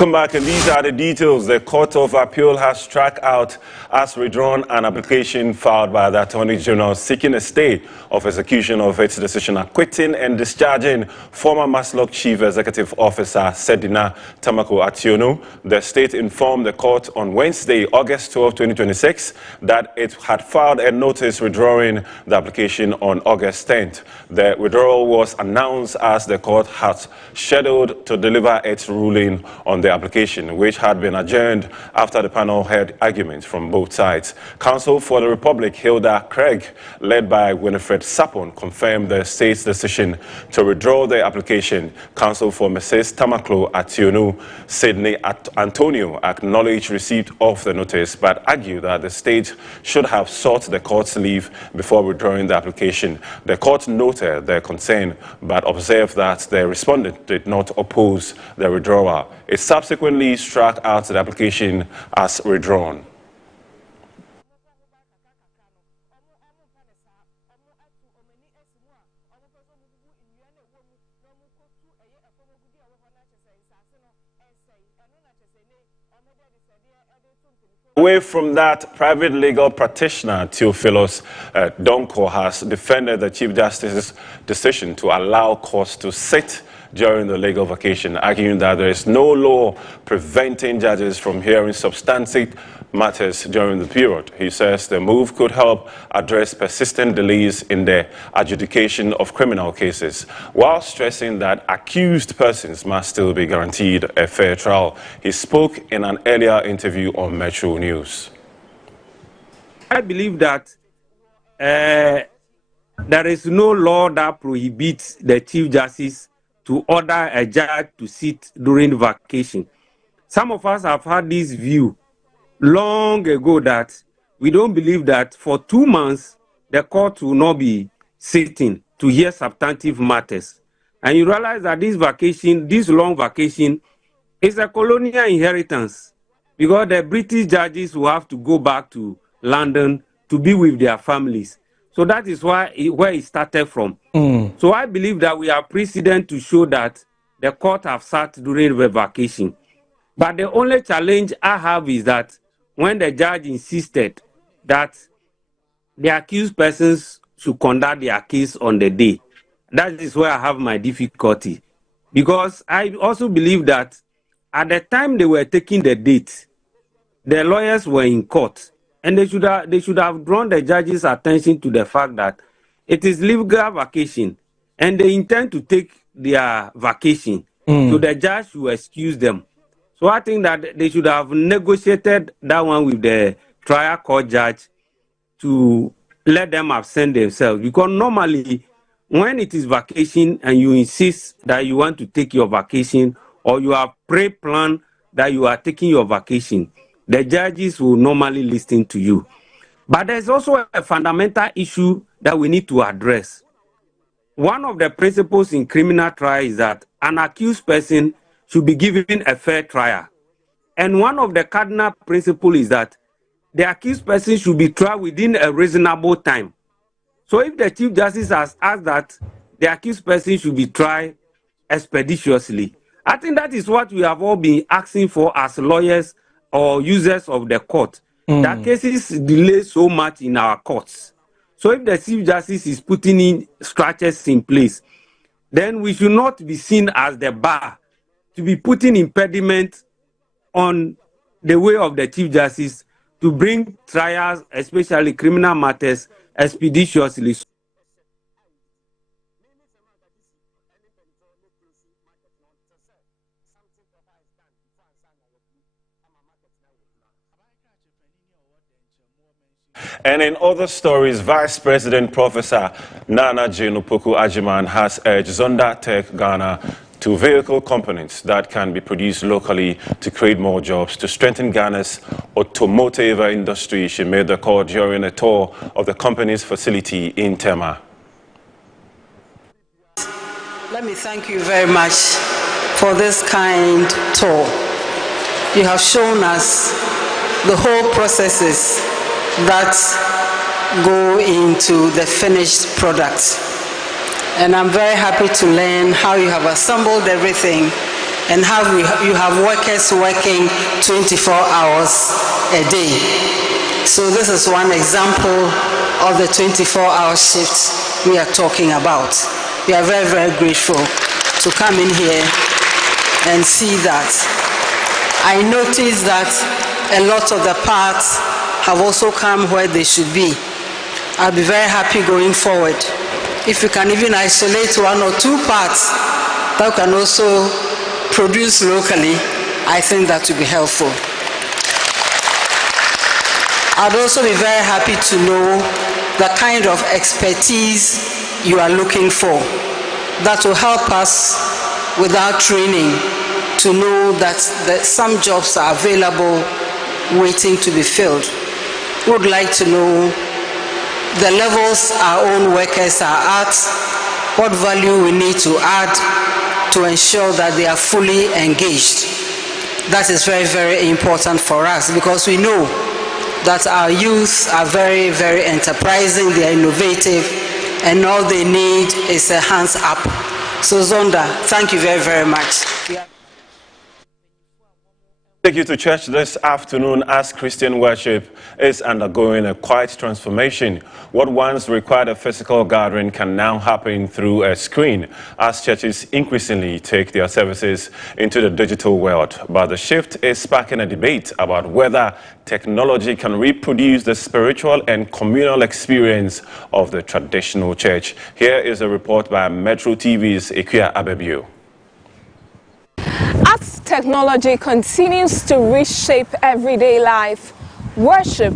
Come back, and these are the details. The Court of Appeal has withdrawn an application filed by the Attorney General seeking a stay of execution of its decision acquitting and discharging former Maslock Chief Executive Officer Sedina Tamaklo Ationu. The state informed the court on Wednesday, August 12, 2026, that it had filed a notice withdrawing the application on August 10th. The withdrawal was announced as the court had scheduled to deliver its ruling on the application, which had been adjourned after the panel heard arguments from both sides. Counsel for the Republic, Hilda Craig, led by Winifred Sapon, confirmed the state's decision to withdraw the application. Counsel for Mrs. Tamaklo Ationu, Sydney Antonio, acknowledged receipt of the notice, but argued that the state should have sought the court's leave before withdrawing the application. The court noted their concern, but observed that the respondent did not oppose the withdrawal. It subsequently struck out the application as withdrawn. Away from that, private legal practitioner Theophilus Donko has defended the Chief Justice's decision to allow courts to sit during the legal vacation, arguing that there is no law preventing judges from hearing substantive matters during the period. He says the move could help address persistent delays in the adjudication of criminal cases, while stressing that accused persons must still be guaranteed a fair trial. He spoke in an earlier interview on Metro News. I believe that there is no law that prohibits the Chief Justice to order a judge to sit during vacation. Some of us have had this view long ago that we don't believe that for 2 months the court will not be sitting to hear substantive matters. And you realize that this vacation, this long vacation, is a colonial inheritance, because the British judges will have to go back to London to be with their families. So that is where it started from. So I believe that we have precedent to show that the court have sat during the vacation. But the only challenge I have is that when the judge insisted that the accused persons should conduct their case on the day, that is where I have my difficulty. Because I also believe that at the time they were taking the date, the lawyers were in court, and they should have drawn the judge's attention to the fact that it is legal vacation, and they intend to take their vacation. So the judge will excuse them. So I think that they should have negotiated that one with the trial court judge to let them absent themselves. Because normally, when it is vacation and you insist that you want to take your vacation, or you have pre-planned that you are taking your vacation, the judges will normally listen to you. But there's also a fundamental issue that we need to address. One of the principles in criminal trial is that an accused person should be given a fair trial. And one of the cardinal principles is that the accused person should be tried within a reasonable time. So if the Chief Justice has asked that the accused person should be tried expeditiously, I think that is what we have all been asking for as lawyers or users of the court. That cases delay so much in our courts. So if the Chief Justice is putting in structures in place, then we should not be seen as the bar to be putting impediment on the way of the Chief Justice to bring trials, especially criminal matters, expeditiously. And in other stories, Vice President Professor Nana Jane Opoku-Agyeman has urged Zonda Tech Ghana to vehicle components that can be produced locally to create more jobs, to strengthen Ghana's automotive industry. She made the call during a tour of the company's facility in Tema. Let me thank you very much for this kind tour. You have shown us the whole processes that go into the finished product. And I'm very happy to learn how you have assembled everything and you have workers working 24 hours a day. So this is one example of the 24-hour shifts we are talking about. We are very, very grateful to come in here and see that. I noticed that a lot of the parts have also come where they should be. I'll be very happy going forward if you can even isolate one or two parts that can also produce locally. I think that would be helpful. I'd also be very happy to know the kind of expertise you are looking for that will help us without training to know that some jobs are available waiting to be filled. We would like to know the levels our own workers are at, what value we need to add to ensure that they are fully engaged. That is very, very important for us because we know that our youth are very, very enterprising, they are innovative, and all they need is a hands up. So Zonda, thank you very, very much. Take you to church this afternoon as Christian worship is undergoing a quiet transformation. What once required a physical gathering can now happen through a screen as churches increasingly take their services into the digital world. But the shift is sparking a debate about whether technology can reproduce the spiritual and communal experience of the traditional church. Here is a report by Metro TV's Ikuya Abebio. As technology continues to reshape everyday life, worship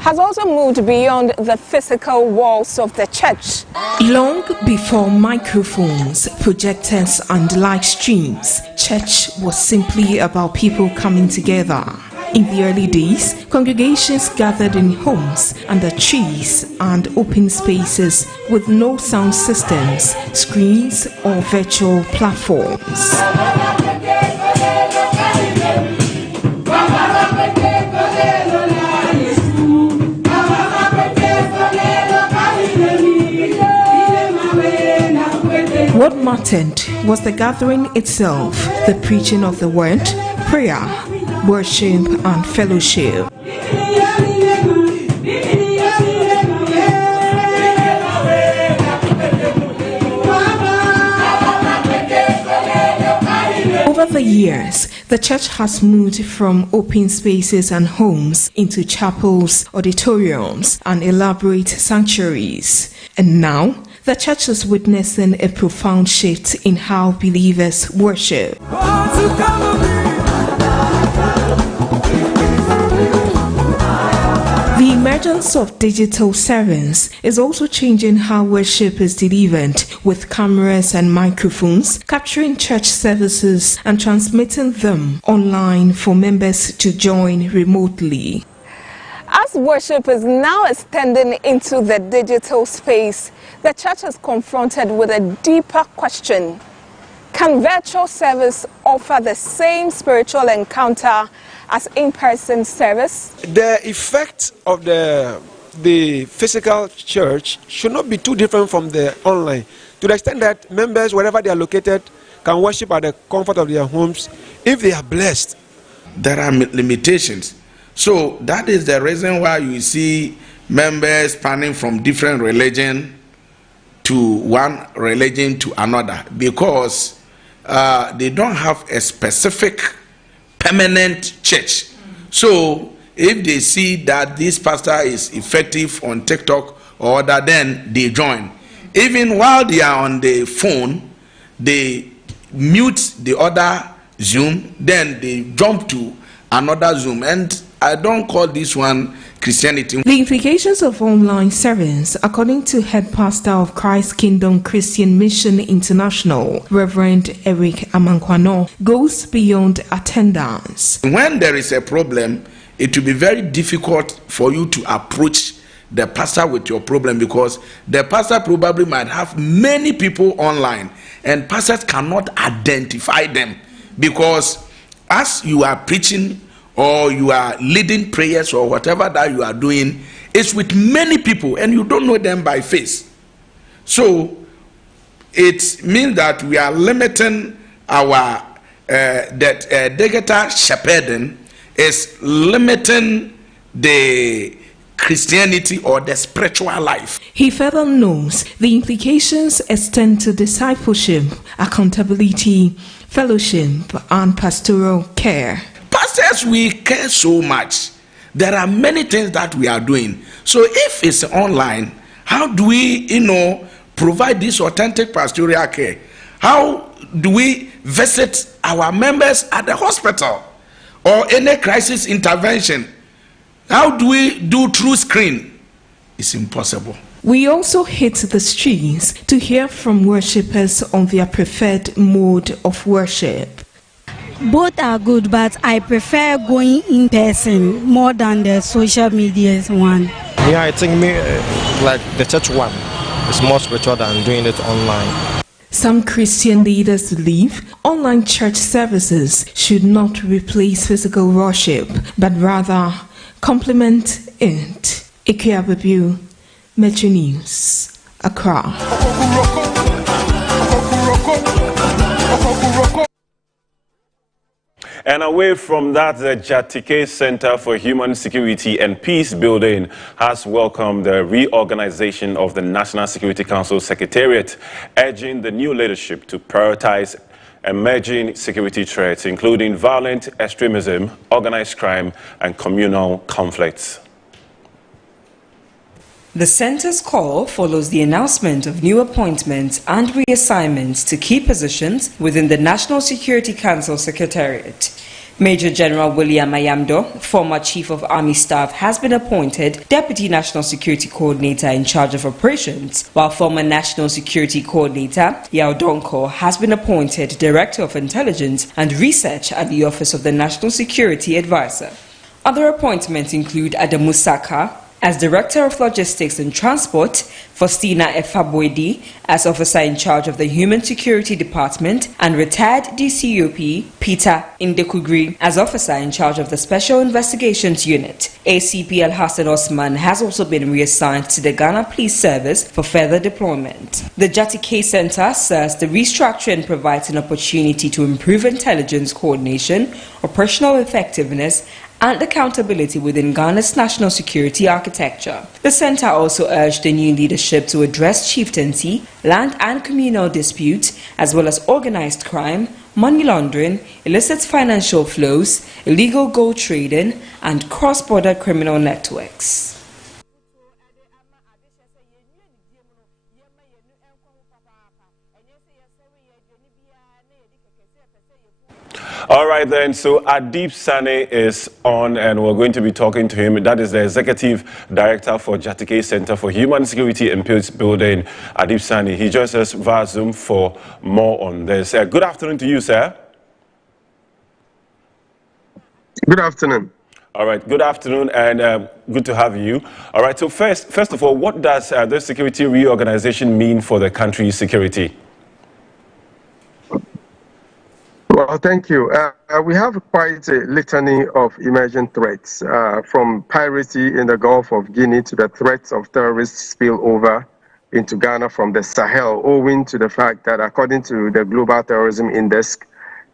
has also moved beyond the physical walls of the church. Long before microphones, projectors and live streams, church was simply about people coming together. In the early days, congregations gathered in homes, under trees and open spaces with no sound systems, screens or virtual platforms. What mattered was the gathering itself, the preaching of the word, prayer, worship and fellowship. Over the years, the church has moved from open spaces and homes into chapels, auditoriums, and elaborate sanctuaries. And now, the church is witnessing a profound shift in how believers worship. The emergence of digital sermons is also changing how worship is delivered, with cameras and microphones capturing church services and transmitting them online for members to join remotely. As worship is now extending into the digital space, the church is confronted with a deeper question. Can virtual service offer the same spiritual encounter as in-person service? The effect of the physical church should not be too different from the online, to the extent that members, wherever they are located, can worship at the comfort of their homes if they are blessed. There are limitations. So that is the reason why you see members spanning from different religion to one religion to another, because they don't have a specific permanent church. So if they see that this pastor is effective on TikTok or other, then they join. Even while they are on the phone, they mute the other Zoom, then they jump to another Zoom. And I don't call this one Christianity. The implications of online sermons, according to head pastor of Christ Kingdom Christian Mission International, Reverend Eric Amankwano, goes beyond attendance. When there is a problem, it will be very difficult for you to approach the pastor with your problem, because the pastor probably might have many people online and pastors cannot identify them, because as you are preaching or you are leading prayers or whatever that you are doing, it's with many people and you don't know them by face. So it means that we are limiting our that digital shepherding is limiting the Christianity or the spiritual life. He further notes the implications extend to discipleship, accountability, fellowship, and pastoral care. Pastors, we care so much. There are many things that we are doing. So if it's online, how do we, provide this authentic pastoral care? How do we visit our members at the hospital or any crisis intervention? How do we do through screen? It's impossible. We also hit the streets to hear from worshippers on their preferred mode of worship. Both are good, but I prefer going in person more than the social media one. Yeah, I think like the church one is more spiritual than doing it online. Some Christian leaders believe online church services should not replace physical worship, but rather complement it. Ikeababu, Metro News, Accra. And away from that, the Jatike Center for Human Security and Peace Building has welcomed the reorganization of the National Security Council Secretariat, urging the new leadership to prioritize emerging security threats, including violent extremism, organized crime, and communal conflicts. The center's call follows the announcement of new appointments and reassignments to key positions within the National Security Council Secretariat. Major General William Ayamdo, former Chief of Army Staff, has been appointed Deputy National Security Coordinator in charge of operations, while former National Security Coordinator Yao Donko has been appointed Director of Intelligence and Research at the Office of the National Security Advisor. Other appointments include Adamu Saka as Director of Logistics and Transport, Faustina Efabwedi as Officer in charge of the Human Security Department, and retired DCOP Peter Indekugri as Officer in charge of the Special Investigations Unit. ACP Al-Hassan Osman has also been reassigned to the Ghana Police Service for further deployment. The Jatike Center says the restructuring provides an opportunity to improve intelligence coordination, operational effectiveness, and accountability within Ghana's national security architecture. The center also urged the new leadership to address chieftaincy, land and communal disputes, as well as organized crime, money laundering, illicit financial flows, illegal gold trading, and cross-border criminal networks. All right then, so Adib Sane is on and we're going to be talking to him. That is the Executive Director for Jatike Center for Human Security and Peace Building, Adib Sane. He joins us via Zoom for more on this. Good afternoon to you, sir. Good afternoon. All right, good afternoon and good to have you. All right, so first of all, what does this security reorganization mean for the country's security? Well, thank you. We have quite a litany of emerging threats, from piracy in the Gulf of Guinea to the threats of terrorist spillover into Ghana from the Sahel, owing to the fact that according to the Global Terrorism Index,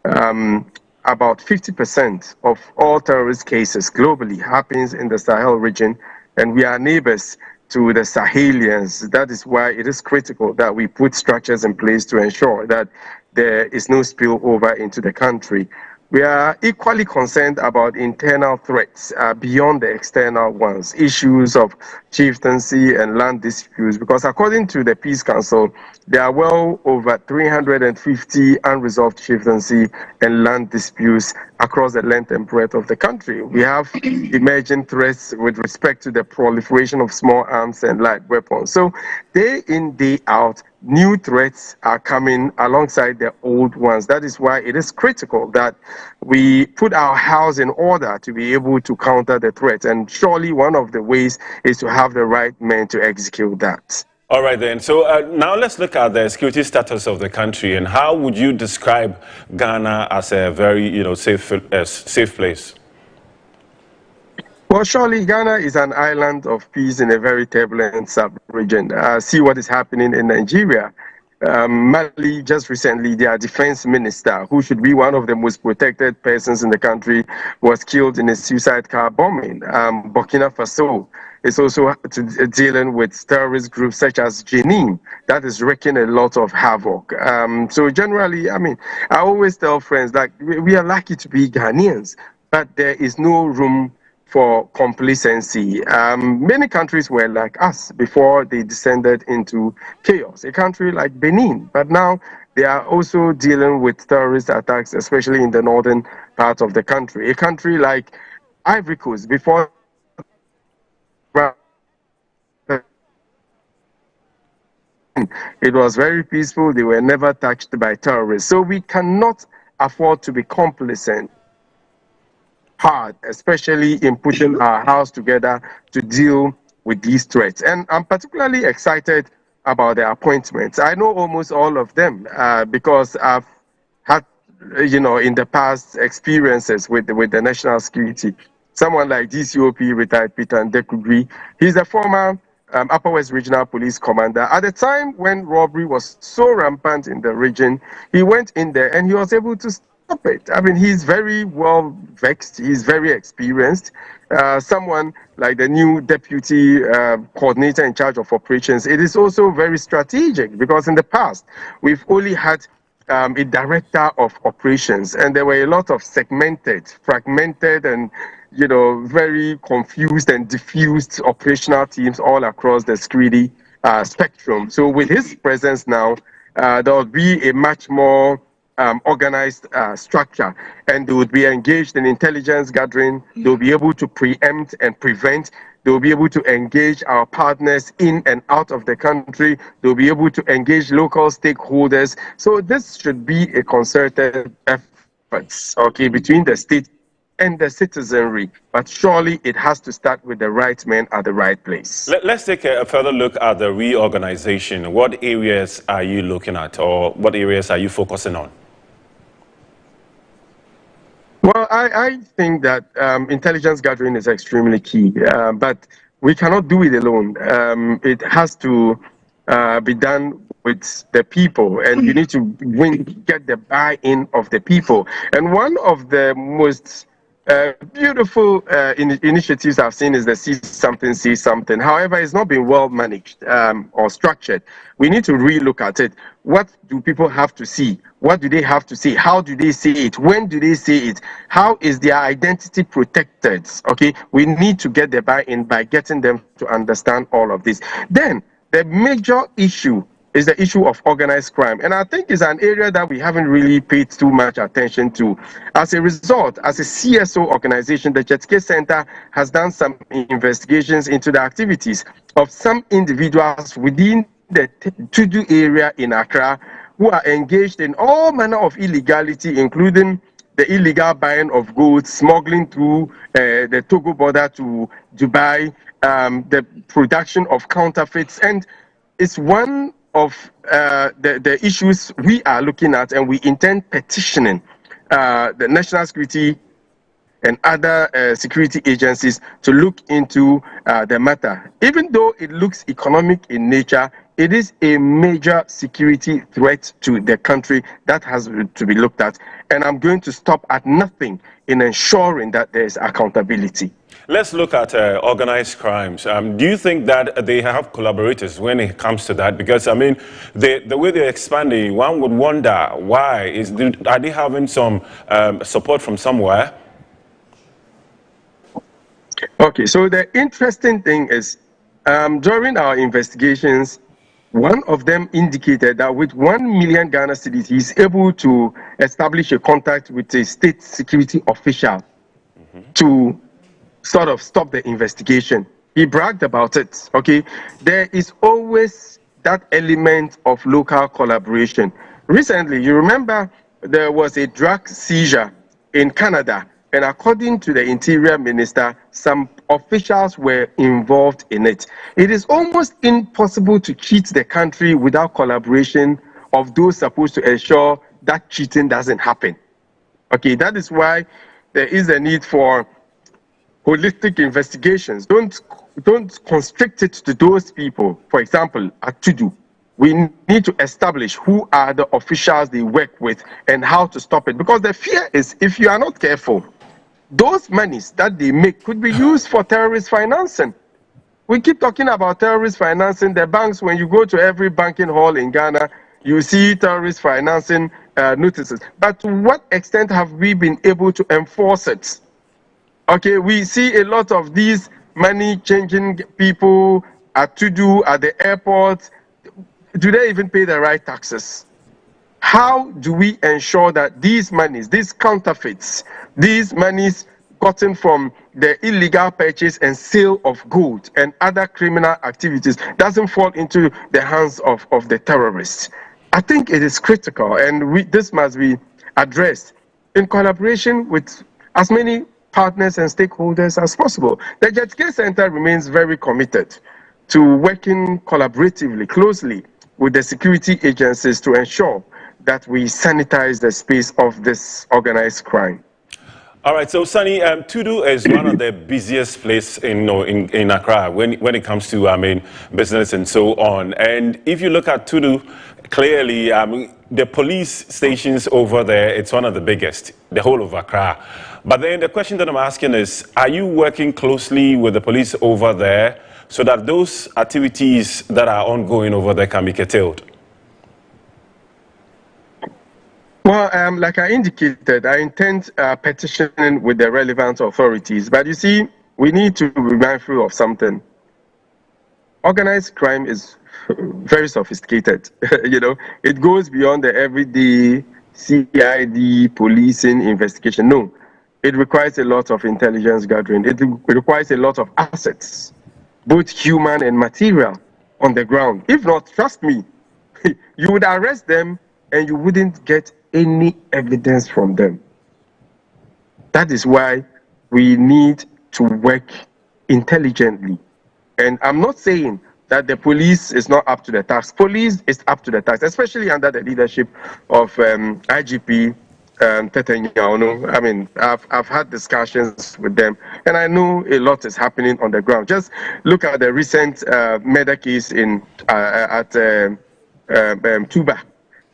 about 50% of all terrorist cases globally happens in the Sahel region, and we are neighbors to the Sahelians. That is why it is critical that we put structures in place to ensure that there is no spillover into the country. We are equally concerned about internal threats beyond the external ones, issues of chieftaincy and land disputes, because according to the Peace Council, there are well over 350 unresolved chieftaincy and land disputes across the length and breadth of the country. We have emerging threats with respect to the proliferation of small arms and light weapons. So day in, day out, new threats are coming alongside the old ones. That is why it is critical that we put our house in order to be able to counter the threats. And surely one of the ways is to have the right men to execute that. All right then, so now let's look at the security status of the country and how would you describe Ghana as a very, safe place? Well, surely Ghana is an island of peace in a very turbulent sub-region. See what is happening in Nigeria. Mali just recently, their defense minister, who should be one of the most protected persons in the country, was killed in a suicide car bombing. Burkina Faso is also dealing with terrorist groups such as Jenin that is wreaking a lot of havoc. So generally, I mean, I always tell friends that we are lucky to be Ghanaians, but there is no room for complacency. Many countries were like us before they descended into chaos. A country like Benin, but now they are also dealing with terrorist attacks, especially in the northern part of the country. A country like Ivory Coast, before it was very peaceful. They were never touched by terrorists. So we cannot afford to be complacent. Hard, especially in putting our house together to deal with these threats. And I'm particularly excited about the appointments. I know almost all of them because I've had, you know, in the past experiences with the national security. Someone like DCOP retired Peter Ndekugri, he's a former Upper West Regional Police Commander. At the time when robbery was so rampant in the region, he went in there and he was able to stop it. I mean, he's very well vexed. He's very experienced. Someone like the new deputy coordinator in charge of operations, it is also very strategic because in the past, we've only had a director of operations and there were a lot of segmented, fragmented and very confused and diffused operational teams all across the security spectrum. So with his presence now, there will be a much more organized structure, and they would be engaged in intelligence gathering. They'll be able to preempt and prevent. They'll be able to engage our partners in and out of the country. They'll be able to engage local stakeholders. So this should be a concerted effort, okay, between the state and the citizenry, but surely it has to start with the right men at the right place. Let's take a further look at the reorganization. What areas are you looking at, or what areas are you focusing on? Well, I think that intelligence gathering is extremely key, but we cannot do it alone. It has to be done with the people, and you need to get the buy-in of the people. And one of the most beautiful initiatives I've seen is the See Something, Say Something. However, it's not been well managed or structured. We need to relook at it. What do people have to see? What do they have to say? How do they say it? When do they say it? How is their identity protected? Okay, we need to get the buy-in by getting them to understand all of this. Then the major issue is the issue of organized crime. And I think it's an area that we haven't really paid too much attention to. As a result, as a CSO organization, the Jetske Center has done some investigations into the activities of some individuals within the Tudu area in Accra who are engaged in all manner of illegality, including the illegal buying of goods, smuggling through the Togo border to Dubai, the production of counterfeits. And it's one of the issues we are looking at, and we intend petitioning the national security and other security agencies to look into the matter. Even though it looks economic in nature, it is a major security threat to the country that has to be looked at. And I'm going to stop at nothing in ensuring that there is accountability. Let's look at organized crimes. Do you think that they have collaborators when it comes to that? Because, I mean, the way they're expanding, one would wonder why. Are they having some support from somewhere? Okay, so the interesting thing is, during our investigations, one of them indicated that with 1 million Ghana cedis, he's able to establish a contact with a state security official to sort of stop the investigation. He bragged about it, okay? There is always that element of local collaboration. Recently, you remember there was a drug seizure in Canada, and according to the Interior Minister, some officials were involved in it. It is almost impossible to cheat the country without collaboration of those supposed to ensure that cheating doesn't happen. Okay, that is why there is a need for holistic investigations. Don't constrict it to those people. For example, at Tudu, we need to establish who are the officials they work with and how to stop it. Because the fear is, if you are not careful, those monies that they make could be used for terrorist financing. We keep talking about terrorist financing. The banks, when you go to every banking hall in Ghana, you see terrorist financing notices. But to what extent have we been able to enforce it? Okay, we see a lot of these money-changing people at Tudu, at the airport. Do they even pay the right taxes? How do we ensure that these monies, these counterfeits, these monies gotten from the illegal purchase and sale of gold and other criminal activities doesn't fall into the hands of the terrorists? I think it is critical, and this must be addressed in collaboration with as many partners and stakeholders as possible. The JetK Center remains very committed to working collaboratively, closely with the security agencies to ensure that we sanitize the space of this organized crime. All right, so Sunny, Tudu is one of the busiest places in Accra when it comes to business and so on. And if you look at Tudu, clearly the police stations over there, it's one of the biggest, the whole of Accra. But then the question that I'm asking is, are you working closely with the police over there so that those activities that are ongoing over there can be curtailed? Well, like I indicated, I intend petitioning with the relevant authorities. But you see, we need to be mindful of something. Organized crime is very sophisticated. It goes beyond the everyday CID, policing, investigation. No, it requires a lot of intelligence gathering. It requires a lot of assets, both human and material, on the ground. If not, trust me, you would arrest them and you wouldn't get any evidence from them. That is why we need to work intelligently. And I'm not saying that the police is not up to the task. Police is up to the task, especially under the leadership of IGP Tete Nyauno. I mean, I've had discussions with them, and I know a lot is happening on the ground. Just look at the recent murder case at Tuba,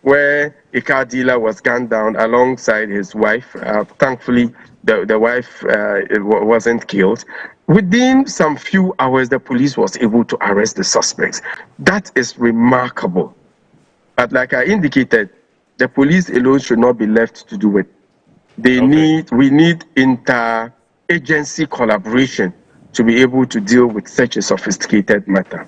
where a car dealer was gunned down alongside his wife. Thankfully, the wife wasn't killed. Within some few hours, the police was able to arrest the suspects. That is remarkable. But like I indicated, the police alone should not be left to do it. We need inter-agency collaboration to be able to deal with such a sophisticated matter.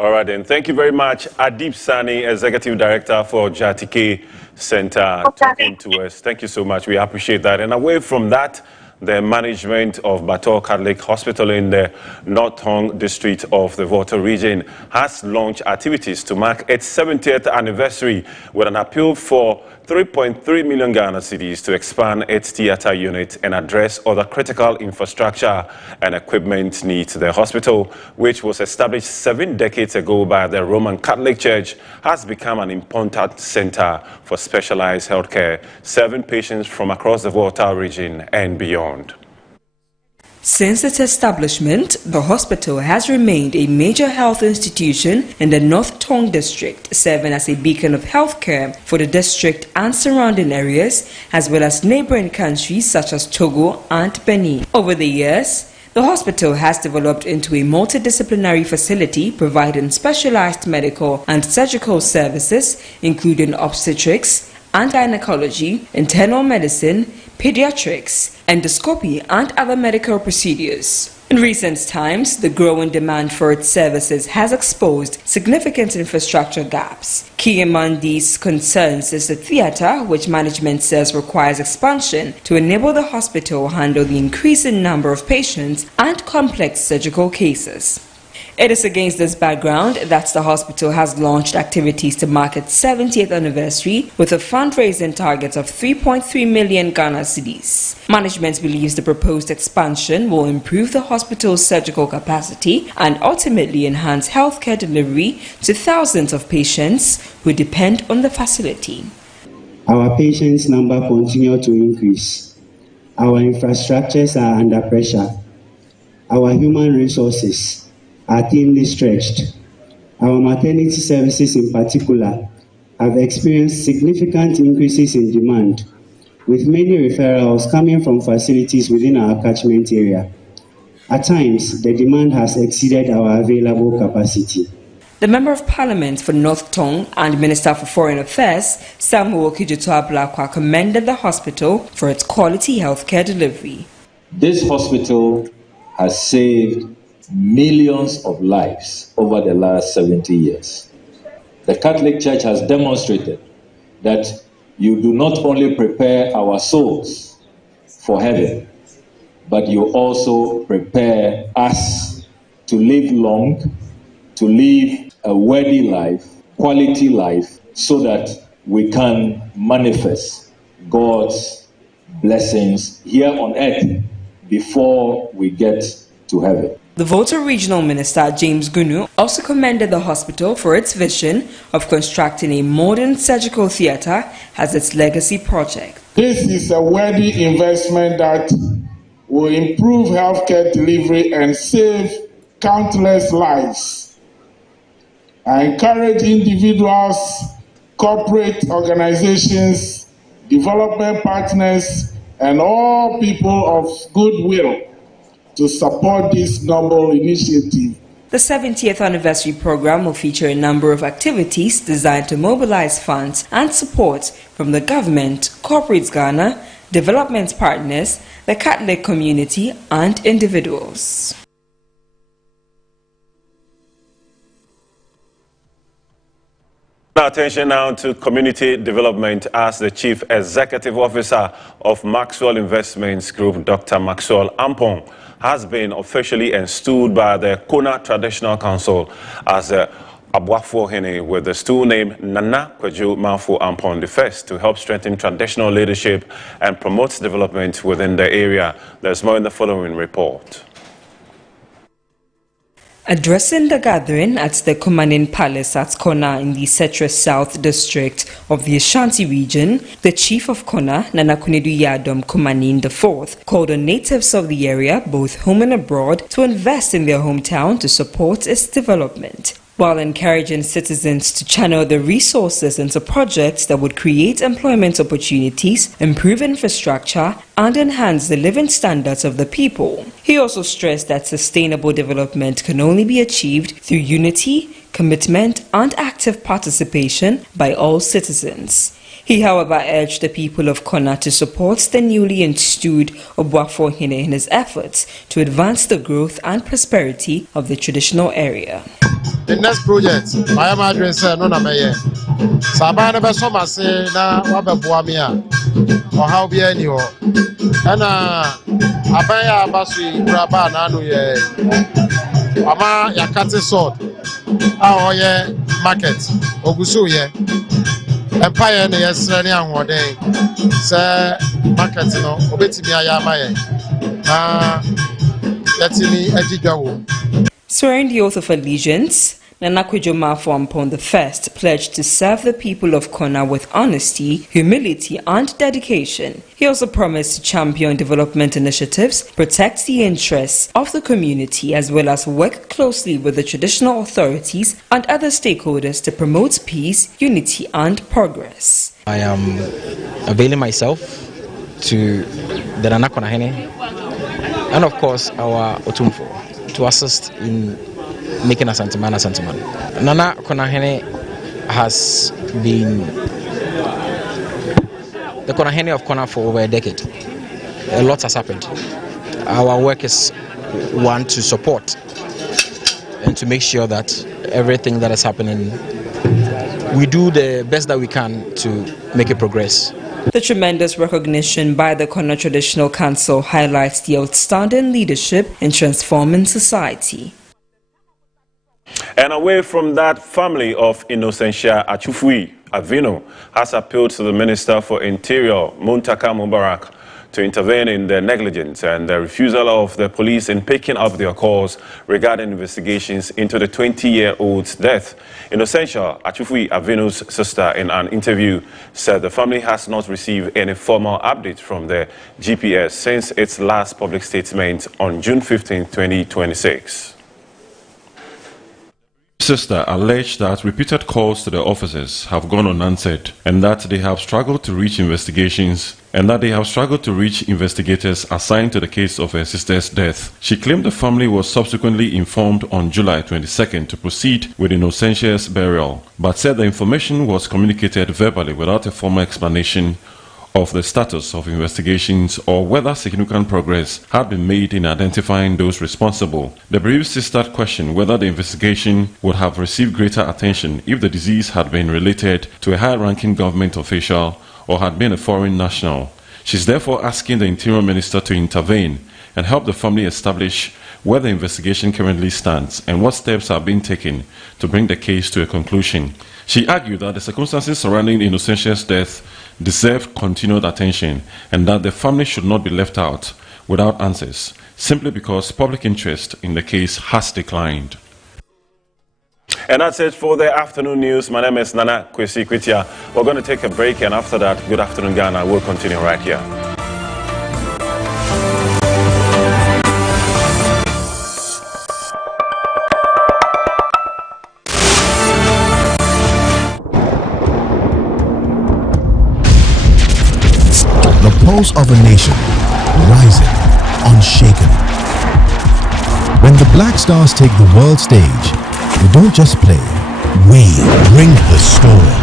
All right, then. Thank you very much. Adib Sani, Executive Director for JetK Center, talking to us. Thank you so much. We appreciate that. And away from that, the management of Bator Catholic Hospital in the North Tongue district of the Volta region has launched activities to mark its 70th anniversary with an appeal for 3.3 million Ghana cedis to expand its theater unit and address other critical infrastructure and equipment needs. The hospital, which was established 7 decades ago by the Roman Catholic Church, has become an important center for specialized healthcare, serving patients from across the Volta region and beyond. Since its establishment, the hospital has remained a major health institution in the North Tongue district, serving as a beacon of healthcare for the district and surrounding areas, as well as neighboring countries such as Togo and Benin. Over the years, the hospital has developed into a multidisciplinary facility providing specialized medical and surgical services, including obstetrics and gynecology, internal medicine, pediatrics, endoscopy, and other medical procedures. In recent times, the growing demand for its services has exposed significant infrastructure gaps. Key among these concerns is the theater, which management says requires expansion to enable the hospital to handle the increasing number of patients and complex surgical cases. It is against this background that the hospital has launched activities to mark its 70th anniversary with a fundraising target of 3.3 million Ghana cedis. Management believes the proposed expansion will improve the hospital's surgical capacity and ultimately enhance healthcare delivery to thousands of patients who depend on the facility. Our patients' number continues to increase. Our infrastructures are under pressure. Our human resources are thinly stretched. Our maternity services in particular have experienced significant increases in demand, with many referrals coming from facilities within our catchment area. At times, the demand has exceeded our available capacity. The Member of Parliament for North Tong and Minister for Foreign Affairs, Samuel Okudzeto-Ablakwa, commended the hospital for its quality healthcare delivery. This hospital has saved millions of lives over the last 70 years. The Catholic Church has demonstrated that you do not only prepare our souls for heaven, but you also prepare us to live long, to live a worthy life, quality life, so that we can manifest God's blessings here on earth before we get to heaven. The Volta Regional Minister, James Gunu, also commended the hospital for its vision of constructing a modern surgical theatre as its legacy project. This is a worthy investment that will improve healthcare delivery and save countless lives. I encourage individuals, corporate organizations, development partners, and all people of goodwill to support this noble initiative. The 70th anniversary program will feature a number of activities designed to mobilize funds and support from the government, Corporates Ghana, development partners, the Catholic community, and individuals. Attention now to community development as the Chief Executive Officer of Maxwell Investments Group, Dr. Maxwell Ampong, has been officially installed by the Kona Traditional Council as the Aboafo Hene with the stool name Nana Kwadwo Mafo Ampong I to help strengthen traditional leadership and promote development within the area. There's more in the following report. Addressing the gathering at the Kumanin Palace at Kona in the Setra South District of the Ashanti region, the Chief of Kona, Nana Kunedu Yadom Kumanin IV, called on natives of the area, both home and abroad, to invest in their hometown to support its development, while encouraging citizens to channel the resources into projects that would create employment opportunities, improve infrastructure, and enhance the living standards of the people. He also stressed that sustainable development can only be achieved through unity, commitment, and active participation by all citizens. He, however, urged the people of Kona to support the newly installed Aboafo Hene in his efforts to advance the growth and prosperity of the traditional area. The next project, I am addressing no Nameye. Sabana Besoma say na Wababuamia or how be any or Abaya Basui Braba Nanu ye Ama Yakati sword. Our ye market Ogusu ye Empire in the Yesrani and Wade say market no Obetimi Ayamaye. Letimi Ejigawo. Swearing the oath of allegiance, Nana Kwadwo Mafo Ampong I pledged to serve the people of Kona with honesty, humility, and dedication. He also promised to champion development initiatives, protect the interests of the community, as well as work closely with the traditional authorities and other stakeholders to promote peace, unity, and progress. I am availing myself to the Nana Kona Hene and of course our Otumfo to assist in making Asante Man Asante Man. Nana Kona Hene has been the Kona Hene of Kona for over a decade. A lot has happened. Our work is one to support and to make sure that everything that is happening, we do the best that we can to make it progress. The tremendous recognition by the Kona Traditional Council highlights the outstanding leadership in transforming society. And away from that, family of Innocentia Achufui Avino has appealed to the Minister for Interior, Muntaka Mubarak, to intervene in the negligence and the refusal of the police in picking up their calls regarding investigations into the 20-year-old's death. Innocentia Achufui Avino's sister, in an interview, said the family has not received any formal update from the GPS since its last public statement on June 15, 2026. sister alleged that repeated calls to the officers have gone unanswered and that they have struggled to reach investigators assigned to the case of her sister's death. She claimed the family was subsequently informed on July 22nd to proceed with Innocentia's burial, but said the information was communicated verbally without a formal explanation of the status of investigations or whether significant progress had been made in identifying those responsible. The bereaved sister questioned whether the investigation would have received greater attention if the deceased had been related to a high-ranking government official or had been a foreign national. She's therefore asking the Interior Minister to intervene and help the family establish where the investigation currently stands and what steps are being taken to bring the case to a conclusion. She argued that the circumstances surrounding Innocentia's death deserve continued attention and that the family should not be left out without answers simply because public interest in the case has declined. And that's it for the afternoon news. My name is Nana Kwesi Kwitia. We're going to take a break, and after that, Good Afternoon Ghana will continue right here. The pulse of a nation, rising, unshaken. When the Black Stars take the world stage, we don't just play, we bring the storm.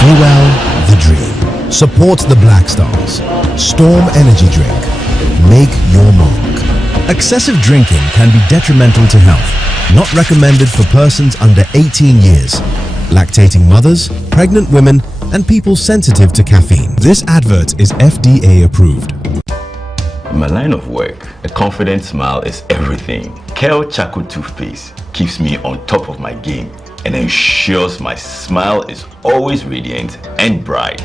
Fuel the dream. Support the Black Stars. Storm Energy Drink. Make your mark. Excessive drinking can be detrimental to health. Not recommended for persons under 18 years, lactating mothers, pregnant women, and people sensitive to caffeine. This advert is FDA approved. In my line of work, a confident smile is everything. Kel Charcoal Toothpaste keeps me on top of my game and ensures my smile is always radiant and bright.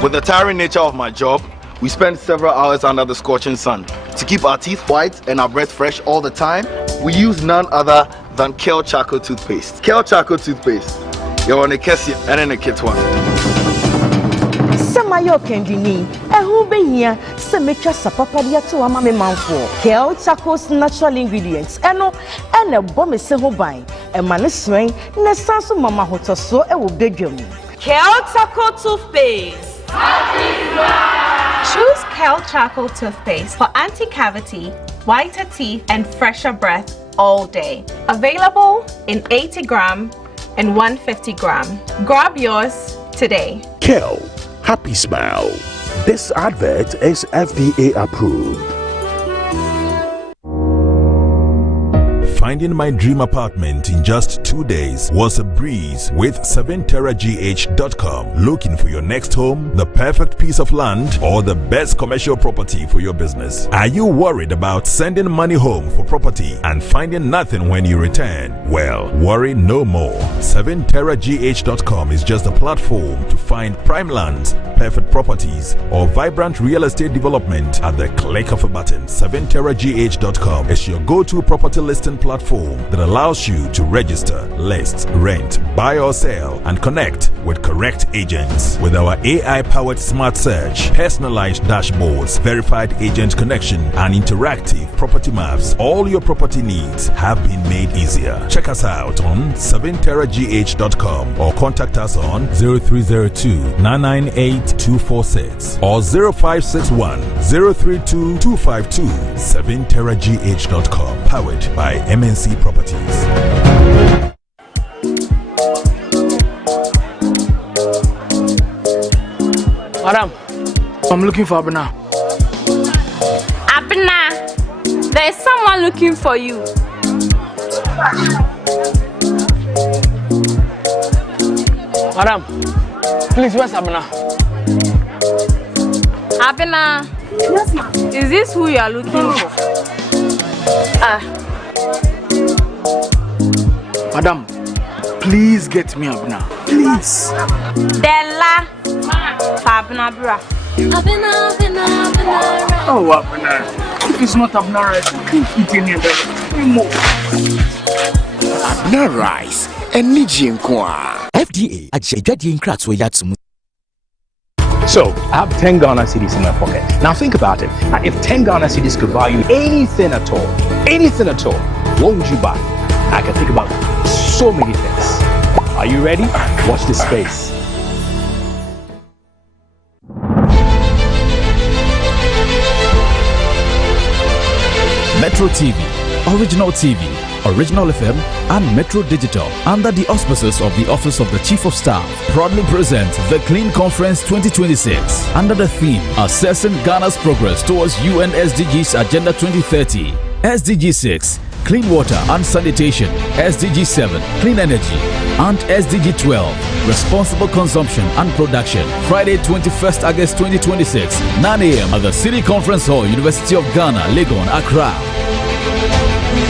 With the tiring nature of my job, we spend several hours under the scorching sun. To keep our teeth white and our breath fresh all the time, we use none other than Kel Charcoal Toothpaste. Kel Charcoal Toothpaste. You're on a Kessie and in a kit one. Samayo Kendini, a who be here, Semetra Sapapadia to a mammy man for Kel Charcoal's natural ingredients, and a bomb is a hobby, a man is swing, Nesanso Mama Hoto so a will beg you. Kel Charcoal Toothpaste. Choose Kel Charcoal Toothpaste for anti-cavity, whiter teeth, and fresher breath all day. Available in 80 gram and 150 gram. Grab yours today. Kel, happy smile. This advert is FDA approved. Finding my dream apartment in just 2 days was a breeze with 7terragh.com. Looking for your next home, the perfect piece of land, or the best commercial property for your business? Are you worried about sending money home for property and finding nothing when you return? Well, worry no more. 7terragh.com is just a platform to find prime lands, perfect properties, or vibrant real estate development at the click of a button. 7terragh.com is your go-to property listing platform that allows you to register, list, rent, buy or sell, and connect with correct agents. With our AI-powered smart search, personalized dashboards, verified agent connection, and interactive property maps, all your property needs have been made easier. Check us out on 7terragh.com or contact us on 0302-998-246 or 0561-032-252. 7terragh.com, powered by MNC Properties. Madam, I'm looking for Abena. Abena, there's someone looking for you. Madam, please, where's Abena? Abena. Yes, ma'am. Is this who you are looking for? Madam, please get me Abena. Please. Della. Abena, bra. Abena. Oh, Abena. If it's not Abena rice, I can't eat any of that. Abena rice and Nijin Kwa. FDA, So, I have 10 Ghana cedis in my pocket. Now think about it. Now, if 10 Ghana cedis could buy you anything at all, what would you buy? I can think about so many things. Are you ready? Watch this space. Metro TV, Original TV, Original FM, and Metro Digital, under the auspices of the Office of the Chief of Staff, proudly present the Clean Conference 2026 under the theme Assessing Ghana's Progress Towards UN SDGs Agenda 2030. SDG 6, Clean Water and Sanitation, SDG 7, Clean Energy, and SDG 12, Responsible Consumption and Production. Friday, 21st August 2026, 9 a.m. at the City Conference Hall, University of Ghana, Legon, Accra.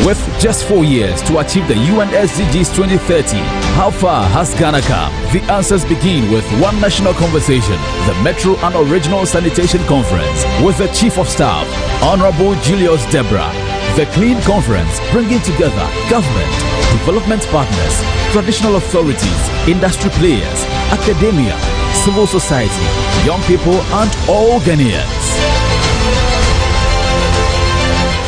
With just 4 years to achieve the UN SDGs 2030, how far has Ghana come? The answers begin with one national conversation, the Metro and Original Sanitation Conference, with the Chief of Staff, Honorable Julius Debra. The Clean Conference, bringing together government, development partners, traditional authorities, industry players, academia, civil society, young people, and all Ghanaians.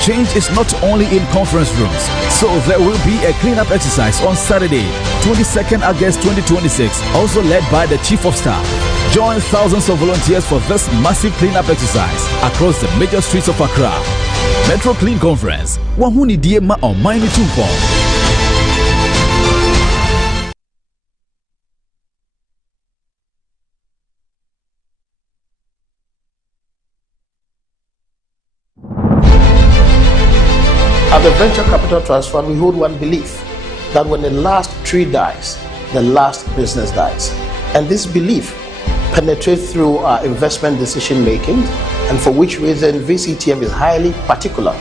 Change is not only in conference rooms, so there will be a cleanup exercise on Saturday, 22nd August 2026, also led by the Chief of Staff. Join thousands of volunteers for this massive cleanup exercise across the major streets of Accra. Metro Clean Conference, Wahuni Diema on Mine Tumpong. At the Venture Capital Trust Fund, we hold one belief that when the last tree dies, the last business dies. And this belief penetrates through our investment decision making, and for which reason VCTF is highly particular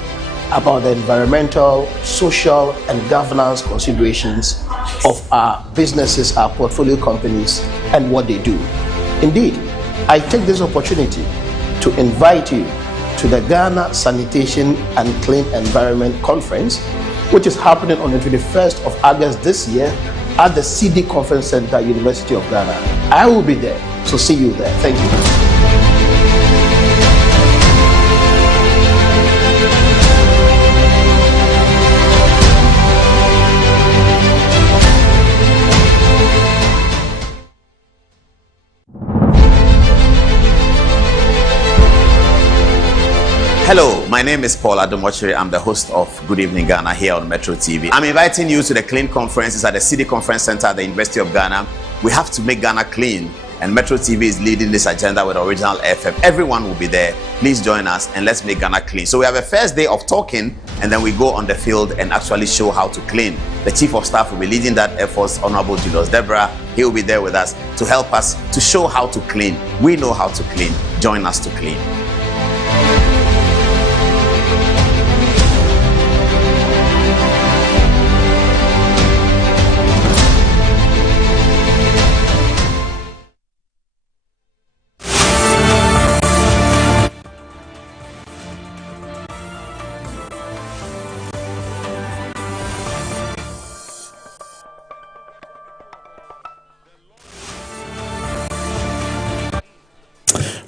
about the environmental, social, and governance considerations of our businesses, our portfolio companies, and what they do. Indeed, I take this opportunity to invite you to the Ghana Sanitation and Clean Environment Conference, which is happening on the 21st of August this year at the CD Conference Center, University of Ghana. I will be there, so see you there. Thank you. Hello, my name is Paul Adomochiri. I'm the host of Good Evening Ghana here on Metro TV. I'm inviting you to the Clean Conferences at the City Conference Center at the University of Ghana. We have to make Ghana clean, and Metro TV is leading this agenda with Original FM. Everyone will be there. Please join us and let's make Ghana clean. So we have a first day of talking, and then we go on the field and actually show how to clean. The Chief of Staff will be leading that effort, Honorable Julius Debra. He will be there with us to help us to show how to clean. We know how to clean. Join us to clean.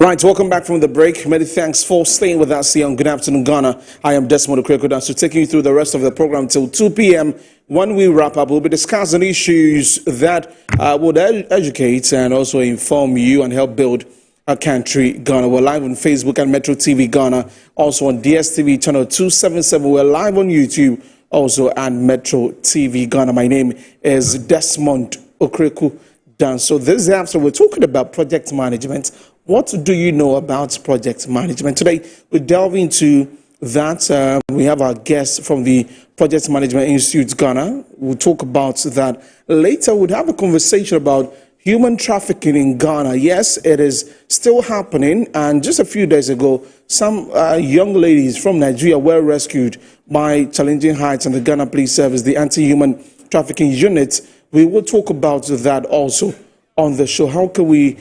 Right, welcome back from the break. Many thanks for staying with us here on Good Afternoon Ghana. I am Desmond Okrekodan, so taking you through the rest of the program till 2 p.m. When we wrap up, we'll be discussing issues that would educate and also inform you and help build a country, Ghana. We're live on Facebook and Metro TV Ghana, also on DSTV channel 277. We're live on YouTube, also at Metro TV Ghana. My name is Desmond Okrekodan. So this afternoon, we're talking about project management. What do you know about project management? Today, we delve into that. We have our guest from the Project Management Institute Ghana. We'll talk about that later. We'll have a conversation about human trafficking in Ghana. Yes, it is still happening. And just a few days ago, some young ladies from Nigeria were rescued by Challenging Heights and the Ghana Police Service, the Anti-Human Trafficking Unit. We will talk about that also on the show. How can we,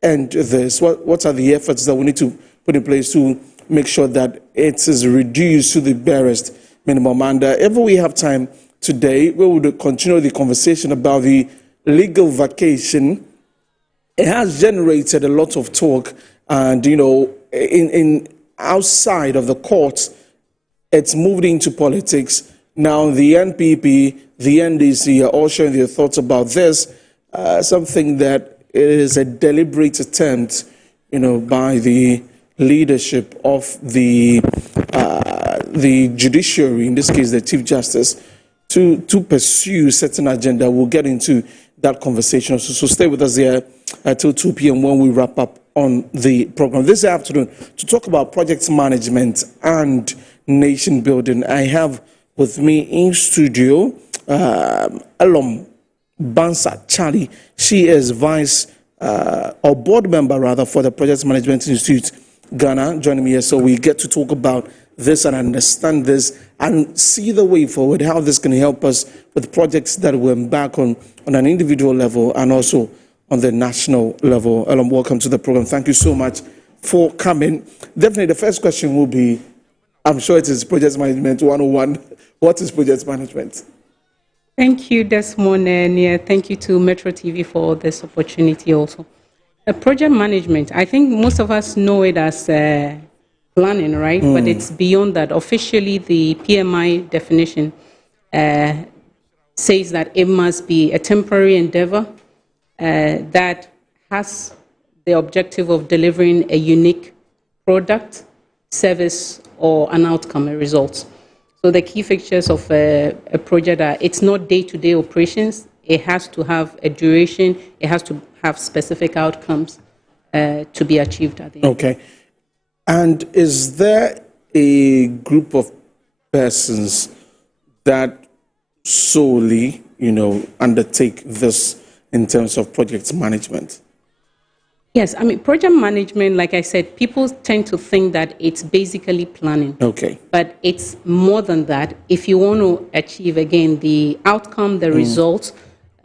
end this? What are the efforts that we need to put in place to make sure that it is reduced to the barest minimum? And if we have time today, we will continue the conversation about the legal vacation. It has generated a lot of talk, and in outside of the courts, it's moved into politics. Now, the NPP, the NDC are all sharing their thoughts about this, something that is a deliberate attempt, by the leadership of the judiciary, in this case, the Chief Justice, to pursue certain agenda. We'll get into that conversation. So stay with us here till 2 p.m. when we wrap up on the program. This afternoon, to talk about project management and nation building, I have with me in studio Alom Bansa Charlie. She is or board member rather for the Project Management Institute Ghana, joining me here. So we get to talk about this and understand this and see the way forward, how this can help us with projects that we embark on an individual level and also on the national level. Alom, welcome to the program. Thank you so much for coming. Definitely the first question will be, I'm sure it is Project Management 101. What is project management? Thank you, Desmond, and thank you to Metro TV for this opportunity also. Project management, I think most of us know it as planning, right? But it's beyond that. Officially, the PMI definition says that it must be a temporary endeavor that has the objective of delivering a unique product, service, or an outcome, a result. So the key features of a project are it's not day-to-day operations. It has to have a duration. It has to have specific outcomes to be achieved at the end. Okay. And is there a group of persons that solely, undertake this in terms of project management? Yes, I mean, project management, like I said, people tend to think that it's basically planning. Okay. But it's more than that. If you want to achieve, again, the outcome, the results,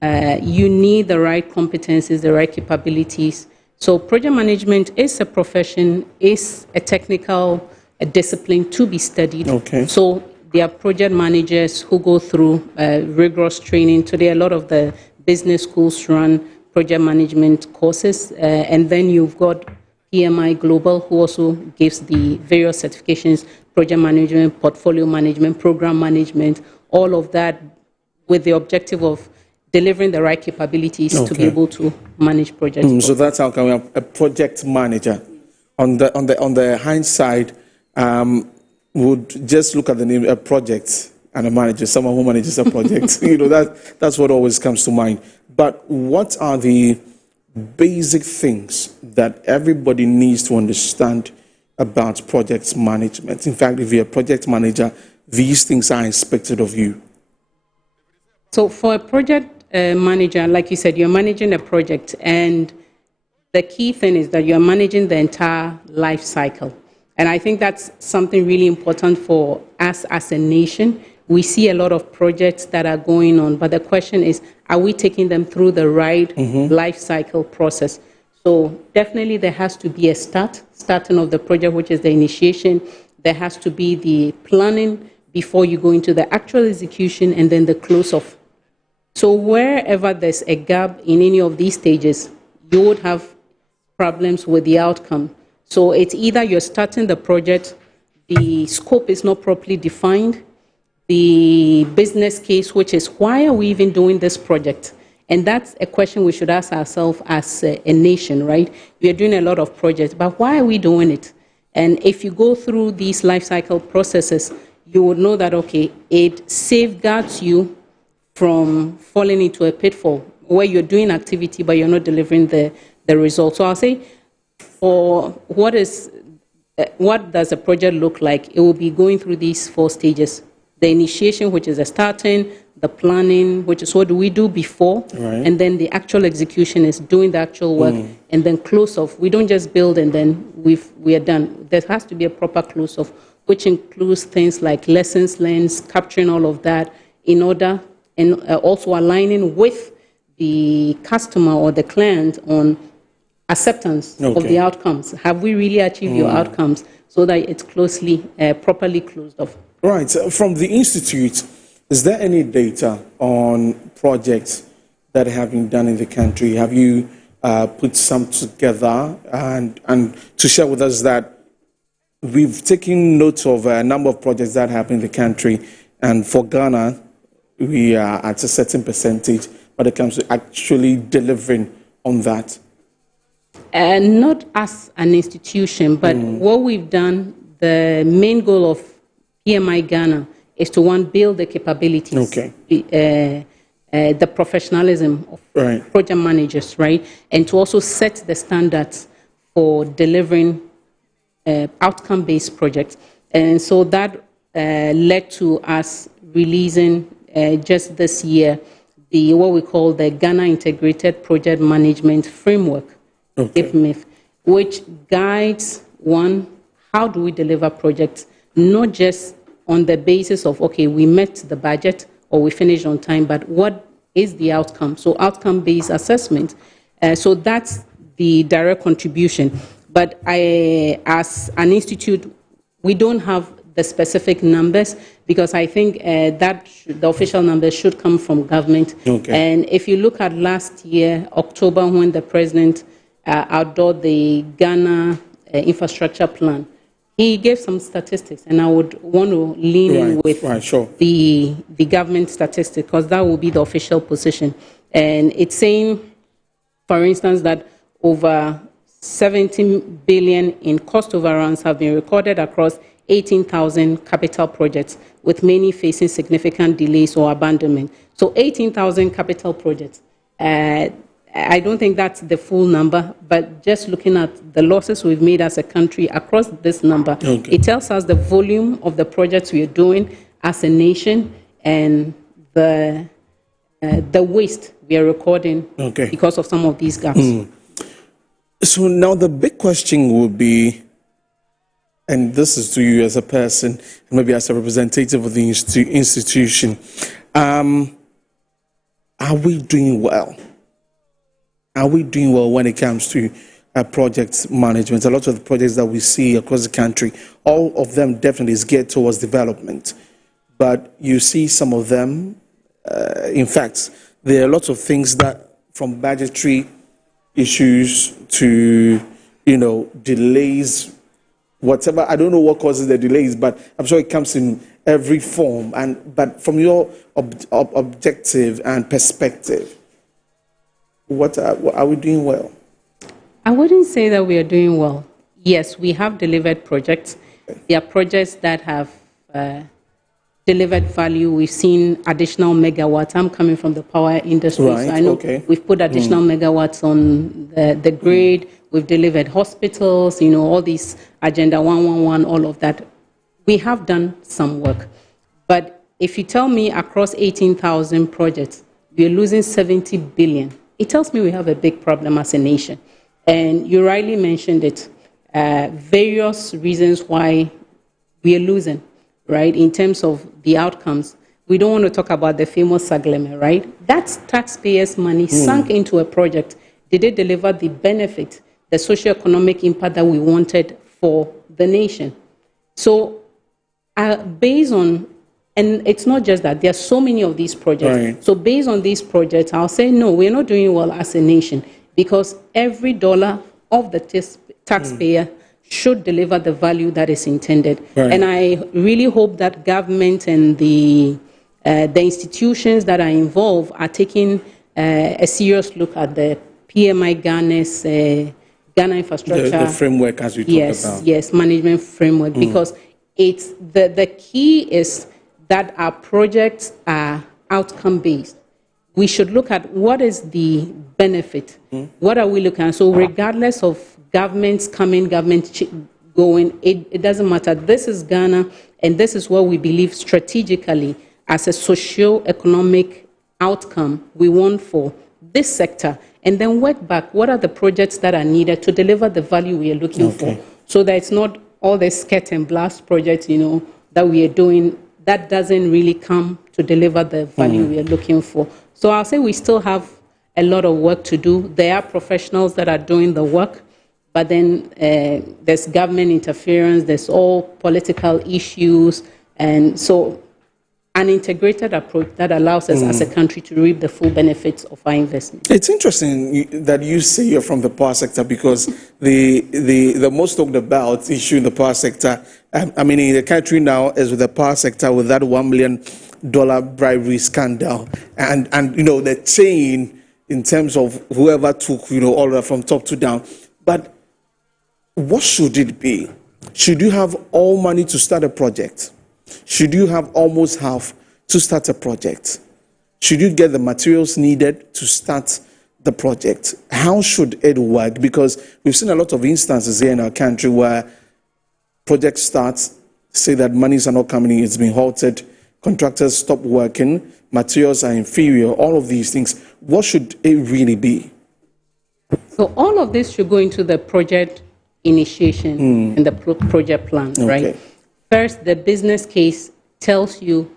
you need the right competencies, the right capabilities. So project management is a profession, is a technical discipline to be studied. Okay. So there are project managers who go through rigorous training. Today, a lot of the business schools run project management courses, and then you've got PMI Global, who also gives the various certifications, project management, portfolio management, program management, all of that with the objective of delivering the right capabilities to be able to manage projects. So that's how come a project manager, on the hindsight, would just look at the name, a project, and a manager, someone who manages a project. That's what always comes to mind. But what are the basic things that everybody needs to understand about project management? In fact, if you're a project manager, these things are expected of you. So for a project manager, like you said, you're managing a project, and the key thing is that you're managing the entire life cycle. And I think that's something really important for us as a nation. We see a lot of projects that are going on, but the question is, are we taking them through the right life cycle process? So definitely there has to be a starting of the project, which is the initiation. There has to be the planning before you go into the actual execution, and then the close off. So wherever there's a gap in any of these stages, you would have problems with the outcome. So it's either you're starting the project, the scope is not properly defined, the business case, which is why are we even doing this project? And that's a question we should ask ourselves as a nation, right? We are doing a lot of projects, but why are we doing it? And if you go through these life cycle processes, you would know that, okay, it safeguards you from falling into a pitfall where you're doing activity, but you're not delivering the result. So I'll say, for what does a project look like? It will be going through these 4 stages. The initiation, which is the starting, the planning, which is what do we do before, and then the actual execution is doing the actual work, and then close off. We don't just build and then we are done. There has to be a proper close off, which includes things like lessons learned, capturing all of that in order, and also aligning with the customer or the client on acceptance of the outcomes. Have we really achieved your outcomes, so that it's properly closed off? Right. From the Institute, is there any data on projects that have been done in the country? Have you put some together and to share with us that we've taken note of a number of projects that happen in the country, And for Ghana, we are at a certain percentage when it comes to actually delivering on that. Not as an institution, but what we've done, the main goal of PMI Ghana is to, one, build the capabilities, the professionalism of project managers, right? And to also set the standards for delivering outcome-based projects. And so that led to us releasing just this year what we call the Ghana Integrated Project Management Framework, IPMIF, which guides, one, how do we deliver projects, not just on the basis of, okay, we met the budget or we finished on time, but what is the outcome? So outcome-based assessment. So that's the direct contribution. But as an institute, we don't have the specific numbers because I think that the official numbers should come from government. And if you look at last year, October, when the president outdoored the Ghana infrastructure plan, he gave some statistics, and I would want to lean in with the government statistics because that will be the official position. And it's saying, for instance, that over 17 billion in cost overruns have been recorded across 18,000 capital projects, with many facing significant delays or abandonment. So 18,000 capital projects. I don't think that's the full number, but just looking at the losses we've made as a country across this number, it tells us the volume of the projects we are doing as a nation and the waste we are recording because of some of these gaps. So now the big question would be, and this is to you as a person, and maybe as a representative of the institution, are we doing well? Are we doing well when it comes to project management? A lot of the projects that we see across the country, all of them definitely is geared towards development. But you see some of them, in fact, there are lots of things that, from budgetary issues to, delays, whatever. I don't know what causes the delays, but I'm sure it comes in every form. But from your objective and perspective, are we doing well? I wouldn't say that we are doing well. Yes, we have delivered projects. There are projects that have delivered value. We've seen additional megawatts. I'm coming from the power industry, so I know we've put additional megawatts on the grid. We've delivered hospitals, all these Agenda 111, all of that. We have done some work. But if you tell me across 18,000 projects, we're losing 70 billion, it tells me we have a big problem as a nation. And you rightly mentioned it, various reasons why we are losing, right, in terms of the outcomes. We don't want to talk about the famous Sagleme, right? That's taxpayers' money sunk into a project. Did it deliver the benefit, the socio-economic impact that we wanted for the nation? So based on, and it's not just that, there are so many of these projects. So based on these projects, I'll say, no, we're not doing well as a nation because every dollar of the taxpayer should deliver the value that is intended. And I really hope that government and the institutions that are involved are taking a serious look at the PMI Ghana's Ghana infrastructure. The framework, as we talked about. Yes, management framework, because it's the key is that our projects are outcome-based. We should look at what is the benefit. What are we looking at? So regardless of governments coming, going, it doesn't matter. This is Ghana, and this is what we believe strategically as a socio-economic outcome we want for this sector. And then work back, what are the projects that are needed to deliver the value we are looking for? So that it's not all the scat and blast projects, that we are doing, that doesn't really come to deliver the value we are looking for. So I'll say we still have a lot of work to do. There are professionals that are doing the work, but then there's government interference, there's all political issues. And so an integrated approach that allows us as a country to reap the full benefits of our investment. It's interesting that you say you're from the power sector, because the most talked about issue in the power sector, I mean, in the country now, is with the power sector, with that $1 million bribery scandal, and the chain in terms of whoever took all of that from top to down. But what should it be? Should you have all money to start a project? Should you have almost half to start a project? Should you get the materials needed to start the project? How should it work? Because we've seen a lot of instances here in our country where projects start, say that monies are not coming in, it's been halted, contractors stop working, materials are inferior, all of these things. What should it really be? So all of this should go into the project initiation and the project plan, right? First, the business case tells you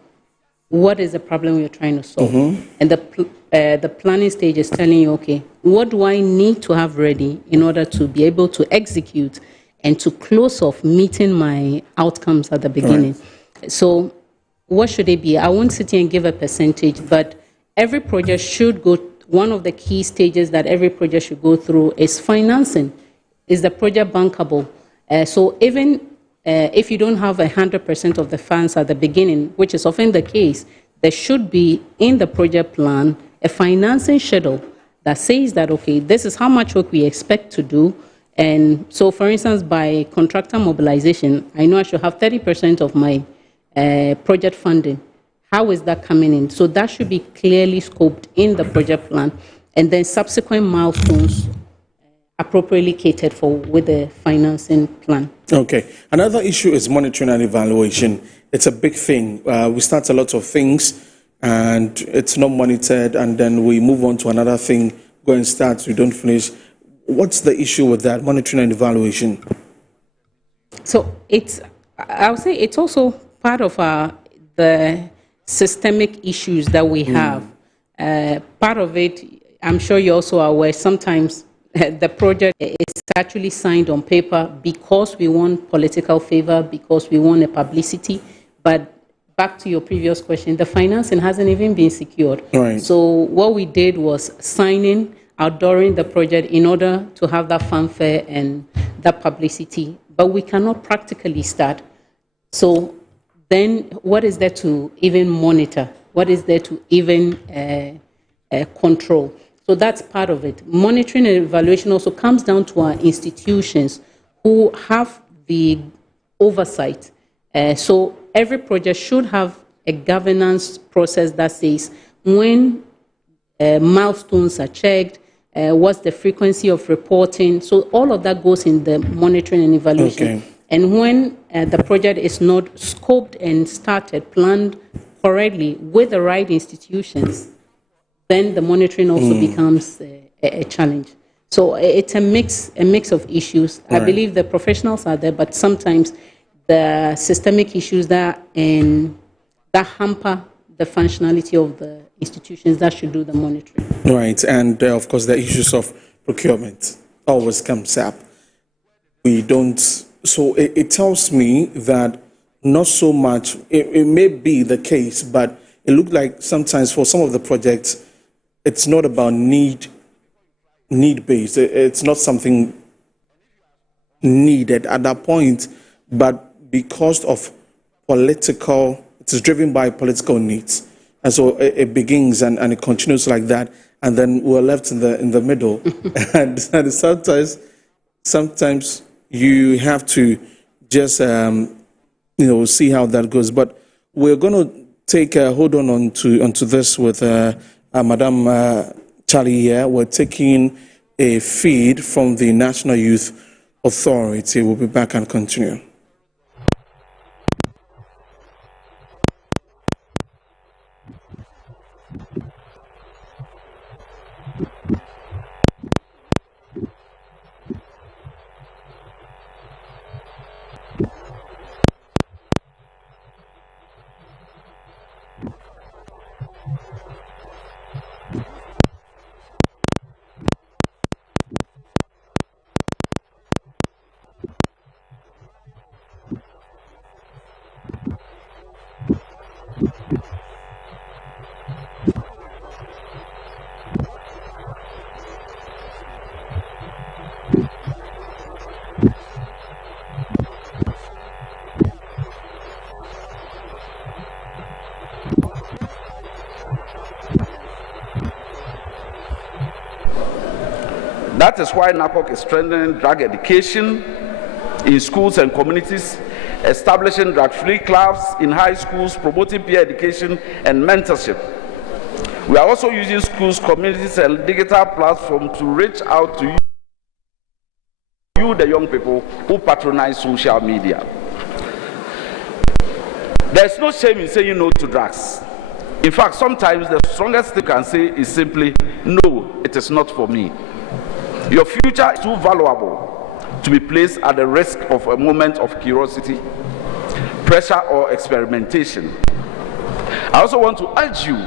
what is the problem you're trying to solve. And the planning stage is telling you, okay, what do I need to have ready in order to be able to execute and to close off meeting my outcomes at the beginning? So what should it be? I won't sit here and give a percentage, but every project should go, one of the key stages that every project should go through is financing. Is the project bankable? So even if you don't have 100% of the funds at the beginning, which is often the case, there should be in the project plan a financing schedule that says that, okay, this is how much work we expect to do. And so, for instance, by contractor mobilization, I know I should have 30% of my project funding. How is that coming in? So that should be clearly scoped in the project plan, and then subsequent milestones appropriately catered for with the financing plan. Okay. Another issue is monitoring and evaluation. It's a big thing. We start a lot of things and it's not monitored, and then we move on to another thing, go and start, we don't finish. What's the issue with that, monitoring and evaluation? So I would say it's also part of the systemic issues that we have. Part of it, I'm sure you also are aware, sometimes the project is actually signed on paper because we want political favor, because we want a publicity. But back to your previous question, the financing hasn't even been secured. So what we did was signing out during the project in order to have that fanfare and that publicity. But we cannot practically start. So then what is there to even monitor? What is there to even control? So that's part of it. Monitoring and evaluation also comes down to our institutions who have the oversight. So every project should have a governance process that says when milestones are checked, what's the frequency of reporting. So all of that goes in the monitoring and evaluation. And when the project is not scoped and started, planned correctly with the right institutions, then the monitoring also becomes a challenge. So it's a mix of issues. I believe the professionals are there, but sometimes the systemic issues that hamper the functionality of the institutions that should do the monitoring. Right, and of course the issues of procurement always comes up. We don't, so it tells me that not so much, it may be the case, but it looks like sometimes for some of the projects, it's not about need-based. It's not something needed at that point, but because of political, it is driven by political needs. And so it begins and it continues like that, and then we're left in the middle. and sometimes you have to just see how that goes. But we're going to take hold on to this with Madam Charlie here. We're taking a feed from the National Youth Authority. We'll be back and continue. That is why NACOC is strengthening drug education in schools and communities, establishing drug-free clubs in high schools, promoting peer education and mentorship. We are also using schools, communities, and digital platforms to reach out to you, the young people who patronize social media. There's no shame in saying no to drugs. In fact, sometimes the strongest thing you can say is simply, no, it is not for me. Your future is too valuable to be placed at the risk of a moment of curiosity, pressure, or experimentation. I also want to urge you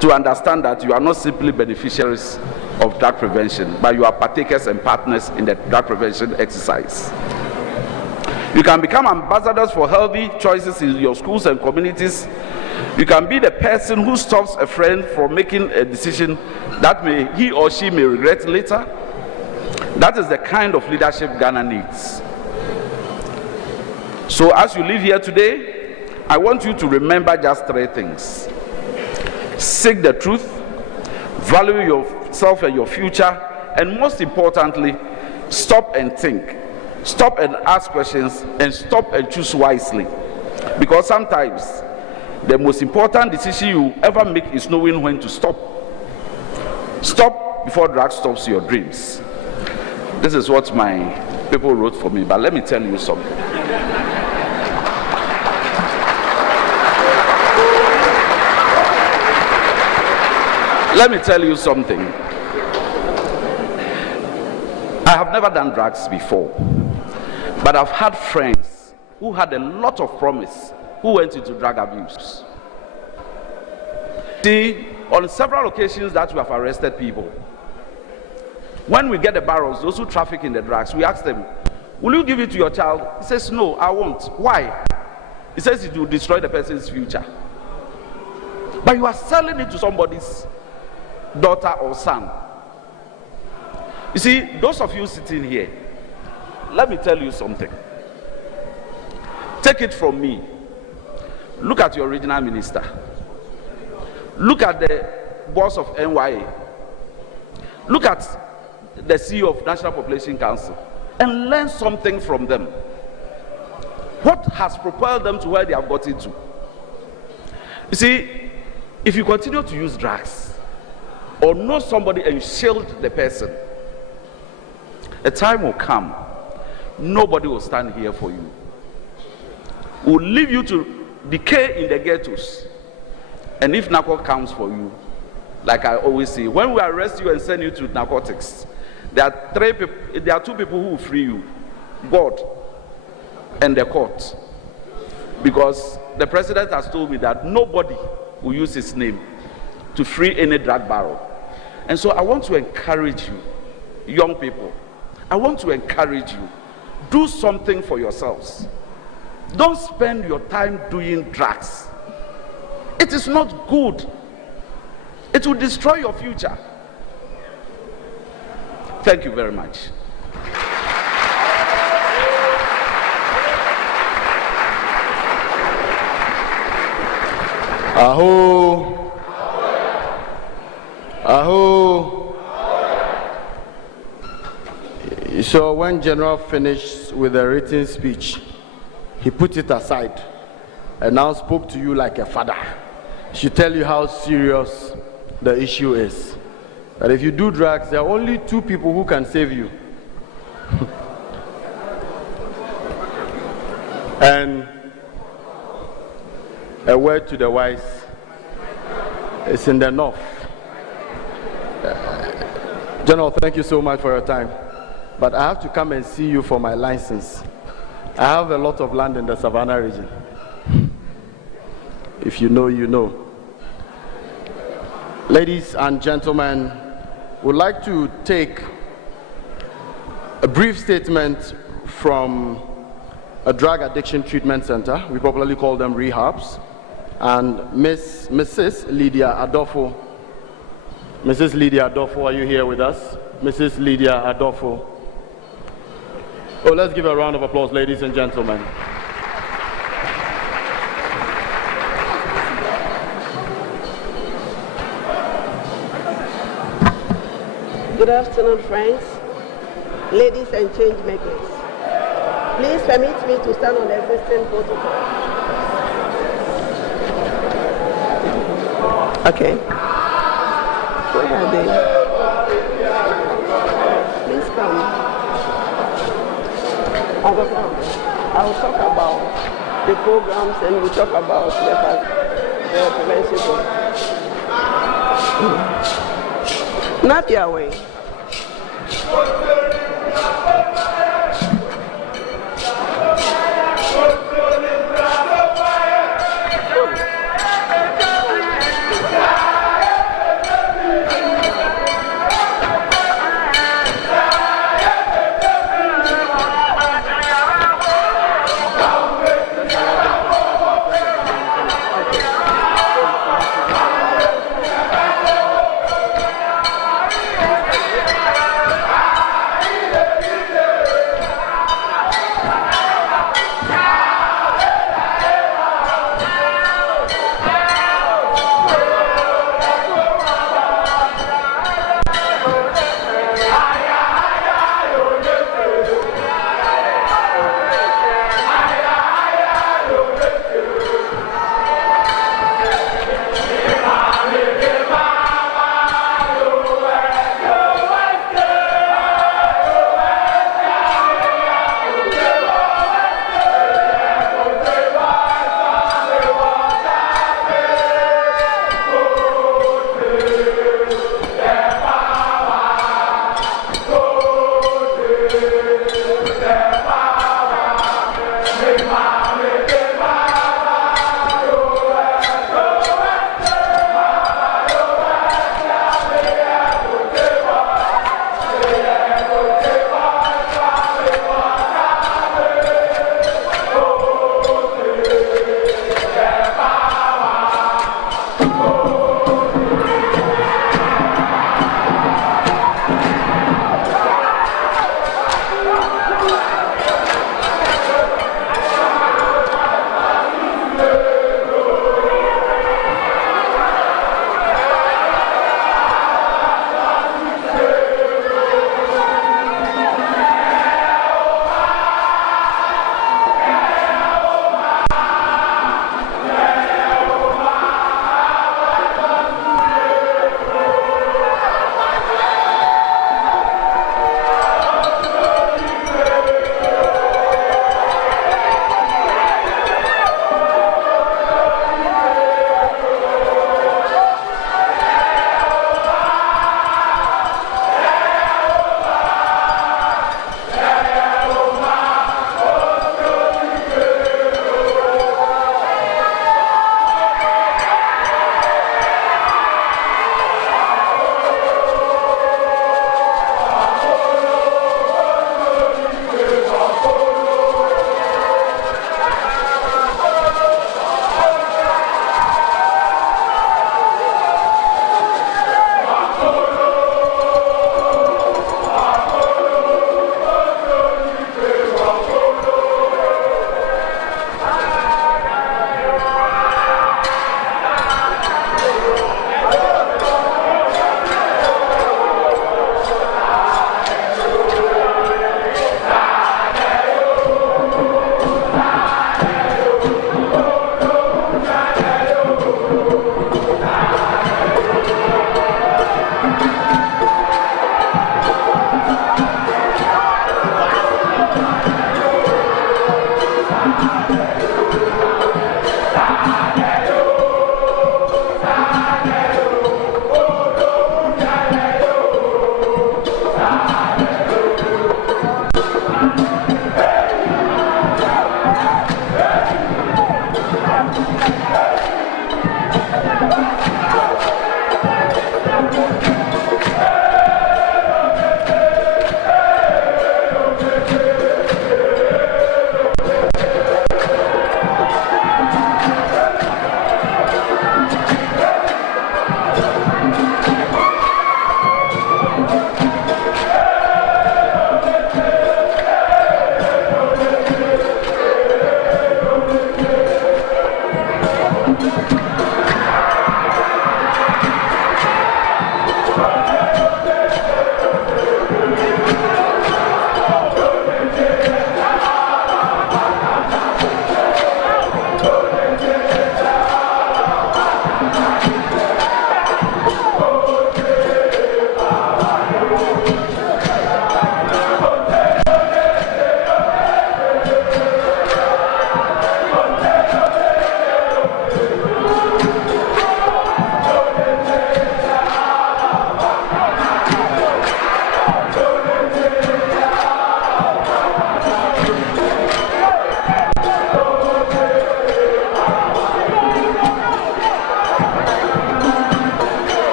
to understand that you are not simply beneficiaries of drug prevention, but you are partakers and partners in the drug prevention exercise. You can become ambassadors for healthy choices in your schools and communities. You can be the person who stops a friend from making a decision that he or she may regret later. That is the kind of leadership Ghana needs. So as you leave here today, I want you to remember just 3 things. Seek the truth, value yourself and your future, and most importantly, stop and think. Stop and ask questions, and stop and choose wisely. Because sometimes the most important decision you ever make is knowing when to stop. Stop before drug stops your dreams. This is what my people wrote for me, but let me tell you something. Let me tell you something. I have never done drugs before, but I've had friends who had a lot of promise who went into drug abuse. See, on several occasions that we have arrested people, when we get the barrels, those who traffic in the drugs, we ask them, will you give it to your child? He says, no, I won't. Why? He says it will destroy the person's future. But you are selling it to somebody's daughter or son. You see, those of you sitting here, let me tell you something. Take it from me. Look at your regional minister. Look at the boss of NYA. Look at the CEO of National Population Council and learn something from them. What has propelled them to where they have gotten to? You see, if you continue to use drugs or know somebody and shield the person, a time will come, nobody will stand here for you. Will leave you to decay in the ghettos. And if NACOC comes for you, like I always say, when we arrest you and send you to narcotics, there are 2 people who will free you: God and the court. Because the president has told me that nobody will use his name to free any drug barrel. And so I want to encourage you, young people. I want to encourage you. Do something for yourselves. Don't spend your time doing drugs. It is not good. It will destroy your future. Thank you very much. Aho. Aho. So when General finished with the written speech, he put it aside and now spoke to you like a father. He should tell you how serious the issue is. That if you do drugs, there are only 2 people who can save you. And a word to the wise is in the north. General, thank you so much for your time. But I have to come and see you for my license. I have a lot of land in the Savannah region. If you know, you know. Ladies and gentlemen, we'd like to take a brief statement from a drug addiction treatment center. We popularly call them rehabs. And Mrs. Lydia Adolfo. Mrs. Lydia Adolfo, are you here with us? Mrs. Lydia Adolfo. Oh, let's give a round of applause, ladies and gentlemen. Good afternoon, friends. ladies and change makers. Please permit me to stand on the existing protocol. Okay. Where are they? Please come. I will talk about the programs and we'll talk about the prevention program. Not your way.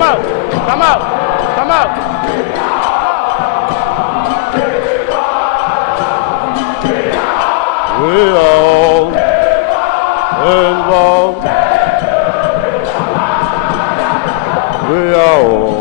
Come out. Come out. Come out. We are all involved. We are all.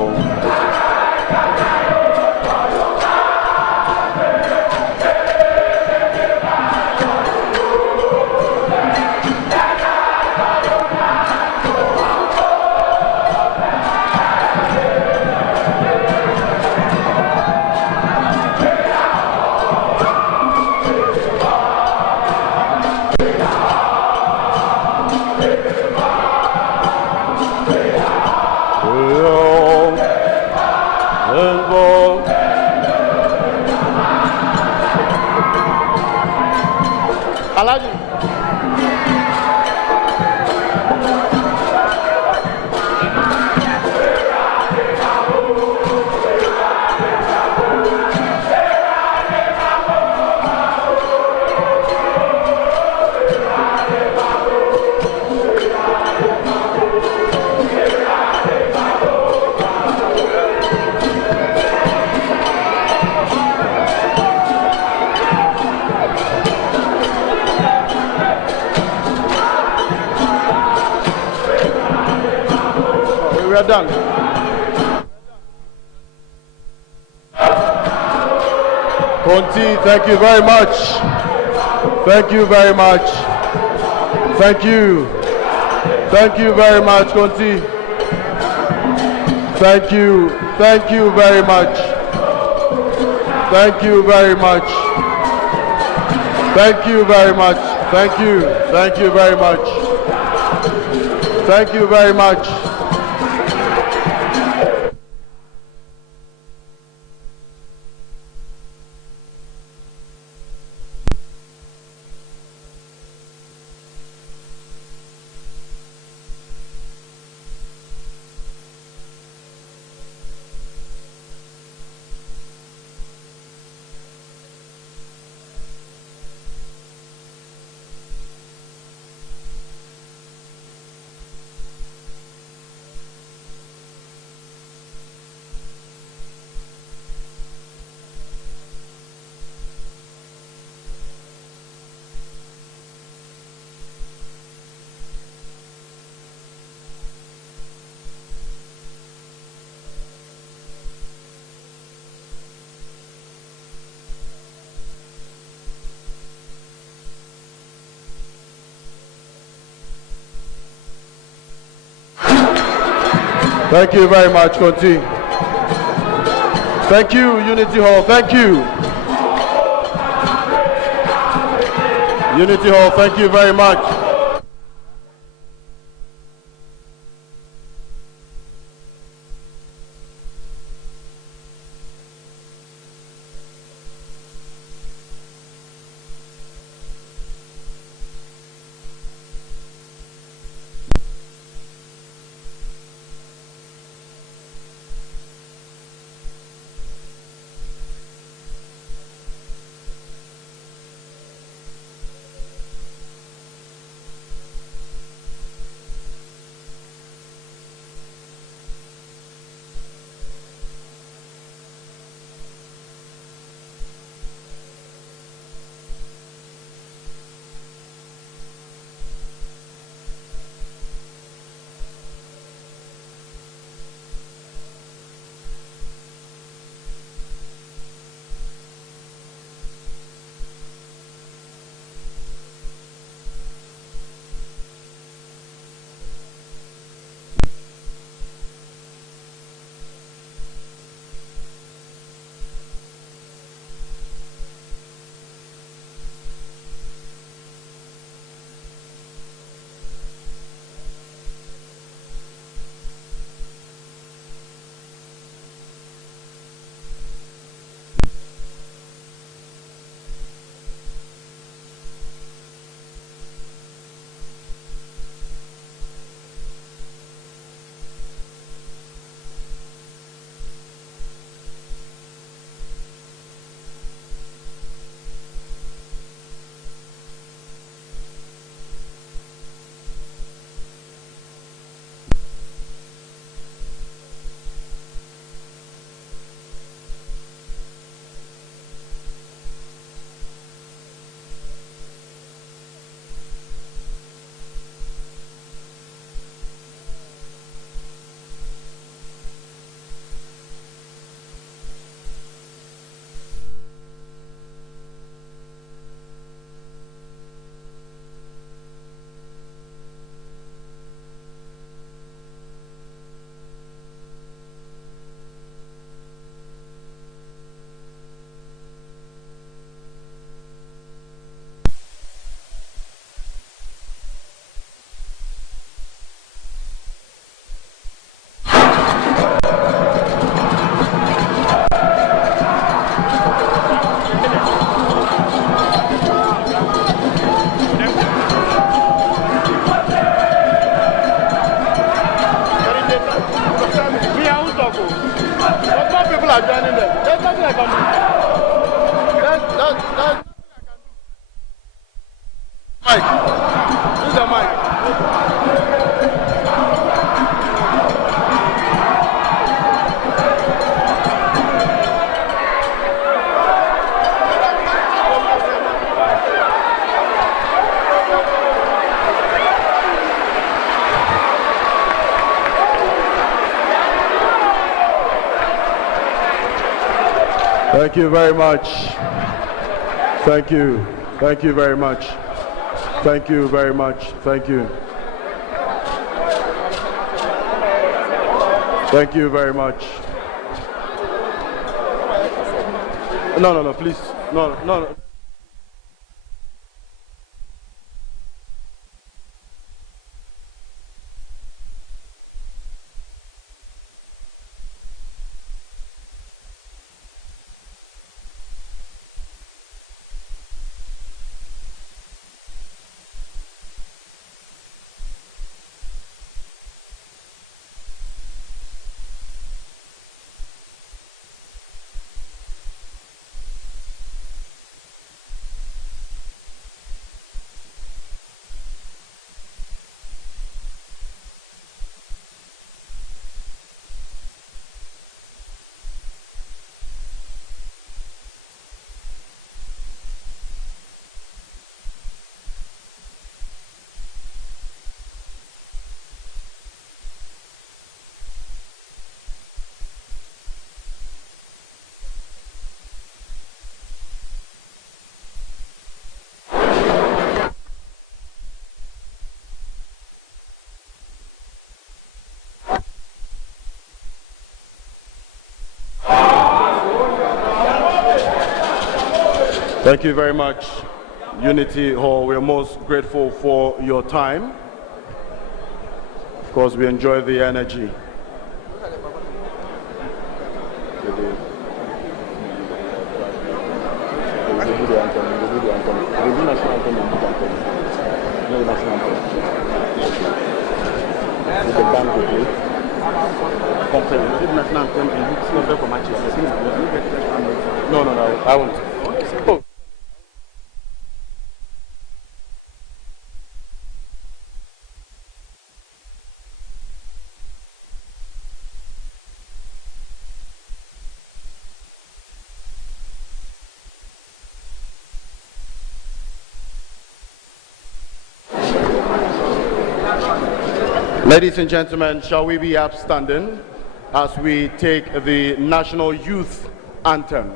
We are done. Conti, thank you very much. Thank you very much. Thank you. Thank you very much, Conti. Thank you. Thank you very much. Thank you very much. Thank you very much. Thank you. Thank you very much. Thank you very much. Thank you very much, Conti. Thank you, Unity Hall. Thank you. Unity Hall, thank you very much. But more people are joining them. There's nothing I can do. That's Mike. Use the mic. Thank you very much. Thank you. Thank you very much. Thank you very much. Thank you. Thank you very much. No, please. No. Thank you very much, Unity Hall. We're most grateful for your time. Of course, we enjoy the energy. No, I won't. Oh. Ladies and gentlemen, shall we be upstanding as we take the National Youth Anthem?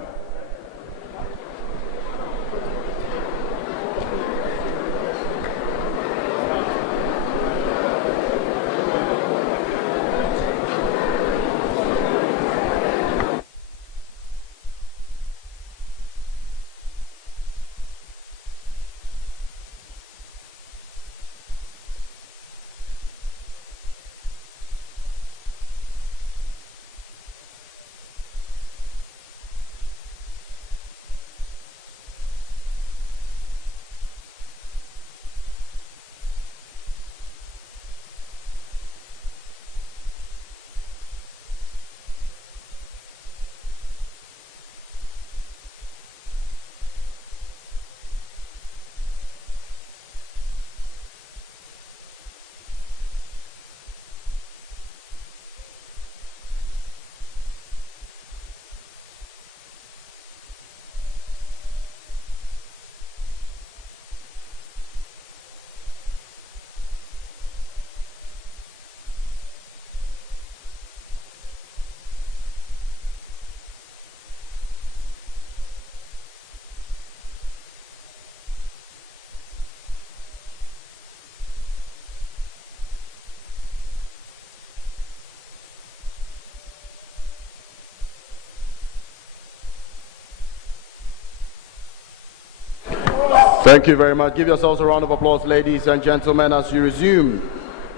Thank you very much. Give yourselves a round of applause, ladies and gentlemen, as you resume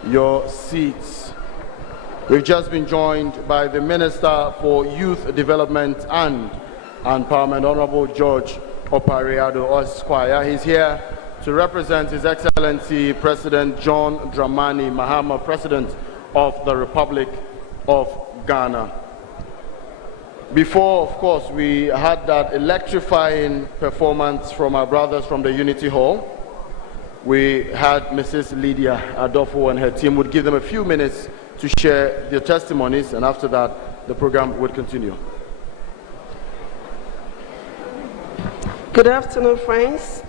your seats. We've just been joined by the Minister for Youth Development and Empowerment, Honorable George Opariado Esquire. He's here to represent His Excellency President John Dramani Mahama, President of the Republic of Ghana. Before, of course, we had that electrifying performance from our brothers from the Unity Hall. We had Mrs. Lydia Adolfo and her team would give them a few minutes to share their testimonies, and after that, the program would continue. Good afternoon, friends,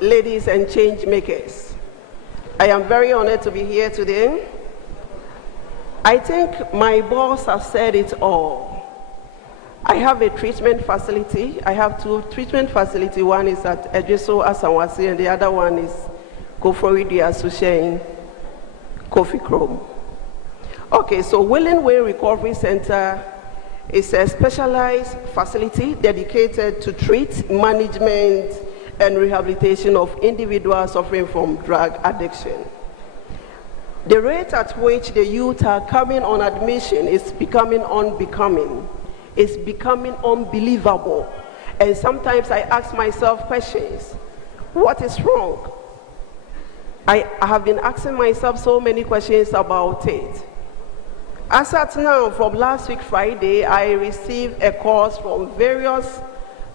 ladies and change makers. I am very honored to be here today. I think my boss has said it all. I have a treatment facility. I have two treatment facilities. One is at Ejiso Asanwasi, and the other one is Koforidi Asushen Kofi Chrome. Okay, so Willing Way Recovery Center is a specialized facility dedicated to treat, management, and rehabilitation of individuals suffering from drug addiction. The rate at which the youth are coming on admission is becoming unbecoming. It's becoming unbelievable. And sometimes I ask myself questions. What is wrong? I have been asking myself so many questions about it. As at now, from last week Friday, I received a call from various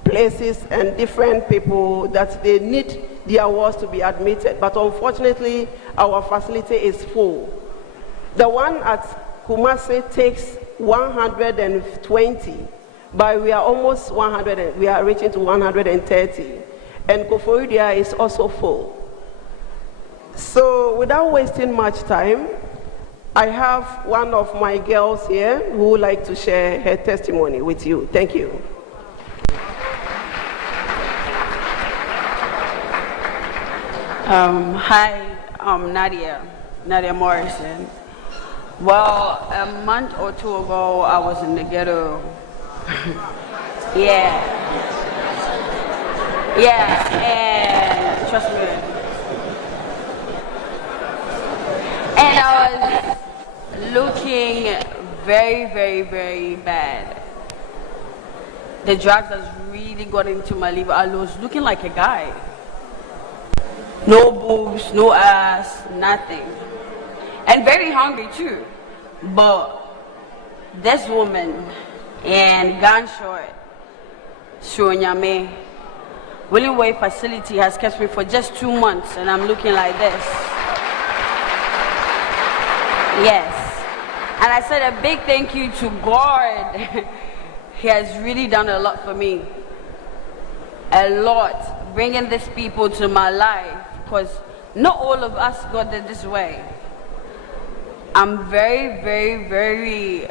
places and different people that they need their wards to be admitted. But unfortunately, our facility is full. The one at Kumasi takes 120, but we are almost 100, we are reaching to 130. And Koforidia is also full. So without wasting much time, I have one of my girls here who would like to share her testimony with you. Thank you. Hi, I'm Nadia Morrison. Well, a month or two ago, I was in the ghetto. Yeah, and trust me. And I was looking very, very, very bad. The drugs has really got into my liver. I was looking like a guy. No boobs, no ass, nothing. And very hungry too. But this woman in Gunshot, Shonyame, Willing Way facility has kept me for just 2 months, and I'm looking like this. Yes. And I said a big thank you to God. He has really done a lot for me. A lot. Bringing these people to my life. Because not all of us got it this way. I'm very, very, very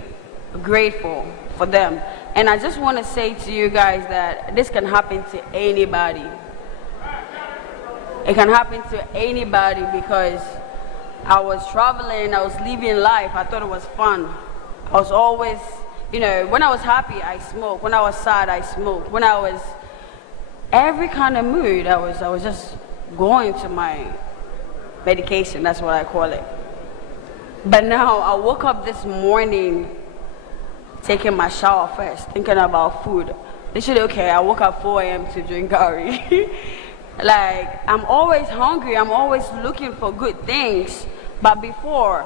grateful for them. And I just want to say to you guys that this can happen to anybody. It can happen to anybody because I was traveling, I was living life, I thought it was fun. I was always, you know, when I was happy, I smoked. When I was sad, I smoked. When I was every kind of mood, I was just going to my medication, that's what I call it. But now I woke up this morning taking my shower first, thinking about food. Literally, okay, I woke up 4 a.m. to drink curry. Like, I'm always hungry, I'm always looking for good things. But before,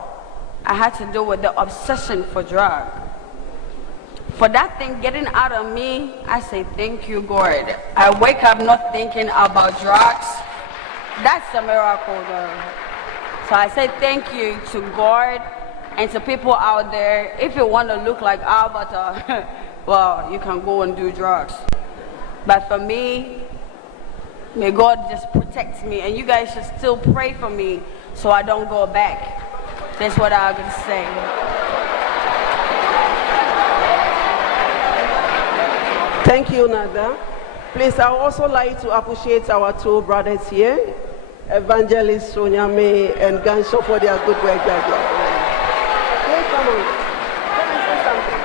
I had to deal with the obsession for drug. For that thing getting out of me, I say thank you, God. I wake up not thinking about drugs. That's a miracle, girl. So I say thank you to God and to people out there. If you want to look like Albert, well, you can go and do drugs. But for me, may God just protect me, and you guys should still pray for me so I don't go back. That's what I'm going to say. Thank you, Nada. Please, I would also like to appreciate our two brothers here, Evangelist Sonyame and Gansho, for their good work that they are doing. Please come on. Let me say something.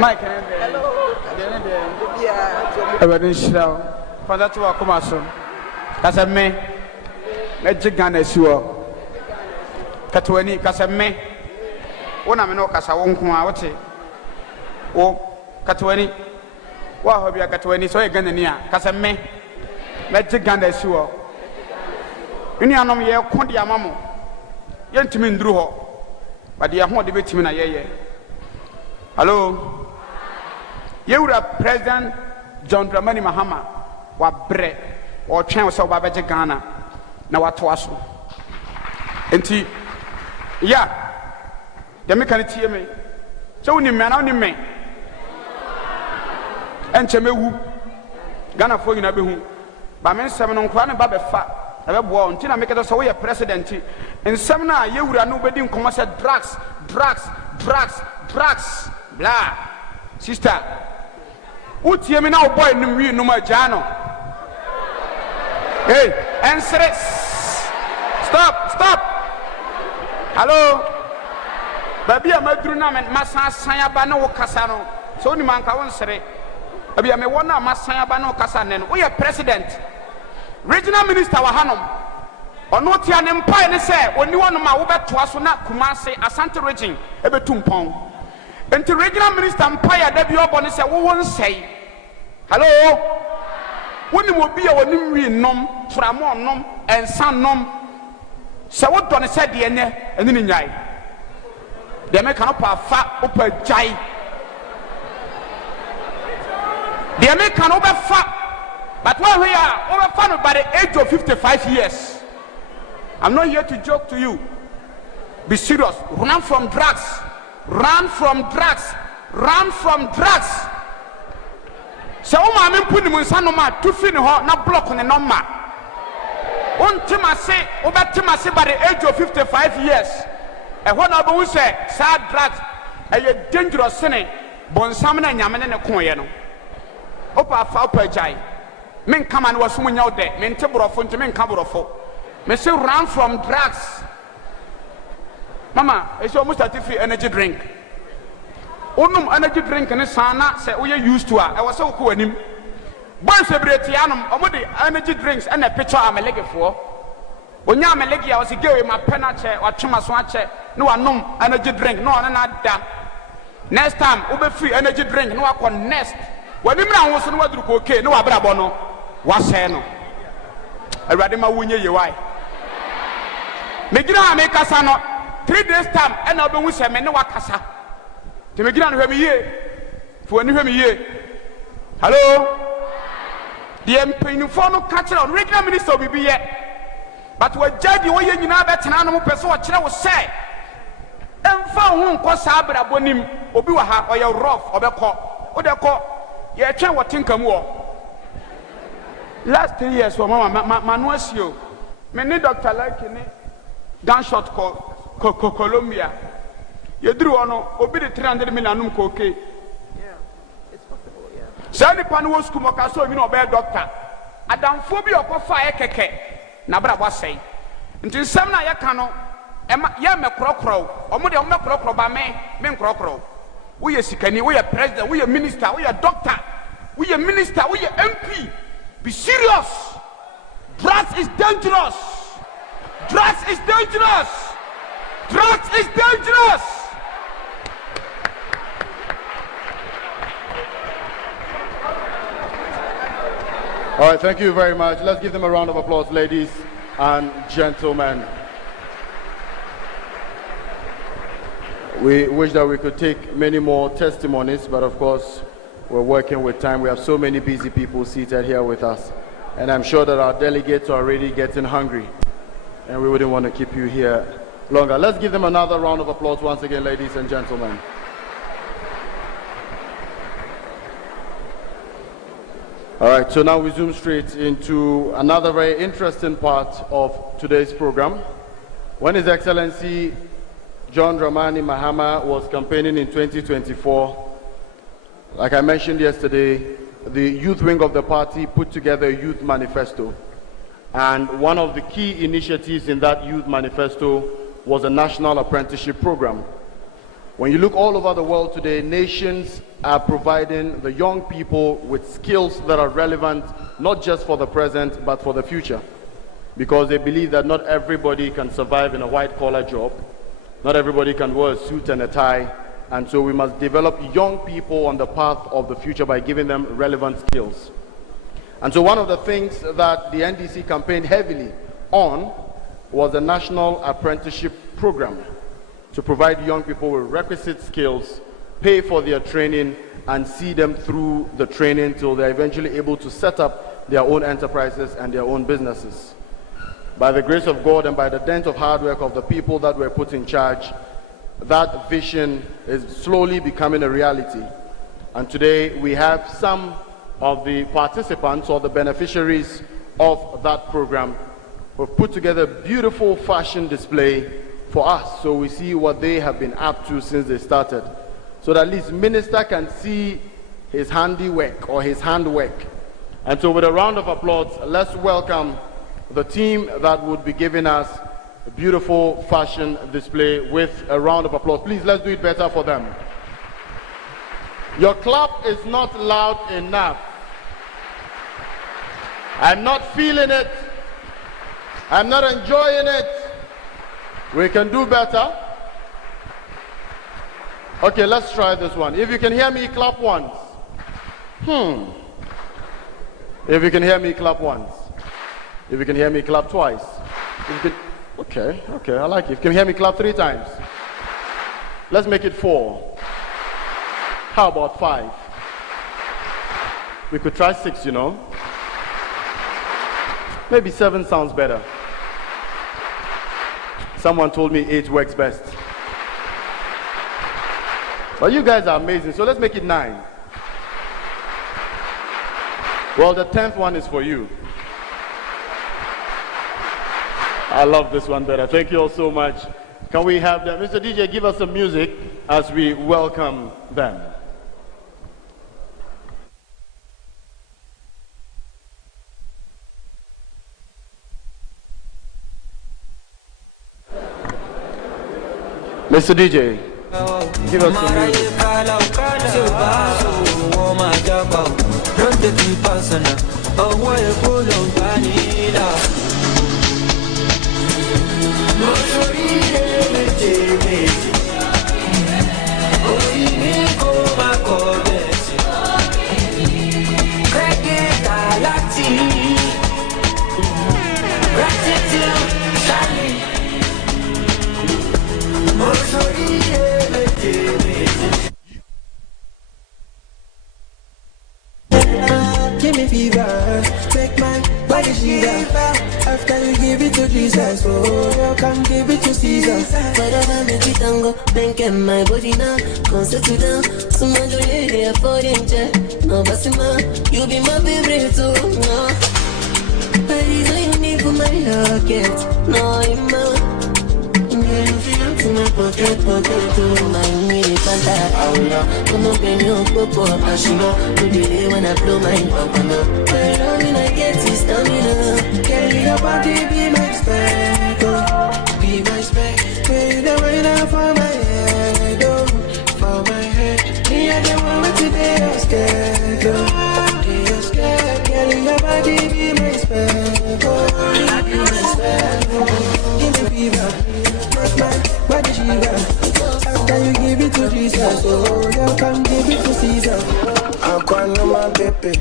Mike, hello. Yeah. Everything shall. For that, to come soon. That's a me. Let's get a sure. Katwani, Casame. One I know Casa won't come out. Oh, Katwani. What have you got 20? So again, near Casame. Mɛgye Ghana asi hɔ. Nnuanom yɛ ko de ama mo. Yɛntumi nduru hɔ. But yɛ ho de betumi na yɛyɛ. Hello. Yɛwura President John Dramani Mahama wabrɛ ɔtwɛn sɛ ɔba bɛgye Ghana na watoa so. Enti ya dɛm ka ne tie me. Sɛ woni me na woni me. Ɛnkyɛ mewu. Ghana fo nyina behu. Ba me nsɛm no nkwa ne ba bɛfa. Ɛbɛboa nti na mekɛtɔ sɛ woyɛ president. Nsɛm na yɛwura no bɛdi nkɔmɔ sɛ drugs. Blah. Sister. Utie me na wo boy num wi num agya no. Hey, answer. Stop. Hello. Baby amaduru na men masan san aba na wo kasa no. So oni manka won sere. Baby am won na masan aba na wo kasa ne no. Wo ye president. Regional minister wa hanom. Ono tia ne mpa ne se oni wonom a wo betoa so na Kumasi Asante region e betum pon. Enti regional minister mpa ya da bi obo ne se wo won sei. Hello. Woni mo bi a woni wi nom, framo nom, ensa nom. Se wo do ne se de ne eni ni nyai. De me kan pa fa opa jai. De me kan obefa. But when we are over by the age of 55 years, I'm not here to joke to you. Be serious. Run from drugs. So I'm putting my son on my 2 feet not block on the number. One time I say, over time I say by the age of 55 years, and what I will say, sad drugs, a dangerous sinning, Bonsamina and Yaman and a coin. Opa fa per jai. Men come and was someone out there, men table of fun to men cover of folk. Men say run from drugs. Mama, it's almost a free energy drink. Onum energy drink and sana say we are used to her. I was so cool in him. Once a Bretianum, or the energy drinks and a picture I'm a leg for. When I'm a leggy, I was a girl in my penache or chimaswache, no one energy drink, no another. Next time, Uber free energy drink, no one nest. When the man was no okay, no abrabono. Was no. I read him a winnie you why. Megina make us 3 days time and I'll be with him and no wakasa. To make it on me here. For when you hear me here. Hello? The employee for no catcher on regular minister will be yet. But what judge you know better than animal person what I was say. And found one cause Sabra Bonim, Obiwaha, or your rough or the court. Or the court. Yeah, try what think more. Last 3 years for Mama Manuasio. Many doctor like in it. Gunshot Colombia. You drew on obi the 300 million cocaine. Yeah, it's possible, yeah. Sani Panu Skumoka so you know bear doctor. Adam phobia of fire keke. Nabra was say. Until some na yakano, ya me crocro, or more than me crocro by me, men crocro. We are Sikani, we are president, we are minister, we are doctor, we are minister, we are MP. Be serious. Drugs is dangerous. Drugs is dangerous. Drugs is dangerous. All right, thank you very much. Let's give them a round of applause, ladies and gentlemen. We wish that we could take many more testimonies, but of course, we're working with time. We have so many busy people seated here with us, and I'm sure that our delegates are already getting hungry, and we wouldn't want to keep you here longer. Let's give them another round of applause once again, ladies and gentlemen. All right, so now we zoom straight into another very interesting part of today's program. When His Excellency John Dramani Mahama was campaigning in 2024, like I mentioned yesterday, the youth wing of the party put together a youth manifesto. And one of the key initiatives in that youth manifesto was a national apprenticeship program. When you look all over the world today, nations are providing the young people with skills that are relevant, not just for the present, but for the future. Because they believe that not everybody can survive in a white-collar job. Not everybody can wear a suit and a tie. And so we must develop young people on the path of the future by giving them relevant skills. And so one of the things that the NDC campaigned heavily on was the National Apprenticeship Program to provide young people with requisite skills, pay for their training, and see them through the training till they're eventually able to set up their own enterprises and their own businesses. By the grace of God and by the dint of hard work of the people that were put in charge, that vision is slowly becoming a reality. And today we have some of the participants or the beneficiaries of that program who have put together a beautiful fashion display for us, so we see what they have been up to since they started, so that at least Minister can see his handiwork or his handwork. And so with a round of applause, let's welcome the team that would be giving us a beautiful fashion display with a round of applause. Please, let's do it better for them. Your clap is not loud enough. I'm not feeling it. I'm not enjoying it. We can do better. Okay, let's try this one. If you can hear me, clap once. If you can hear me, clap once. If you can hear me, clap twice. If you can, okay, I like it. If you can hear me, clap 3 times. Let's make it 4. How about 5? We could try 6, you know. Maybe 7 sounds better. Someone told me 8 works best. But you guys are amazing, so let's make it 9. Well, the 10th one is for you. I love this one better. Thank you all so much. Can we have them? Mr. DJ, give us some music as we welcome them. Mr. DJ, give us some music. Give me fever, make my body shiver. After you give it to Jesus, oh, you can give it to Caesar. Whatever make it tango, then get my body now. Come settle down, so my jolly day for them. No, Basima, you be my favorite too. No, but it's all you need for my locket. No, I'm not. To my pocket, to my mini panta. Come on, baby, you go passion. To delay when I blow my papa. But all I get is stamina. Carry your body, be my spec, oh. Be my spec. Pay the way down for my head, oh. For my head. Me, I don't want to be your scared, oh. Be your scared. Carry your body, be my spec, oh. Be my spec, oh. Give me fever. Make my body shiver. After you give it to Jesus, oh, you can give it to Caesar. I'm calling my baby.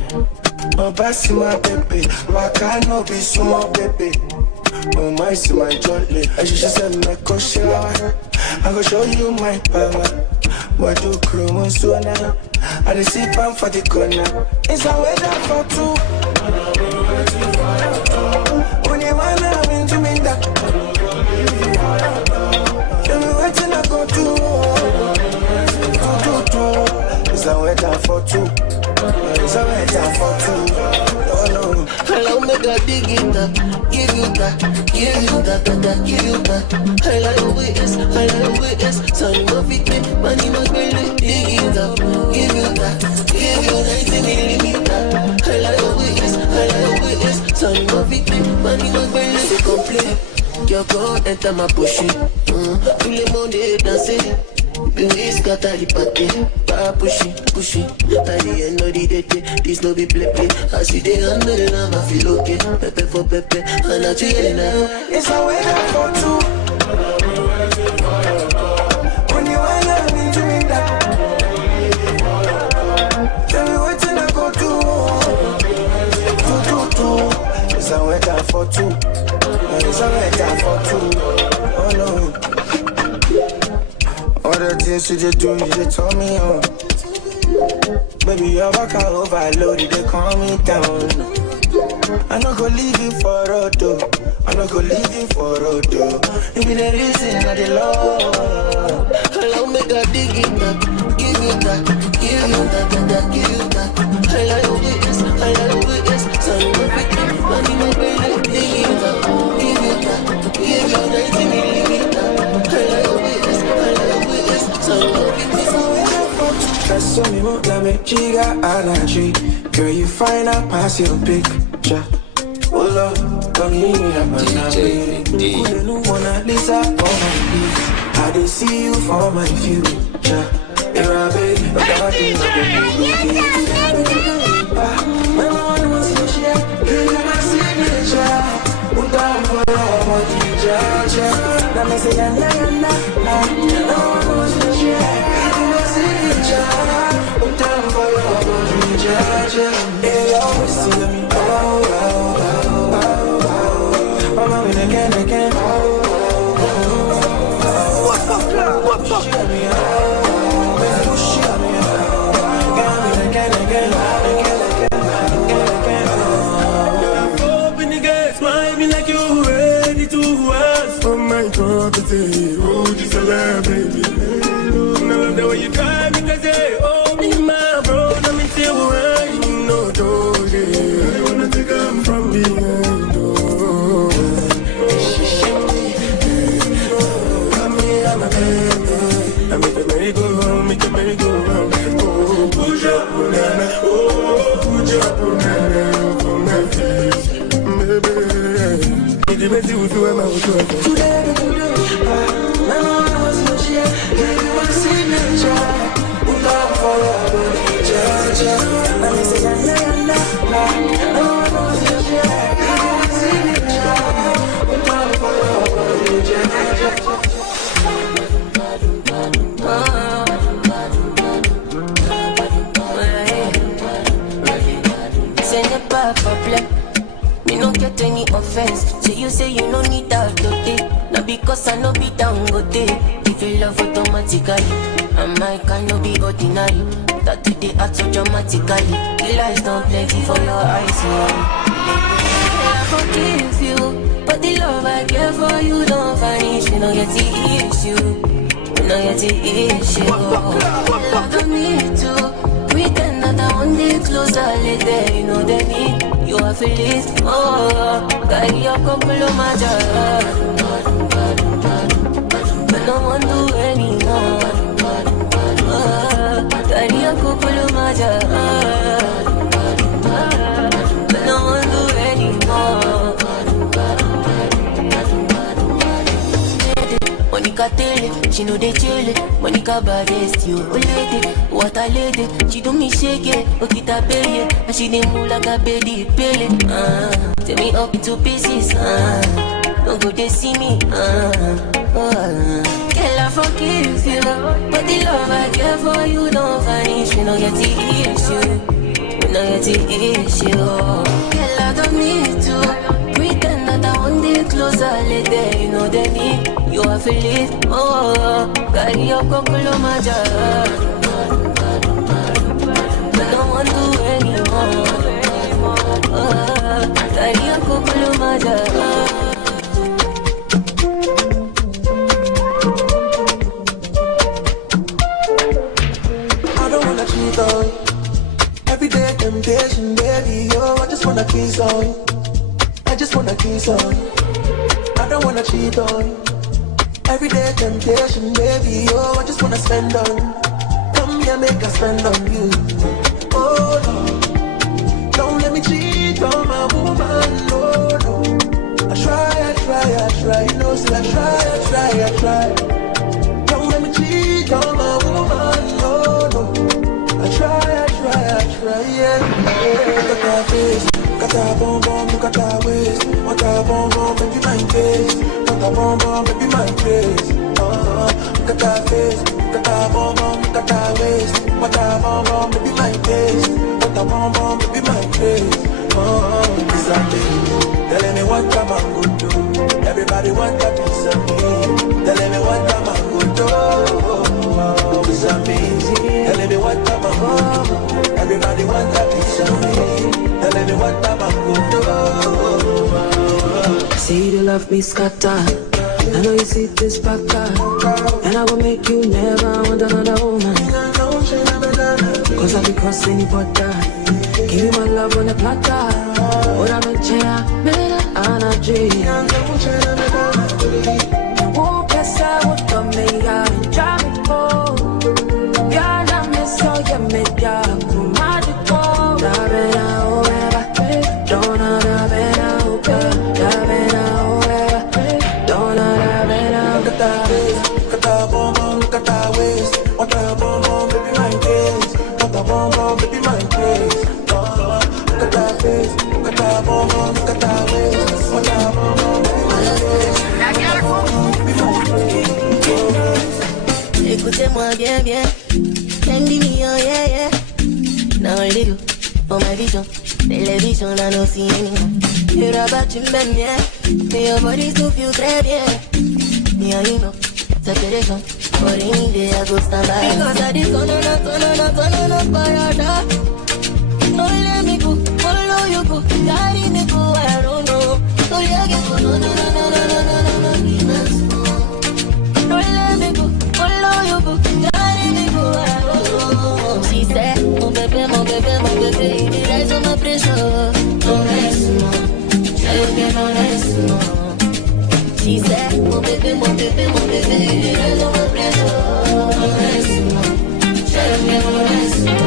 Oh, Bassi, my baby. Why can't I be so my baby? Oh, my, see my jolly. I just said, make a shower. I go show you my power. What do chromosomes now? I receive them for the corner. It's a weather for 2. When you wanna win to me that. Tell me what I go do. It's a weather for 2. It's a weather for 2. No. Hello, make a dig it up. Give you that, give you that, give you that. I like the way it's, so you must be clean, money must be lit. Dig it up, give you that, give you 90 millimeter. I like the way it's, so you must be clean, money must be lit. To complete, your girl enter my pussy. Tout le monde est dansé. The way scatter the party, push it. At the end of the day, this no be play. I see the under the lamb, I feel okay. Pepe for pepe, and I tell you now. It's a weather for 2. When you wanna be doing that, tell me what I go do. for two. It's alright for two. Oh no. All the things you just do, you just told me on. Baby, your back are overloaded, they calm me down. I no go leave you for road, I no go leave you for road, you be the reason I the love. Allow me to dig it up, give you that, give you that, give you that. I like witness, son of a bitch, money my baby, dig it up, give you that, give you that, give me it up. I like witness, son of a bitch. That's so me won't let me chiga energy. Girl, you find out past your picture. Oh Lord, come here, I'm gonna be the Mona Lisa for my peace. I did see you for my future. You're a baby, but I think I'm my one was your share. Give you my signature. Put down for your teacher. Let me say, na. My one was your share. Give you my signature. Put down for your teacher. Hey, you always see me. Again. What fuck? Open the gates, might be like you ready to ask for my property. Oh, just a love, baby. I love the way you drive me crazy. Oh, me, my bro, let me tell you where you know, dog. I wanna take them from behind. I make the merry go round, make the merry go round. Oh, push up, banana. Oh, push up, banana. From my face, baby. Need to make you feel my today. My mama was no share. Give you my signature. Put up for your teacher. Let me say, na. My mama was no share. Give you my signature. Put up for your teacher. Problem. Me no get any offense. So you say you no need that today. Not because I no be down go day. If you love automatically, and my kind no be ordinary. That today act so dramatically. The lies don't plenty for your eyes. I forgive you, but the love I care for you don't vanish. We no get the issue. We no get the issue. I don't need to pretend that I want it closer later. You know they need. You have to live, oh, got your couple of my job. But no one do anymore. Got your couple of my job. But no one do anymore. Monica tell it, she know they chill it. Monica baddest, you lady. What a lady, she do me shake it. Okita pay it, and she dey move like a baby pele. Take me up into pieces. Don't go they see me. Girl, I forgive you, but the love I care for you don't vanish. We no get the issue. We no get the issue. Girl, I don't need to pretend that I want it closer later. You know they need. You have to live, oh, got your couple of my job. But no one do anymore. Got your couple of my job. I don't wanna cheat on you. Everyday temptation, baby, yo, I just wanna kiss on you. I just wanna kiss on you. I don't wanna cheat on you. Everyday temptation, baby, oh, I just wanna spend on you. Come here, make a spend on you. Oh, no, don't let me cheat on my woman, no. I try, you know, still I try. Don't let me cheat on my woman, no. I try, yeah. Look at that face, look at that bonbon, look at that waist. What that bonbon, baby, my face. What that bonbon, baby, my face. Look at that face, look at that bonbon, look at that waist. What that bonbon, baby, my face. What that bonbon, baby, my face. This I think, telling me what love me scatter. I know you see this backer, and I will make you never want another woman. Cause I be crossing the border. Give you my love on the platter. What I'm a chair, better energy. Won't pass out what the mayor and drive me home. Yeah, I'm miss all your media. Magical. Don't Écoutez-moi bien, bien. Send me, oh yeah, yeah. Now I do for my vision. Television, I don't see anymore. You're about you, man, yeah. Your body still feel très bien. Me and you know, separation. But any day I go stand by. Because I did turn on, parada. Don't let me go, follow you go. Carry me go, I don't know. Don't let me go, no. Don't let me go, follow you go. Carry me go, I don't know. She said, mon bébé, il rise on my pressure. Don't rest, no. No rest, no. She said, mon bébé, il rise on my pressure. Don't rest, no. No rest, no.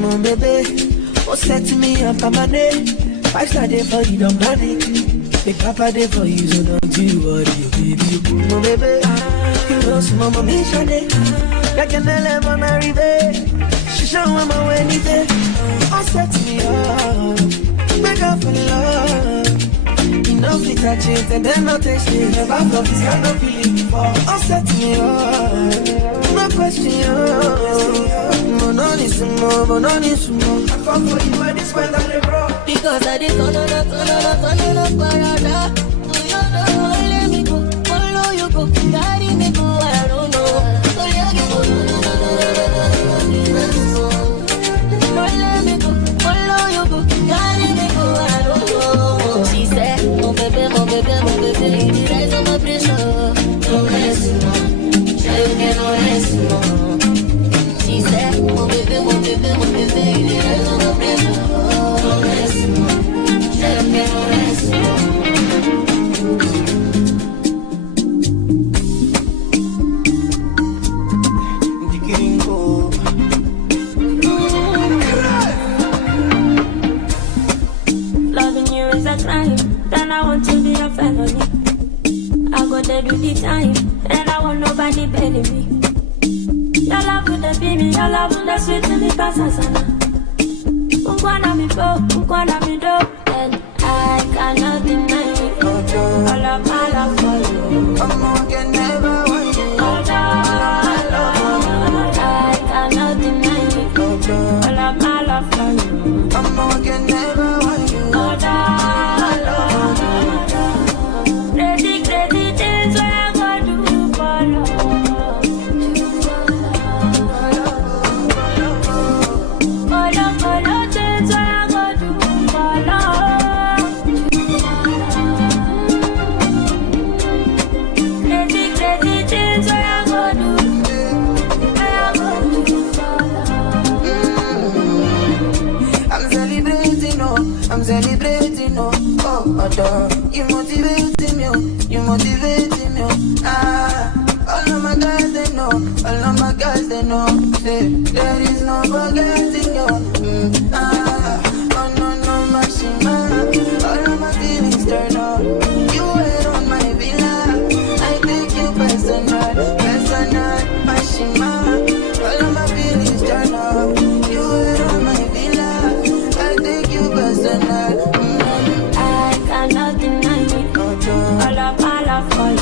Mon bébé, oh set me up on my name. 5-star day for you, don't panic. Big papa day for you, so don't you worry, baby. Mon bébé, you know some mama me shade. Like an eleven arrive. She show me my way anything. Oh set me up, make up for love. You know if you touch it and then I'll taste it. Never felt this kind of feeling before. Oh set me up, no question. Mononissimo. I come for you and this when I'm bro. Because I did turn on, parada. Do you know? Let me go, follow you go. Carry me go, I don't know. So let me go, no, let me go, follow you go. Carry me go, I don't know. She said, mon bébé, il rise on my pressure. No rest, no. No rest, no. She said, mon bébé, il rise on my pressure. No rest, no. No rest, no. Loving you is a crime, then I want to be a felony. I go there do the time, and I want nobody better me. Your love would be me, your love would sweet me, Kasasana. Unkwana mi bo, unkwana mi do, and I cannot deny it. All of my love for you, can never want you. I cannot deny it. All of my love for you, can never want you. Crazy things where I go do for love. Follow things where I go do for love. Crazy things where I go do for love. I'm celebrating, oh, adore. You motivating me, ah. All of my guys they know, say, there is no forgetting you, oh no, Maxima. All of my feelings turn on. You wait on my villa, I take you personal, Maxima. All of my feelings turn on. You wait on my villa, I take you personal. I cannot deny it. All of my love for you,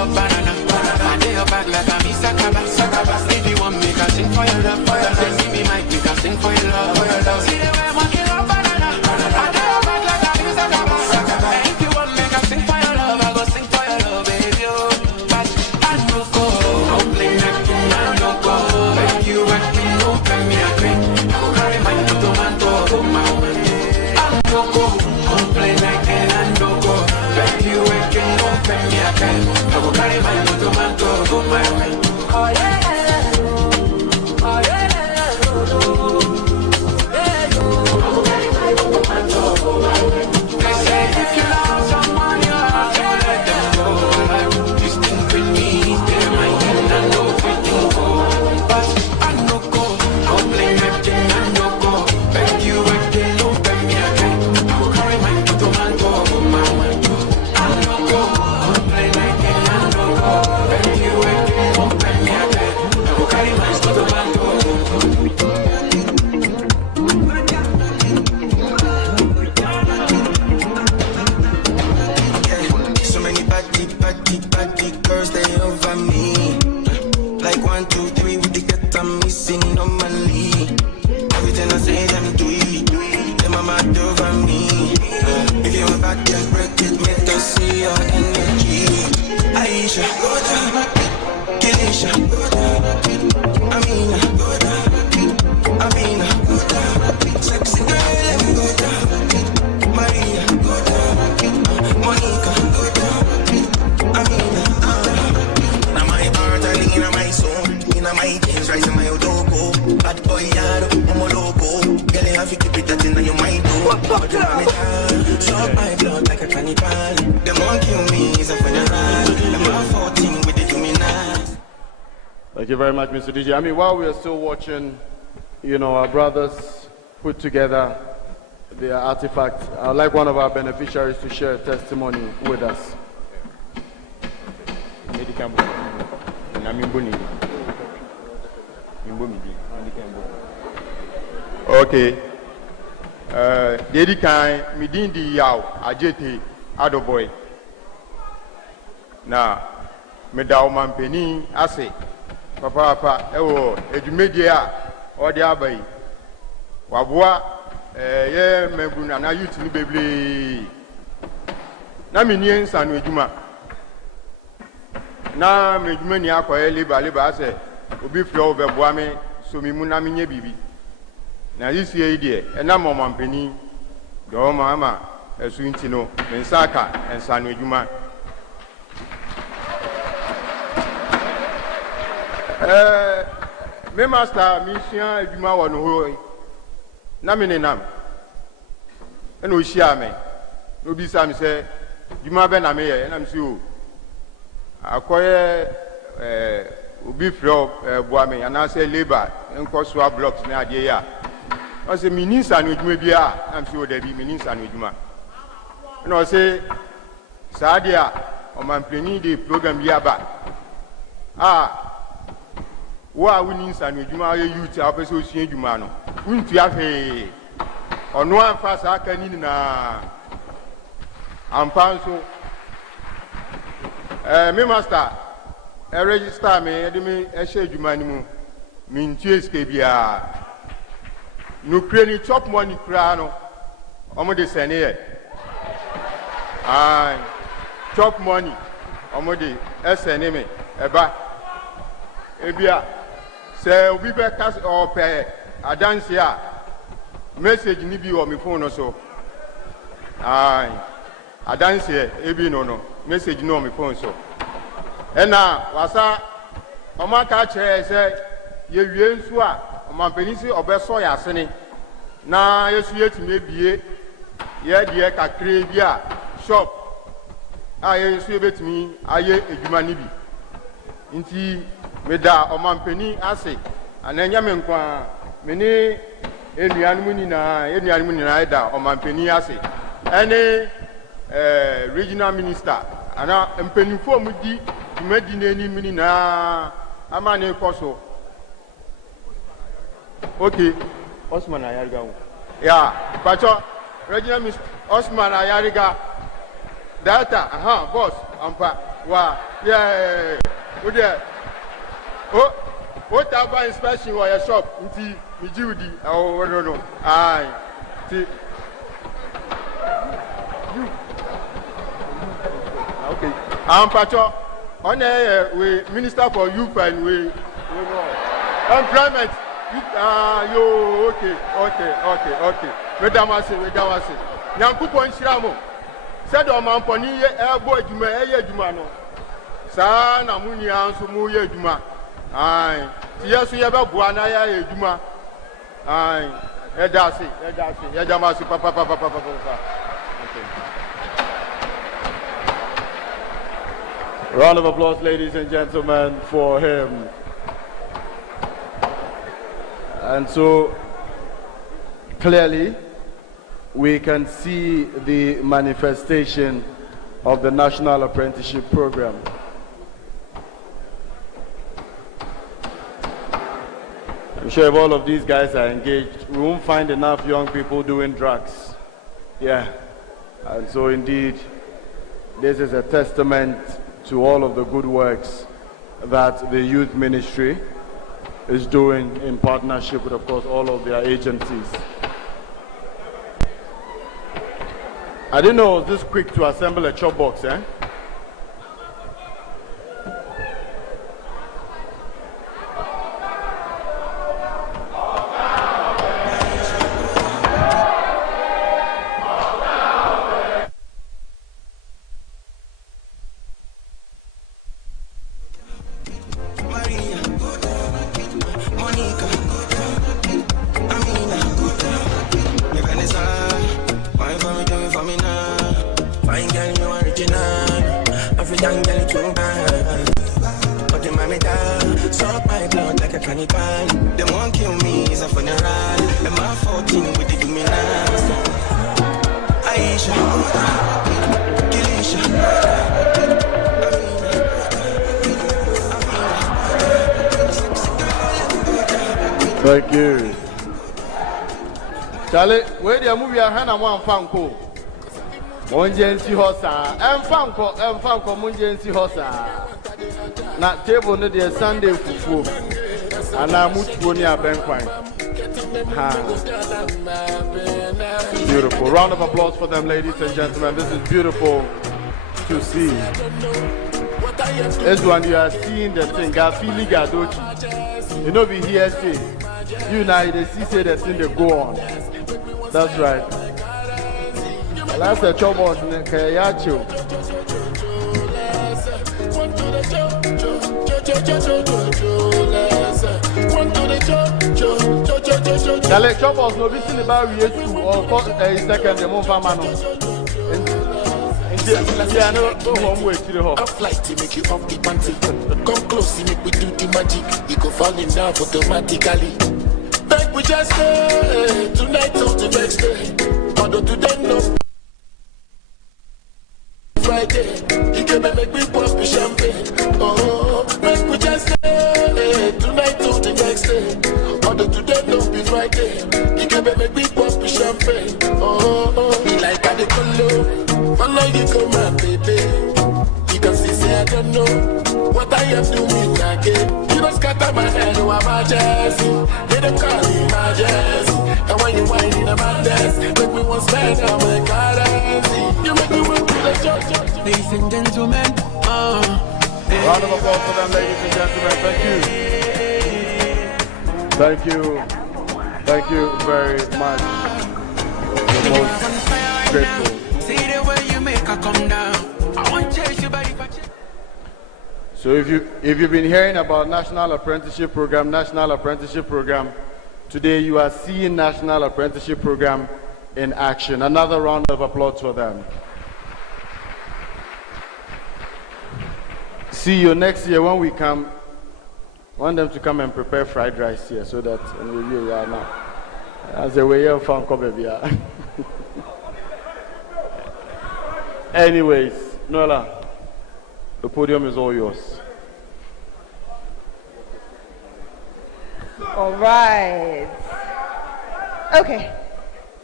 love banana. I day your back like I'm Sakaba. If you want me, I sing for your love. Say see me mic, you can sing for your love. See the way I want you love banana. I day your back like I'm Sakaba. And if you want me, I sing for your love. I go sing for your love, baby. But I no go, no play nothing, I no go. When you acting, no play me a drink. I go carry my little man to go my way. I no go, no play nothing, I no go. When you acting, no play me a drink. I go carry my little man to go my way. Oh yeah. Thank you very much, Mr. DJ. I mean, while we are still watching, our brothers put together their artifacts, I'd like one of our beneficiaries to share a testimony with us. Okay. Dedi kai midin di yaw ajete adoboy. Na medaw mampeni ase. Papa ewo edumedie a odi abai. Waboa ye mebuna na youth ni beble. Na menien sanu eduma. Na meduma ni akoye leba ase obi flo obeboa me so mi mu na menye bibi. Na this year idea ena momampeni do mama esu ntino mensaka ensanu eduma. Me master mission eduma wo no ho na me nenam ena o hia me no bi sa me se eduma be na me ye na me si o akoye obi flo boa me ana se labor enko so blocks na ade ya o se minisa no eduma bi a na me si o da bi minisa no eduma ena o se saadia o man plani de program bi aba wa wini sanu eduma ye youth apese osua eduma no untu afe ono anfa sa aka ni na ampanso me master register me edimi ehye eduma ni mu mintu eske bia no kreni top money kra no omo de sene ye top money omo de sene me eba ebia se obi be kas or pe adanse a message ni bi o me phone no so adanse ebi no message no me phone so ena wasa omaka che se ye wie nsu a omanpanisi obeso ya sene na yesu yetime bie ye de kakre bi a shop yesu yebetimi aye eduma ni bi nti meda omampeni ase ananya me nkwa meni enuanum ni na eda omampeni ase ene regional minister ana mpenifo mu di dumadi nani mini na amane koso okay Osman Ayariga ya pacho regional minister Osman Ayariga data boss ampa Wow. Yeah. Good there. Oh, what about inspection or your shop? Inti, Mijudi. Oh, no. Aye. See. You. Okay. Pacho, on we Minister for Youth and we employment. Okay. Wedamase. Nyankupo nshiramo. Said o man poni ebo adwuma adwuma no. Sa na muni anso mu ye adwuma. Ai. Ti yeso ye be boa na ya adwuma. Ai. Edase. Yedamase papa. Okay. Round of applause, ladies and gentlemen, for him. And so clearly we can see the manifestation of the National Apprenticeship Program. I'm sure if all of these guys are engaged, we won't find enough young people doing drugs. Yeah. And so indeed, this is a testament to all of the good works that the youth ministry is doing in partnership with, of course, all of their agencies. I didn't know it was this quick to assemble a chop box, eh? Thank you. Charlie, where the movie I had one fanko. Monjensi hosa. Fanko, monjensi hosa. Na table no the Sunday fufu. And I must go near Benquine. Beautiful. Round of applause for them, ladies and gentlemen. This is beautiful to see. This one you are seeing the thing. Gafili Gadochi. You know we hear say. You now they see the thing they go on. That's right. That's a trouble on Kayacho. The troubles no be seen about we to or second the move yeah, no home way to the home. Flight to make you off the panty. Come close, make we do the magic. You go falling down automatically. Back we just stay tonight till the next day. Although today no Friday, you can make me pop the champagne. Oh, back we just stay tonight till the next day. Although today no be Friday, you can make me pop the champagne. Oh, be like a color. Follow you come on, baby. You can see, say I don't know what I am doing again. You don't scatter my head, oh, I'm a jazzy. They don't call me my jazzy. And when you whine in the madness, make me want spend on my currency. You make me want to the church. Ladies and gentlemen, round of applause for them, ladies and gentlemen. Thank you. Thank you very much. The most grateful. So if you've been hearing about National Apprenticeship Program, today you are seeing National Apprenticeship Program in action. Another round of applause for them. See you next year when we come. I want them to come and prepare fried rice here so that we are now. As a way of fun, baby. Anyways, Nola, the podium is all yours. All right. Okay.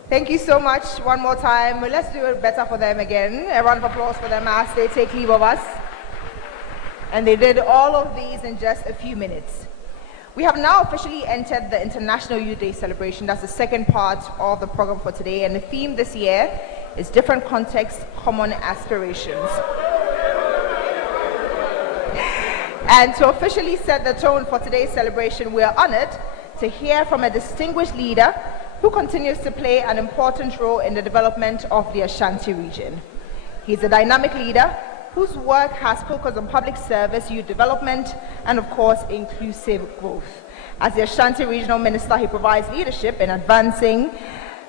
Thank you so much. One more time. Let's do it better for them again. A round of applause for them as they take leave of us. And they did all of these in just a few minutes. We have now officially entered the International Youth Day celebration. That's the second part of the program for today. And the theme this year is different contexts, common aspirations. And to officially set the tone for today's celebration, we are honored to hear from a distinguished leader who continues to play an important role in the development of the Ashanti region. He's a dynamic leader whose work has focused on public service, youth development, and of course, inclusive growth. As the Ashanti Regional Minister, he provides leadership in advancing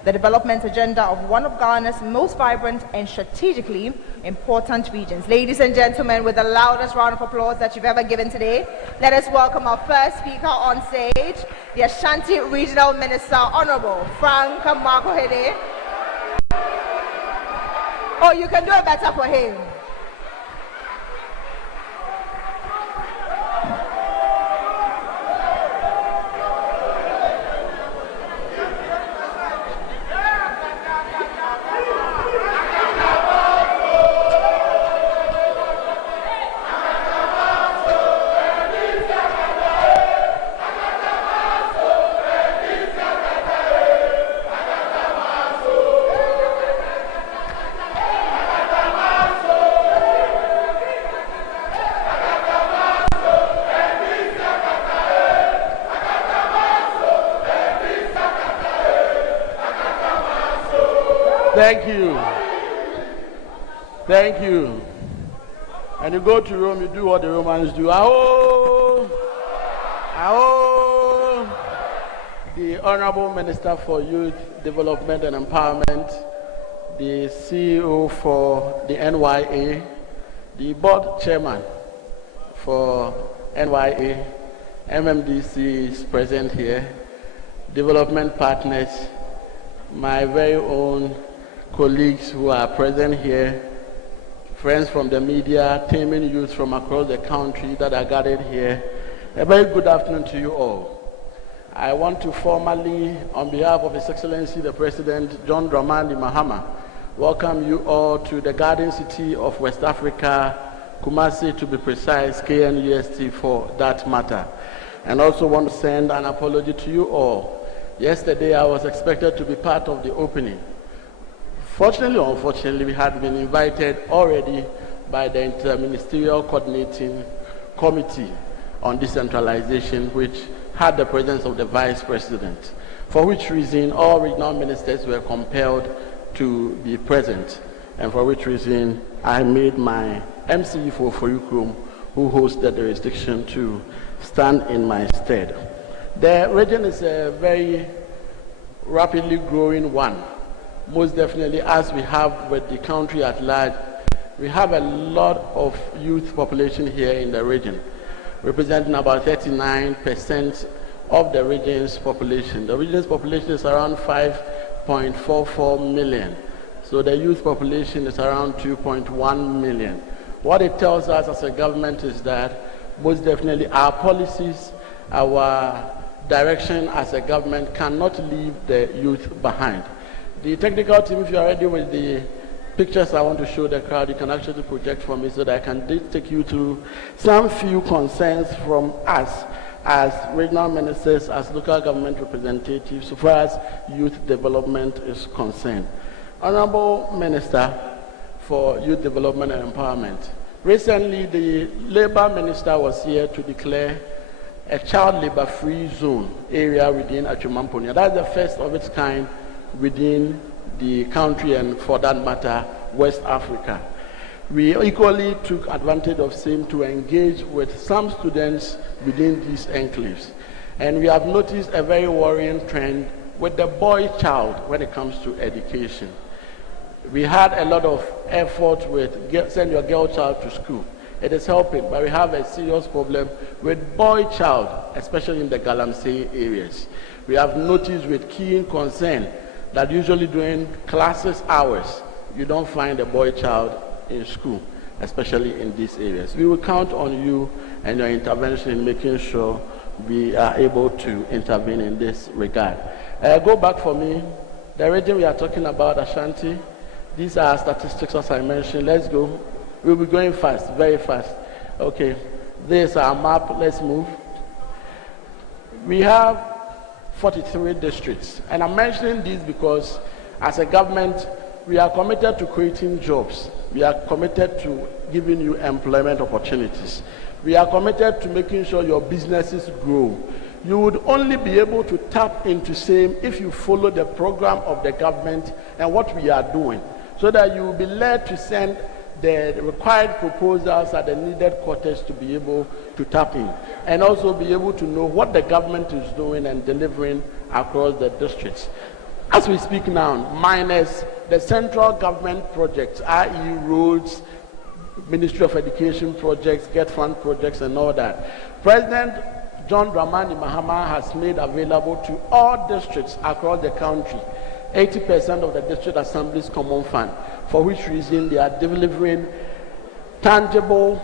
the development agenda of one of Ghana's most vibrant and strategically important regions. Ladies and gentlemen, with the loudest round of applause that you've ever given today, let us welcome our first speaker on stage, the Ashanti Regional Minister, Honorable Frank Makohede. Oh, you can do it better for him. Thank you. Thank you. And you go to Rome, you do what the Romans do. Aho! Aho! The Honorable Minister for Youth Development and Empowerment, the CEO for the NYA, the Board Chairman for NYA, MMDC is present here, development partners, my very own colleagues who are present here, friends from the media, teaming youth from across the country that are gathered here. A very good afternoon to you all. I want to formally, on behalf of His Excellency the President, John Dramani Mahama, welcome you all to the Garden City of West Africa, Kumasi to be precise, KNUST for that matter. And also want to send an apology to you all. Yesterday I was expected to be part of the opening. Fortunately or unfortunately, we had been invited already by the Interministerial Coordinating Committee on Decentralization, which had the presence of the Vice President, for which reason all regional ministers were compelled to be present, and for which reason I made my MCE for Foyukrum, who hosted the jurisdiction, to stand in my stead. The region is a very rapidly growing one. Most definitely, as we have with the country at large, we have a lot of youth population here in the region, representing about 39% of the region's population. The region's population is around 5.44 million. So the youth population is around 2.1 million. What it tells us as a government is that most definitely our policies, our direction as a government cannot leave the youth behind. The technical team, if you are ready with the pictures I want to show the crowd, you can actually project for me so that I can take you through some few concerns from us as regional ministers, as local government representatives, so far as youth development is concerned. Honorable Minister for Youth Development and Empowerment, recently the Labour Minister was here to declare a child labor-free zone area within Achumamponia. That's the first of its kind within the country and, for that matter, West Africa. We equally took advantage of same to engage with some students within these enclaves. And we have noticed a very worrying trend with the boy child when it comes to education. We had a lot of effort with send your girl child to school. It is helping, but we have a serious problem with boy child, especially in the Galamsey areas. We have noticed with keen concern that usually during classes hours, you don't find a boy child in school, especially in these areas. We will count on you and your intervention in making sure we are able to intervene in this regard. Go back for me. The region we are talking about, Ashanti, these are statistics as I mentioned. Let's go. We'll be going fast, very fast. Okay, this is our map. Let's move. We have 43 districts, and I'm mentioning this because as a government, we are committed to creating jobs. We are committed to giving you employment opportunities. We are committed to making sure your businesses grow. You would only be able to tap into same if you follow the program of the government and what we are doing, so that you will be led to send the required proposals at the needed quarters to be able to tap in, and also be able to know what the government is doing and delivering across the districts. As we speak now, minus the central government projects, i.e. roads, Ministry of Education projects, Get Fund projects, and all that, President John Dramani Mahama has made available to all districts across the country 80% of the district assemblies common fund, for which reason they are delivering tangible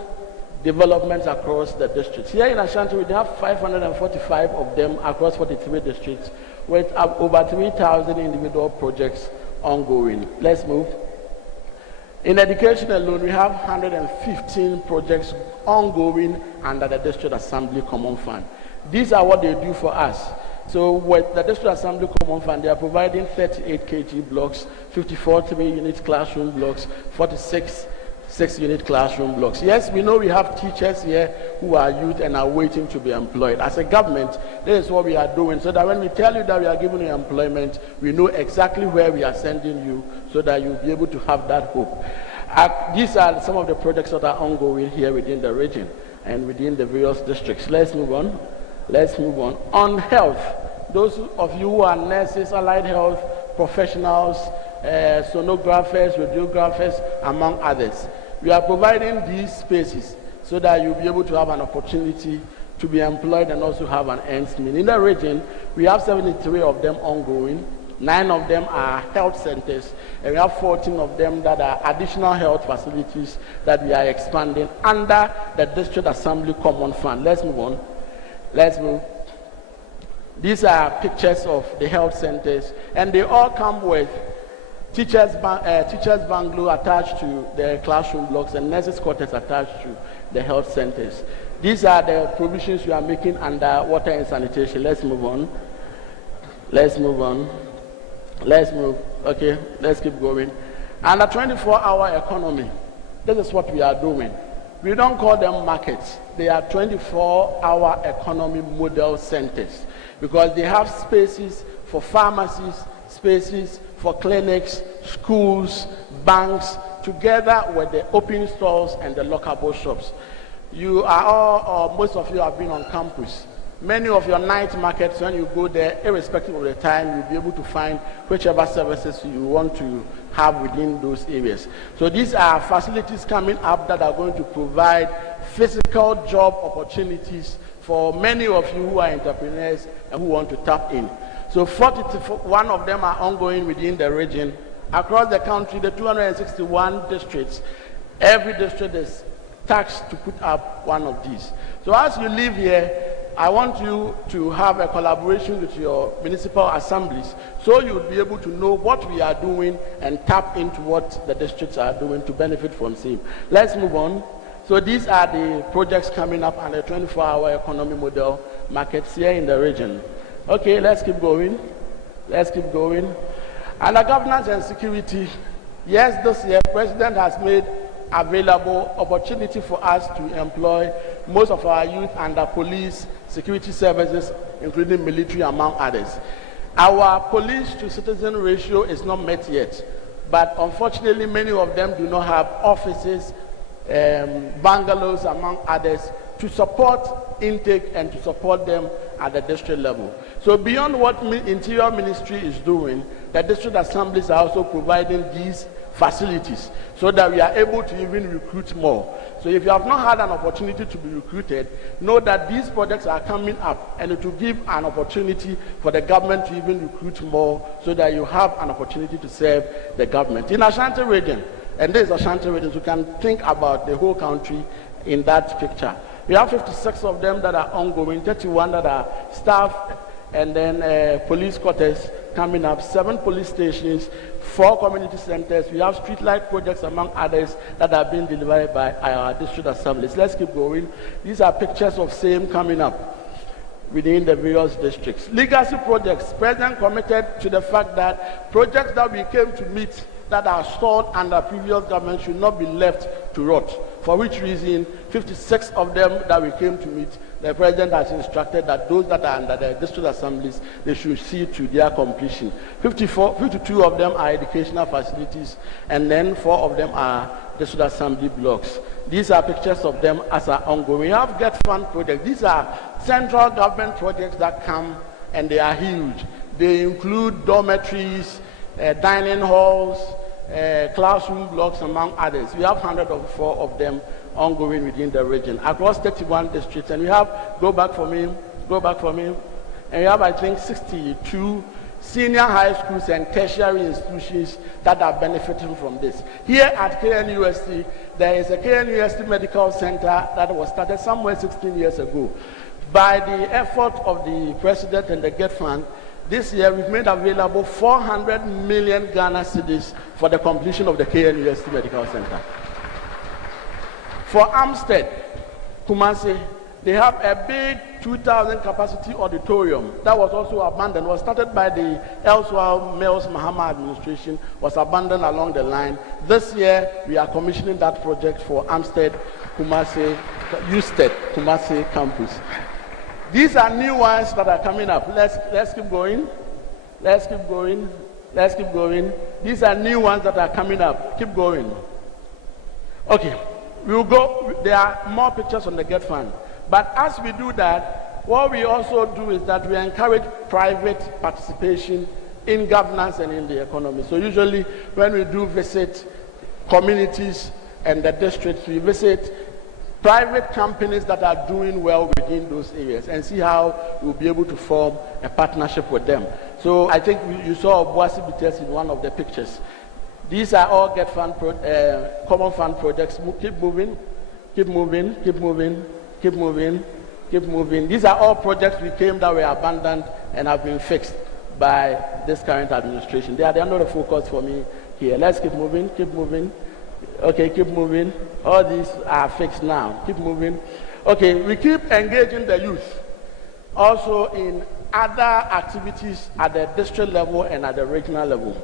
developments across the districts. Here in Ashanti, we have 545 of them across 43 districts, with over 3,000 individual projects ongoing. Let's move. In education alone, we have 115 projects ongoing under the District Assembly Common Fund. These are what they do for us. So with the District Assembly Common Fund, they are providing 38 kg blocks, 54 3-unit classroom blocks, 46 6-unit classroom blocks. Yes, we know we have teachers here who are youth and are waiting to be employed. As a government, this is what we are doing, so that when we tell you that we are giving you employment, we know exactly where we are sending you, so that you'll be able to have that hope. These are some of the projects that are ongoing here within the region and within the various districts. Let's move on. Let's move on. On health, those of you who are nurses, allied health professionals, sonographers, radiographers, among others, we are providing these spaces so that you'll be able to have an opportunity to be employed and also have an ends meet. In the region, we have 73 of them ongoing. 9 of them are health centers, and we have 14 of them that are additional health facilities that we are expanding under the District Assembly Common Fund. Let's move on. Let's move. These are pictures of the health centers, and they all come with teachers' bungalow attached to the classroom blocks and nurses' quarters attached to the health centers. These are the provisions we are making under water and sanitation. Let's move on. Let's move on. Let's move. Okay, let's keep going. And a 24-hour economy. This is what we are doing. We don't call them markets. They are 24-hour economy model centers, because they have spaces for pharmacies, spaces for clinics, schools, banks, together with the open stores and the lockable shops. You are all, or most of you have been on campus. Many of your night markets, when you go there, irrespective of the time, you'll be able to find whichever services you want to have within those areas. So these are facilities coming up that are going to provide physical job opportunities for many of you who are entrepreneurs and who want to tap in. So 41 of them are ongoing within the region. Across the country, the 261 districts, every district is tasked to put up one of these. So as you live here, I want you to have a collaboration with your municipal assemblies, so you'll be able to know what we are doing and tap into what the districts are doing to benefit from same. Let's move on. So these are the projects coming up under 24-hour economy model markets here in the region. Okay, let's keep going. Let's keep going. Under governance and security, yes, this year, President has made available opportunity for us to employ most of our youth under police, security services, including military, among others. Our police to citizen ratio is not met yet, but unfortunately many of them do not have offices, bungalows, among others, to support intake and to support them at the district level. So beyond what Interior Ministry is doing, the district assemblies are also providing these facilities so that we are able to even recruit more. So if you have not had an opportunity to be recruited, know that these projects are coming up, and it will give an opportunity for the government to even recruit more, so that you have an opportunity to serve the government. In Ashanti region, and this is Ashanti region, so you can think about the whole country in that picture. We have 56 of them that are ongoing, 31 that are staff, and then police quarters, coming up, 7 police stations, 4 community centers. We have streetlight projects, among others, that are being delivered by our district assemblies. Let's keep going. These are pictures of same coming up within the various districts. Legacy projects. President committed to the fact that projects that we came to meet that are stalled under previous government should not be left to rot. For which reason, 56 of them that we came to meet, the president has instructed that those that are under the district assemblies, they should see to their completion. 52 of them are educational facilities, and then 4 of them are district assembly blocks. These are pictures of them as are ongoing. We have Get Fund projects. These are central government projects that come, and they are huge. They include dormitories, dining halls, classroom blocks, among others. We have 104 of them ongoing within the region across 31 districts, and we have go back for me, and we have, I think, 62 senior high schools and tertiary institutions that are benefiting from this. Here at KNUST, there is a KNUST Medical Center that was started somewhere 16 years ago. By the effort of the president and the Get Fund, this year we've made available 400 million Ghana cedis for the completion of the KNUST Medical Center. For Amstead, Kumasi, they have a big 2,000 capacity auditorium that was also abandoned. It was started by the elsewhere Mills Mahama administration, was abandoned along the line. This year, we are commissioning that project for Amstead, Kumasi, Usted, Kumasi campus. These are new ones that are coming up. Let's keep going. Let's keep going. Let's keep going. These are new ones that are coming up. Keep going. Okay. We'll go, there are more pictures on the Get Fund. But as we do that, what we also do is that we encourage private participation in governance and in the economy. So usually when we do visit communities and the districts, we visit private companies that are doing well within those areas and see how we'll be able to form a partnership with them. So I think you saw Obuasi Bites in one of the pictures. These are all Get Fund, common fund projects. Keep moving, keep moving, keep moving, keep moving, keep moving. These are all projects we came that were abandoned and have been fixed by this current administration. They are not the focus for me here. Let's keep moving, keep moving. Okay, keep moving. All these are fixed now. Keep moving. Okay, we keep engaging the youth also in other activities at the district level and at the regional level.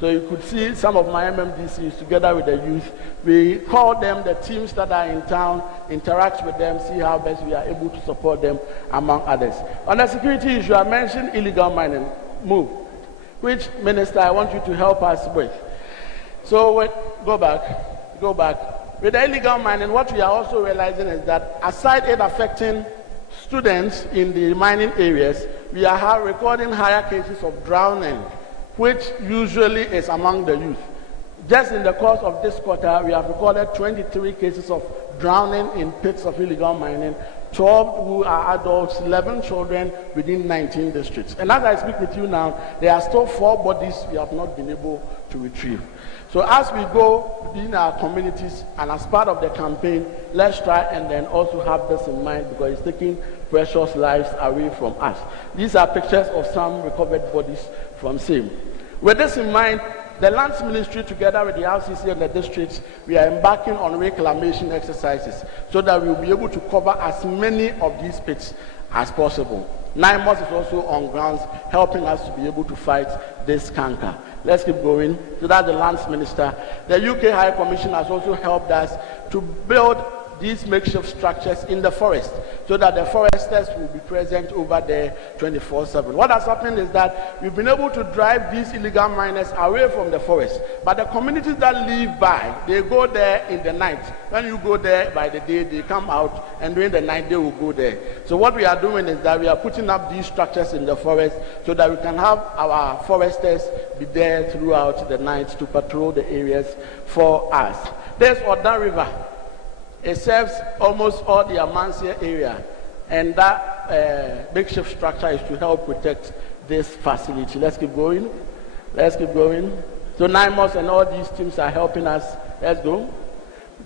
So you could see some of my MMDCs together with the youth. We call them the teams that are in town, interact with them, see how best we are able to support them, among others. On the security issue, I mentioned illegal mining. Move. Which minister I want you to help us with? So go back. With the illegal mining, what we are also realizing is that aside it affecting students in the mining areas, we are recording higher cases of drowning, which usually is among the youth. Just in the course of this quarter, we have recorded 23 cases of drowning in pits of illegal mining, 12 who are adults, 11 children within 19 districts. And as I speak with you now, there are still 4 bodies we have not been able to retrieve. So as we go in our communities and as part of the campaign, let's try and then also have this in mind because it's taking precious lives away from us. These are pictures of some recovered bodies from same. With this in mind, the Lands Ministry, together with the RCC and the districts, we are embarking on reclamation exercises so that we will be able to cover as many of these pits as possible. NIMOS is also on grounds helping us to be able to fight this canker. Let's keep going. So that's the Lands Minister. The UK High Commission has also helped us to build these makeshift structures in the forest so that the foresters will be present over there 24/7. What has happened is that we've been able to drive these illegal miners away from the forest, but the communities that live by, they go there in the night. When you go there by the day, they come out, and during the night they will go there. So what we are doing is that we are putting up these structures in the forest so that we can have our foresters be there throughout the night to patrol the areas for us. There's Odan River. It serves almost all the Amansia area, and that makeshift structure is to help protect this facility. Let's keep going. Let's keep going. So NIMOS and all these teams are helping us. Let's go.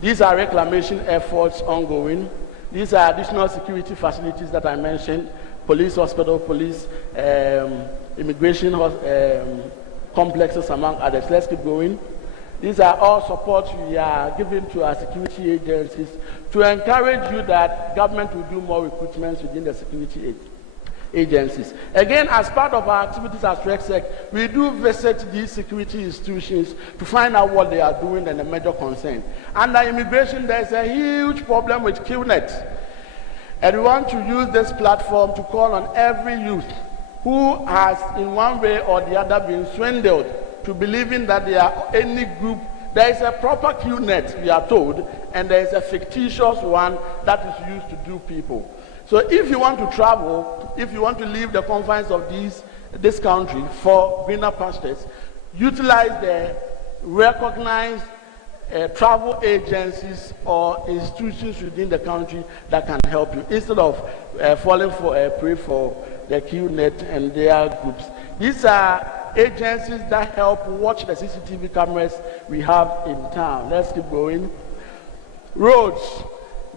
These are reclamation efforts ongoing. These are additional security facilities that I mentioned: police hospital, police, immigration complexes, among others. Let's keep going. These are all supports we are giving to our security agencies to encourage you that government will do more recruitments within the security agencies. Again, as part of our activities as RECSEC, we do visit these security institutions to find out what they are doing and the major concern. Under immigration, there is a huge problem with QNet. And we want to use this platform to call on every youth who has in one way or the other been swindled to believing that they are any group. There is a proper QNet, we are told, and there is a fictitious one that is used to do people. So if you want to travel, if you want to leave the confines of this country for greener pastures, utilize the recognized travel agencies or institutions within the country that can help you, instead of falling for a prey for the QNet and their groups. These are agencies that help watch the CCTV cameras we have in town. Let's keep going. Roads.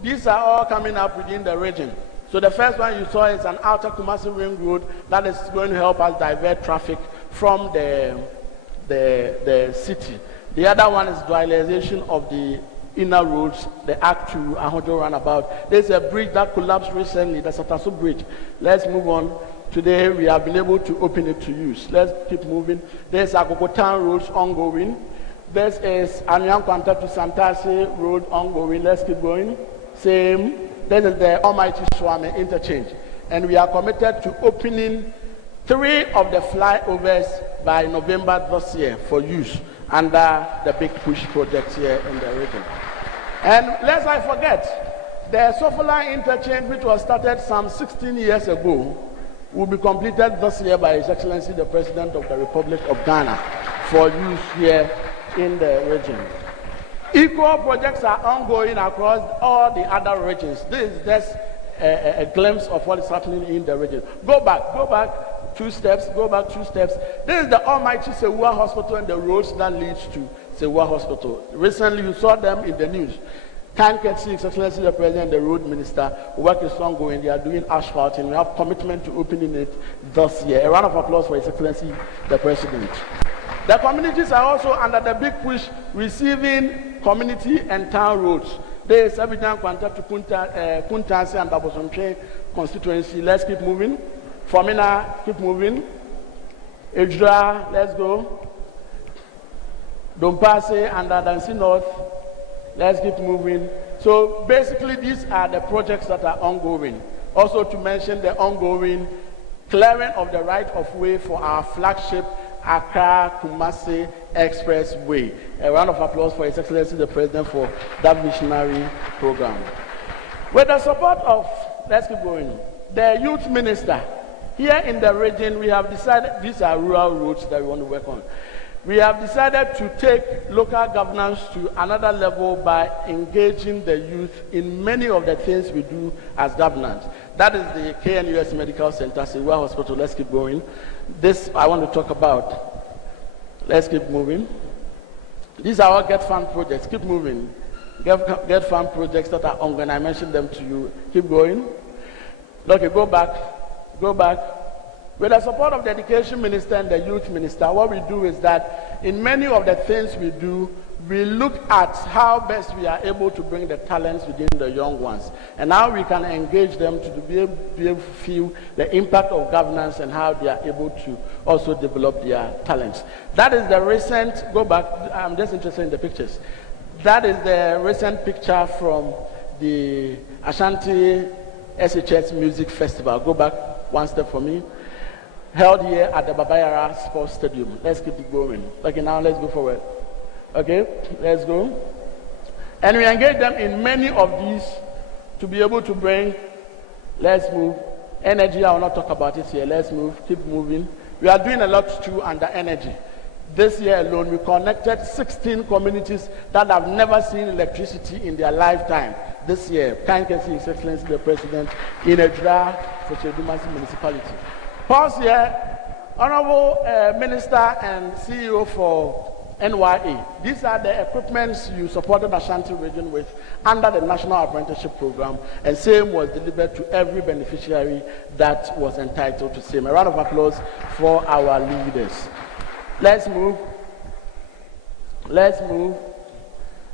These are all coming up within the region. So the first one you saw is an outer Kumasi Ring Road that is going to help us divert traffic from the city. The other one is dualization of the inner roads, the Act 2 Ahojo roundabout. There's a bridge that collapsed recently, the Satasu Bridge. Let's move on. Today we have been able to open it to use. Let's keep moving. There's Agogotan roads ongoing. This is Anyang Kwanta to Santasi Road ongoing. Let's keep going. Same. This is the Almighty Swami interchange. And we are committed to opening 3 of the flyovers by November this year for use under the Big Push project here in the region. And lest I forget, the Sofala interchange, which was started some 16 years ago, will be completed this year by His Excellency the President of the Republic of Ghana for use here in the region. Equal projects are ongoing across all the other regions. This is just a glimpse of what is happening in the region. Go back 2 steps, go back 2 steps. This is the Almighty Sewua Hospital and the roads that leads to Sewua Hospital. Recently you saw them in the news. Can see His Excellency the President and the Road Minister. Work is ongoing. They are doing asphalt and we have commitment to opening it this year. A round of applause for His Excellency the President. The communities are also under the Big Push receiving community and town roads. There is Abidjan Kwanta to Kuntasi and Dabosomche constituency. Let's keep moving. Formina, keep moving. Ejra, let's go. Dompase and Adansi North. Let's keep moving. So basically these are the projects that are ongoing. Also to mention the ongoing clearing of the right of way for our flagship Accra-Kumasi Expressway. A round of applause for His Excellency the President for that visionary program. With the support of, let's keep going, the Youth Minister, here in the region we have decided, these are rural roads that we want to work on. We have decided to take local governance to another level by engaging the youth in many of the things we do as governance. That is the KNUS Medical Center, Sewua Hospital. Let's keep going. This I want to talk about. Let's keep moving. These are all Get Fund projects. Keep moving. Get Fund projects that are ongoing. I mentioned them to you. Keep going. Okay, go back. Go back. With the support of the Education Minister and the Youth Minister, what we do is that in many of the things we do, we look at how best we are able to bring the talents within the young ones and how we can engage them to be able to feel the impact of governance and how they are able to also develop their talents. That is the recent, go back, I'm just interested in the pictures. That is the recent picture from the Ashanti SHS Music Festival. Go back 1 step for me. Held here at the Babayara Sports Stadium. Let's keep it going. Okay, now let's go forward. Okay, let's go. And we engage them in many of these to be able to bring, let's move. Energy, I will not talk about it here. Let's move, keep moving. We are doing a lot too under energy. This year alone, we connected 16 communities that have never seen electricity in their lifetime. This year, thank you, His Excellency the President, in Ejra for Chedumasi Municipality. Pause here. Honorable Minister and CEO for NYA. These are the equipments you supported Ashanti region with under the National Apprenticeship Program, and same was delivered to every beneficiary that was entitled to same. A round of applause for our leaders. Let's move. Let's move.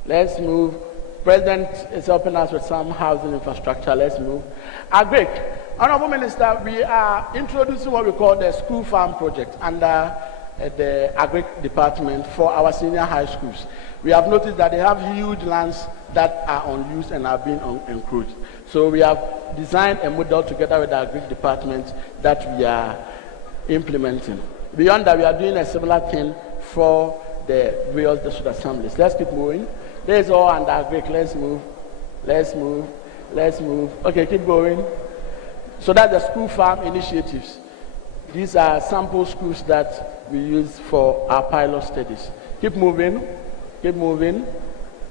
Let's move. President is helping us with some housing infrastructure. Let's move. Agric. Honorable Minister, we are introducing what we call the school farm project under the Agric department for our senior high schools. We have noticed that they have huge lands that are unused and are being encroached. So we have designed a model together with the Agric department that we are implementing. Beyond that, we are doing a similar thing for the various district assemblies. Let's keep moving. This is all under Agric. Let's move. Let's move. Let's move. Okay, keep going. So that's the school farm initiatives. These are sample schools that we use for our pilot studies. Keep moving. Keep moving.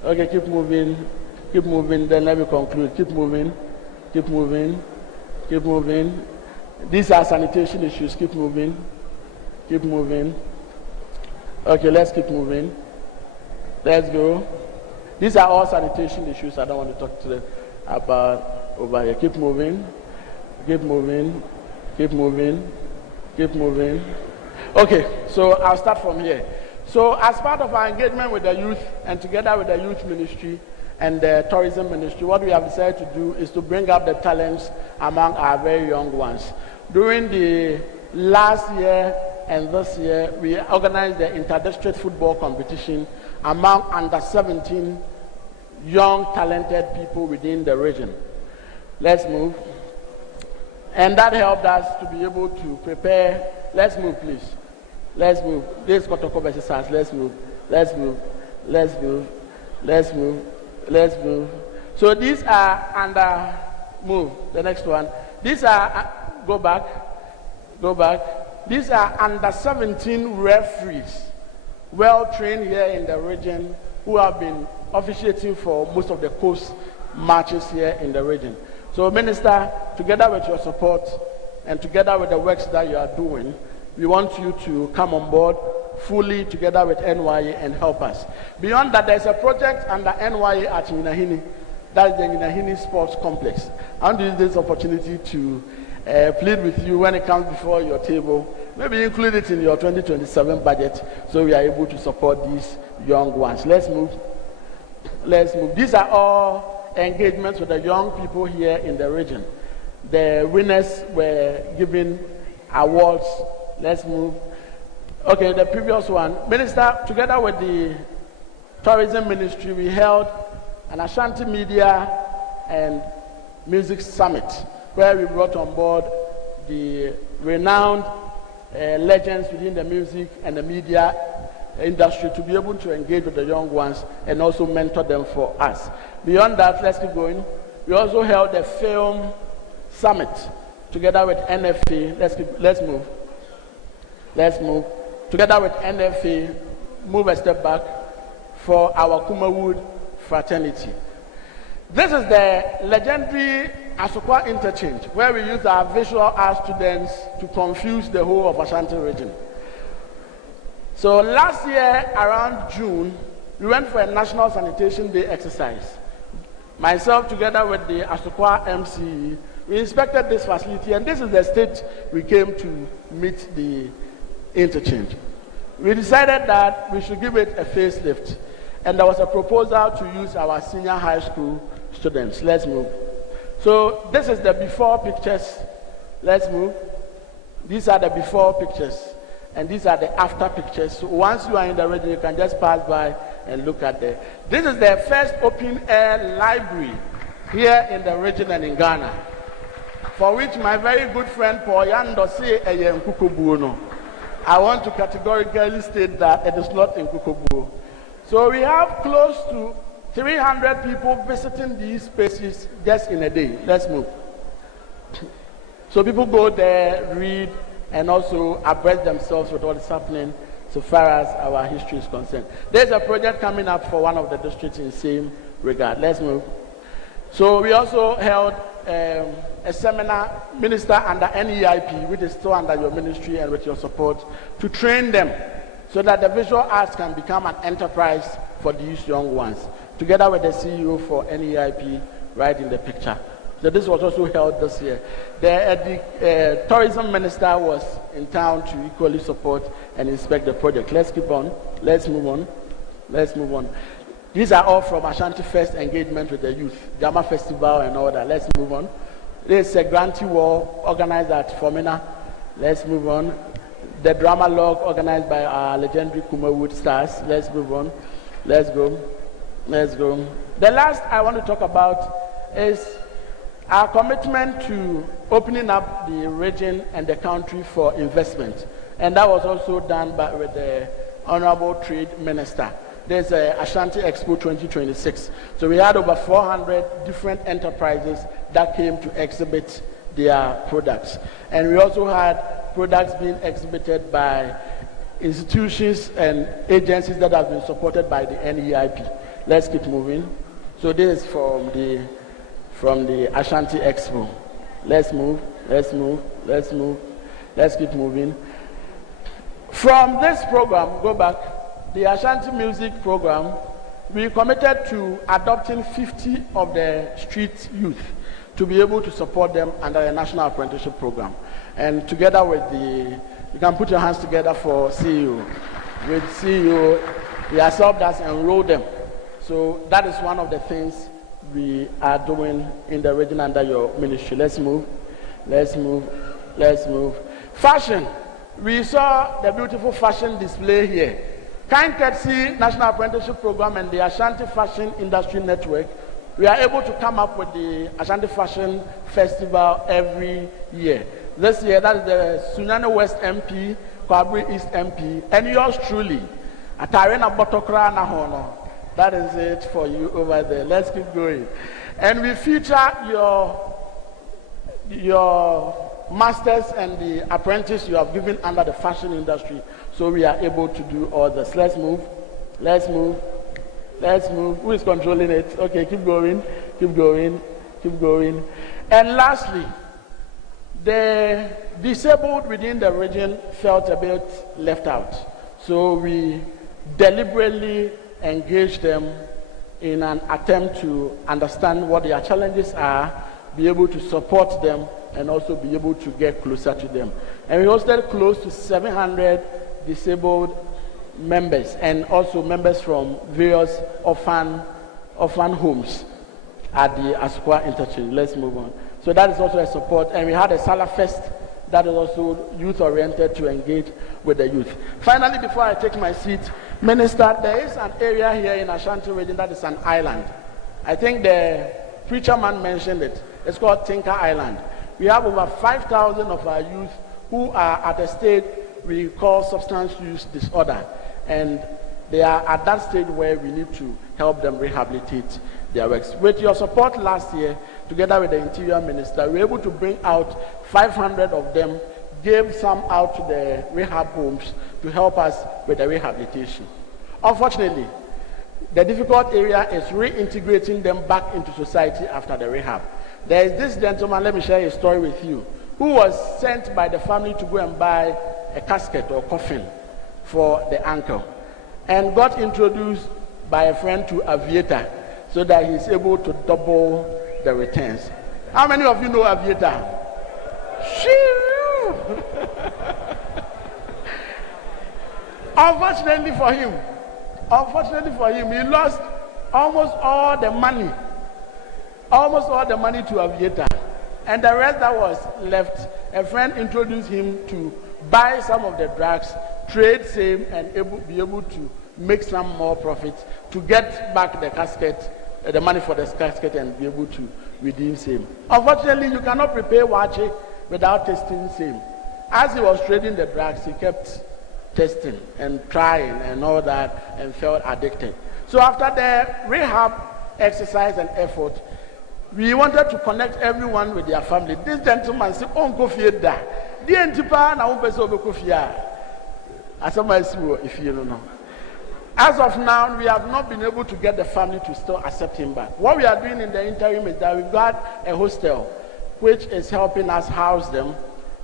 Okay, keep moving. Keep moving. Then let me conclude. Keep moving. Keep moving. Keep moving. These are sanitation issues. Keep moving. Keep moving. Okay, let's keep moving. Let's go. These are all sanitation issues I don't want to talk to them about over here. Keep moving. Keep moving. Keep moving. Keep moving. Okay, so I'll start from here. So as part of our engagement with the youth and together with the youth ministry and the tourism ministry, what we have decided to do is to bring up the talents among our very young ones. During the last year and this year, we organized the inter-district football competition among under 17 young talented people within the region. Let's move. And that helped us to be able to prepare. Let's move, please. Let's move. This is Kotoko exercise. Let's move. Let's move. Let's move. Let's move. Let's move. So these are under, move, the next one. These are, go back. Go back. These are under 17 referees, well trained here in the region, who have been officiating for most of the coast matches here in the region. So, Minister, together with your support and together with the works that you are doing, we want you to come on board fully together with NYA and help us. Beyond that, there's a project under NYA at Nyinahini, that is the Nyinahini Sports Complex. I want to use this opportunity to plead with you when it comes before your table, maybe include it in your 2027 budget so we are able to support these young ones. Let's move. Let's move. These are all engagements with the young people here in the region. The winners were given awards. Let's move. Okay, the previous one. Minister, together with the tourism ministry, we held an Ashanti Media and Music Summit, where we brought on board the renowned legends within the music and the media industry to be able to engage with the young ones and also mentor them for us. Beyond that, let's keep going. We also held a film summit together with NFA. Let's move. Let's move. Together with NFA, move a step back for our Kumawood fraternity. This is the legendary Asokwa interchange, where we use our visual art students to confuse the whole of Ashanti region. So last year, around June, we went for a National Sanitation Day exercise. Myself, together with the Asokwa MCE, we inspected this facility, and this is the state we came to meet the interchange. We decided that we should give it a facelift, and there was a proposal to use our senior high school students. Let's move. So this is the before pictures. Let's move. These are the before pictures, and these are the after pictures. So once you are in the region, you can just pass by and look at them. This is the first open air library here in the region and in Ghana, for which my very good friend Paul Yando say in Kukubuno. I want to categorically state that it is not in Kukubu. So we have close to 300 people visiting these spaces just in a day. Let's move. So people go there, read, and also abreast themselves with what is happening so far as our history is concerned. There's a project coming up for one of the districts in the same regard. Let's move. So we also held a seminar, Minister, under NEIP, which is still under your ministry and with your support, to train them so that the visual arts can become an enterprise for these young ones, together with the CEO for NEIP right in the picture. So this was also held this year. The tourism minister was in town to equally support and inspect the project. Let's keep on. Let's move on. Let's move on. These are all from Ashanti Fest engagement with the youth, Gamma Festival and all that. Let's move on. This is a grantee wall organized at Fomena. Let's move on. The drama log organized by our legendary Kumawood stars. Let's move on. Let's go. Let's go. The last I want to talk about is our commitment to opening up the region and the country for investment. And that was also done with the Honorable Trade Minister. There's a Ashanti Expo 2026. So we had over 400 different enterprises that came to exhibit their products. And we also had products being exhibited by institutions and agencies that have been supported by the NEIP. Let's keep moving. So this is from the Ashanti Expo. Let's move, let's move, let's move, let's keep moving. From this program, go back, the Ashanti Music Program, we committed to adopting 50 of the street youth to be able to support them under the National Apprenticeship Program. And together with you can put your hands together for CEO. With CEO, we have helped us enroll them. So that is one of the things we are doing in the region under your ministry. Let's move, let's move, let's move. Fashion. We saw the beautiful fashion display here. Kind courtesy National Apprenticeship Program and the Ashanti Fashion Industry Network, we are able to come up with the Ashanti Fashion Festival every year. This year, that is the Sunyani West MP, Kwabri East MP, and yours truly, Atarena Botokra Nahono. That is it for you over there. Let's keep going. And we feature your masters and the apprentice you have given under the fashion industry. So we are able to do all this. Let's move. Let's move. Let's move. Who is controlling it? Okay, keep going. Keep going. Keep going. And lastly, the disabled within the region felt a bit left out. So we deliberately engage them in an attempt to understand what their challenges are, be able to support them, and also be able to get closer to them. And we hosted close to 700 disabled members and also members from various orphan homes at the Asukwa interchange. Let's move on. So that is also a support. And we had a Salah Fest that is also youth-oriented to engage with the youth. Finally, before I take my seat, Minister, there is an area here in Ashanti region that is an island. I think the preacher man mentioned it. It's called Tinker Island. We have over 5,000 of our youth who are at a stage we call substance use disorder. And they are at that stage where we need to help them rehabilitate their works. With your support last year, together with the Interior Minister, we were able to bring out 500 of them, gave some out to the rehab homes to help us with the rehabilitation. Unfortunately, the difficult area is reintegrating them back into society after the rehab. There is this gentleman, let me share a story with you, who was sent by the family to go and buy a casket or coffin for the uncle, and got introduced by a friend to Aviator so that he's able to double the returns. How many of you know Aviator? Unfortunately for him, he lost almost all the money to Aviator. And the rest that was left, a friend introduced him to buy some of the drugs, trade same, and be able to make some more profits to get back the casket, the money for the casket, and be able to redeem same. Unfortunately, you cannot prepare wache without testing same. As he was trading the drugs, he kept testing and trying and all that and felt addicted. So after the rehab exercise and effort, we wanted to connect everyone with their family. This gentleman said, "Oh, go fear that. The antipa na umpeso go fear." As if you don't know. As of now, we have not been able to get the family to still accept him back. What we are doing in the interim is that we've got a hostel which is helping us house them,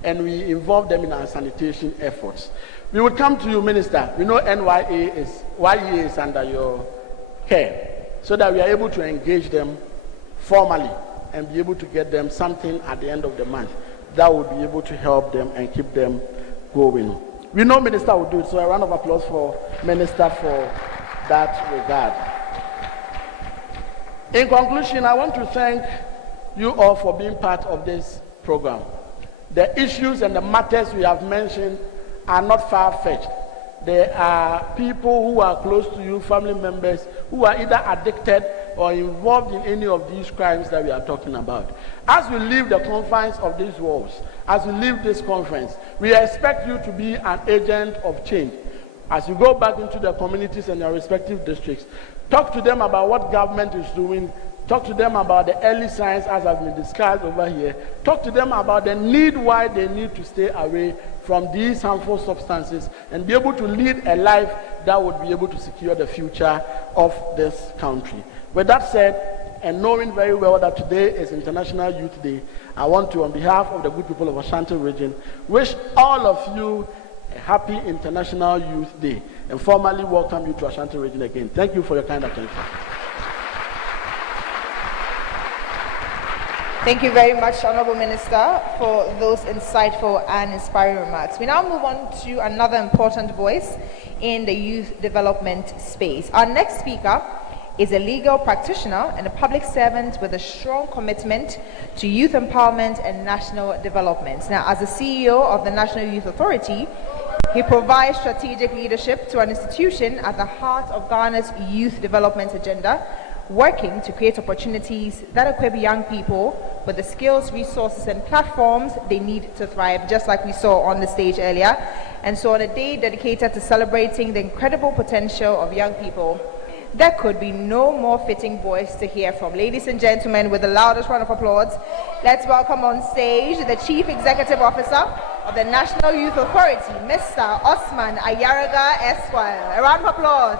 and we involve them in our sanitation efforts. We would come to you, Minister. We know YEA is under your care, so that we are able to engage them formally and be able to get them something at the end of the month that would be able to help them and keep them going. We know Minister will do it, so a round of applause for Minister for that regard. In conclusion, I want to thank you all for being part of this program. The issues and the matters we have mentioned are not far-fetched. There are people who are close to you, family members, who are either addicted or involved in any of these crimes that we are talking about. As we leave the confines of these walls, as we leave this conference, we expect you to be an agent of change. As you go back into the communities and their respective districts, talk to them about what government is doing. Talk to them about the early signs as has been discussed over here. Talk to them about the need why they need to stay away from these harmful substances and be able to lead a life that would be able to secure the future of this country. With that said, and knowing very well that today is International Youth Day, I want to, on behalf of the good people of Ashanti region, wish all of you a happy International Youth Day and formally welcome you to Ashanti region again. Thank you for your kind attention. Thank you very much, Honorable Minister, for those insightful and inspiring remarks. We now move on to another important voice in the youth development space. Our next speaker is a legal practitioner and a public servant with a strong commitment to youth empowerment and national development. Now, as the CEO of the National Youth Authority, he provides strategic leadership to an institution at the heart of Ghana's youth development agenda, working to create opportunities that equip young people with the skills, resources, and platforms they need to thrive, just like we saw on the stage earlier. And so on a day dedicated to celebrating the incredible potential of young people, there could be no more fitting voice to hear from. Ladies and gentlemen, with the loudest round of applause, let's welcome on stage the Chief Executive Officer of the National Youth Authority, Mr. Osman Ayaraga Esquire. A round of applause.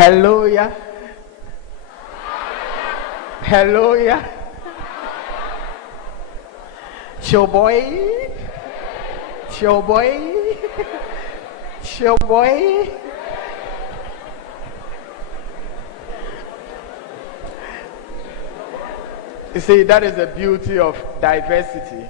Hallelujah. Hallelujah. Chill boy. Chill boy. Chill boy. You see, that is the beauty of diversity.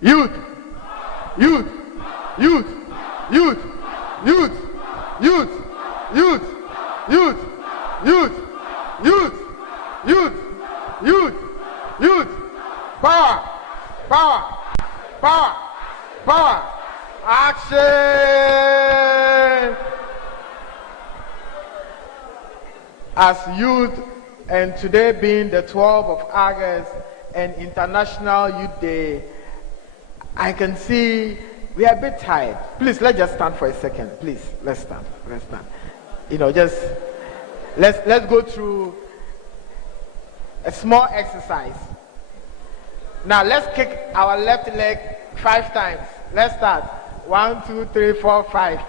Youth, youth, youth, youth, youth, youth, youth, youth, youth, youth, youth, youth, youth, power, power, power, power, action. As youth, and today being the 12th of August and International Youth Day, I can see we are a bit tired. Please, let's just stand for a second. Please, let's stand. Let's stand. You know, just let's go through a small exercise. Now, let's kick our left leg 5 times. Let's start. 1, 2, 3, 4, 5.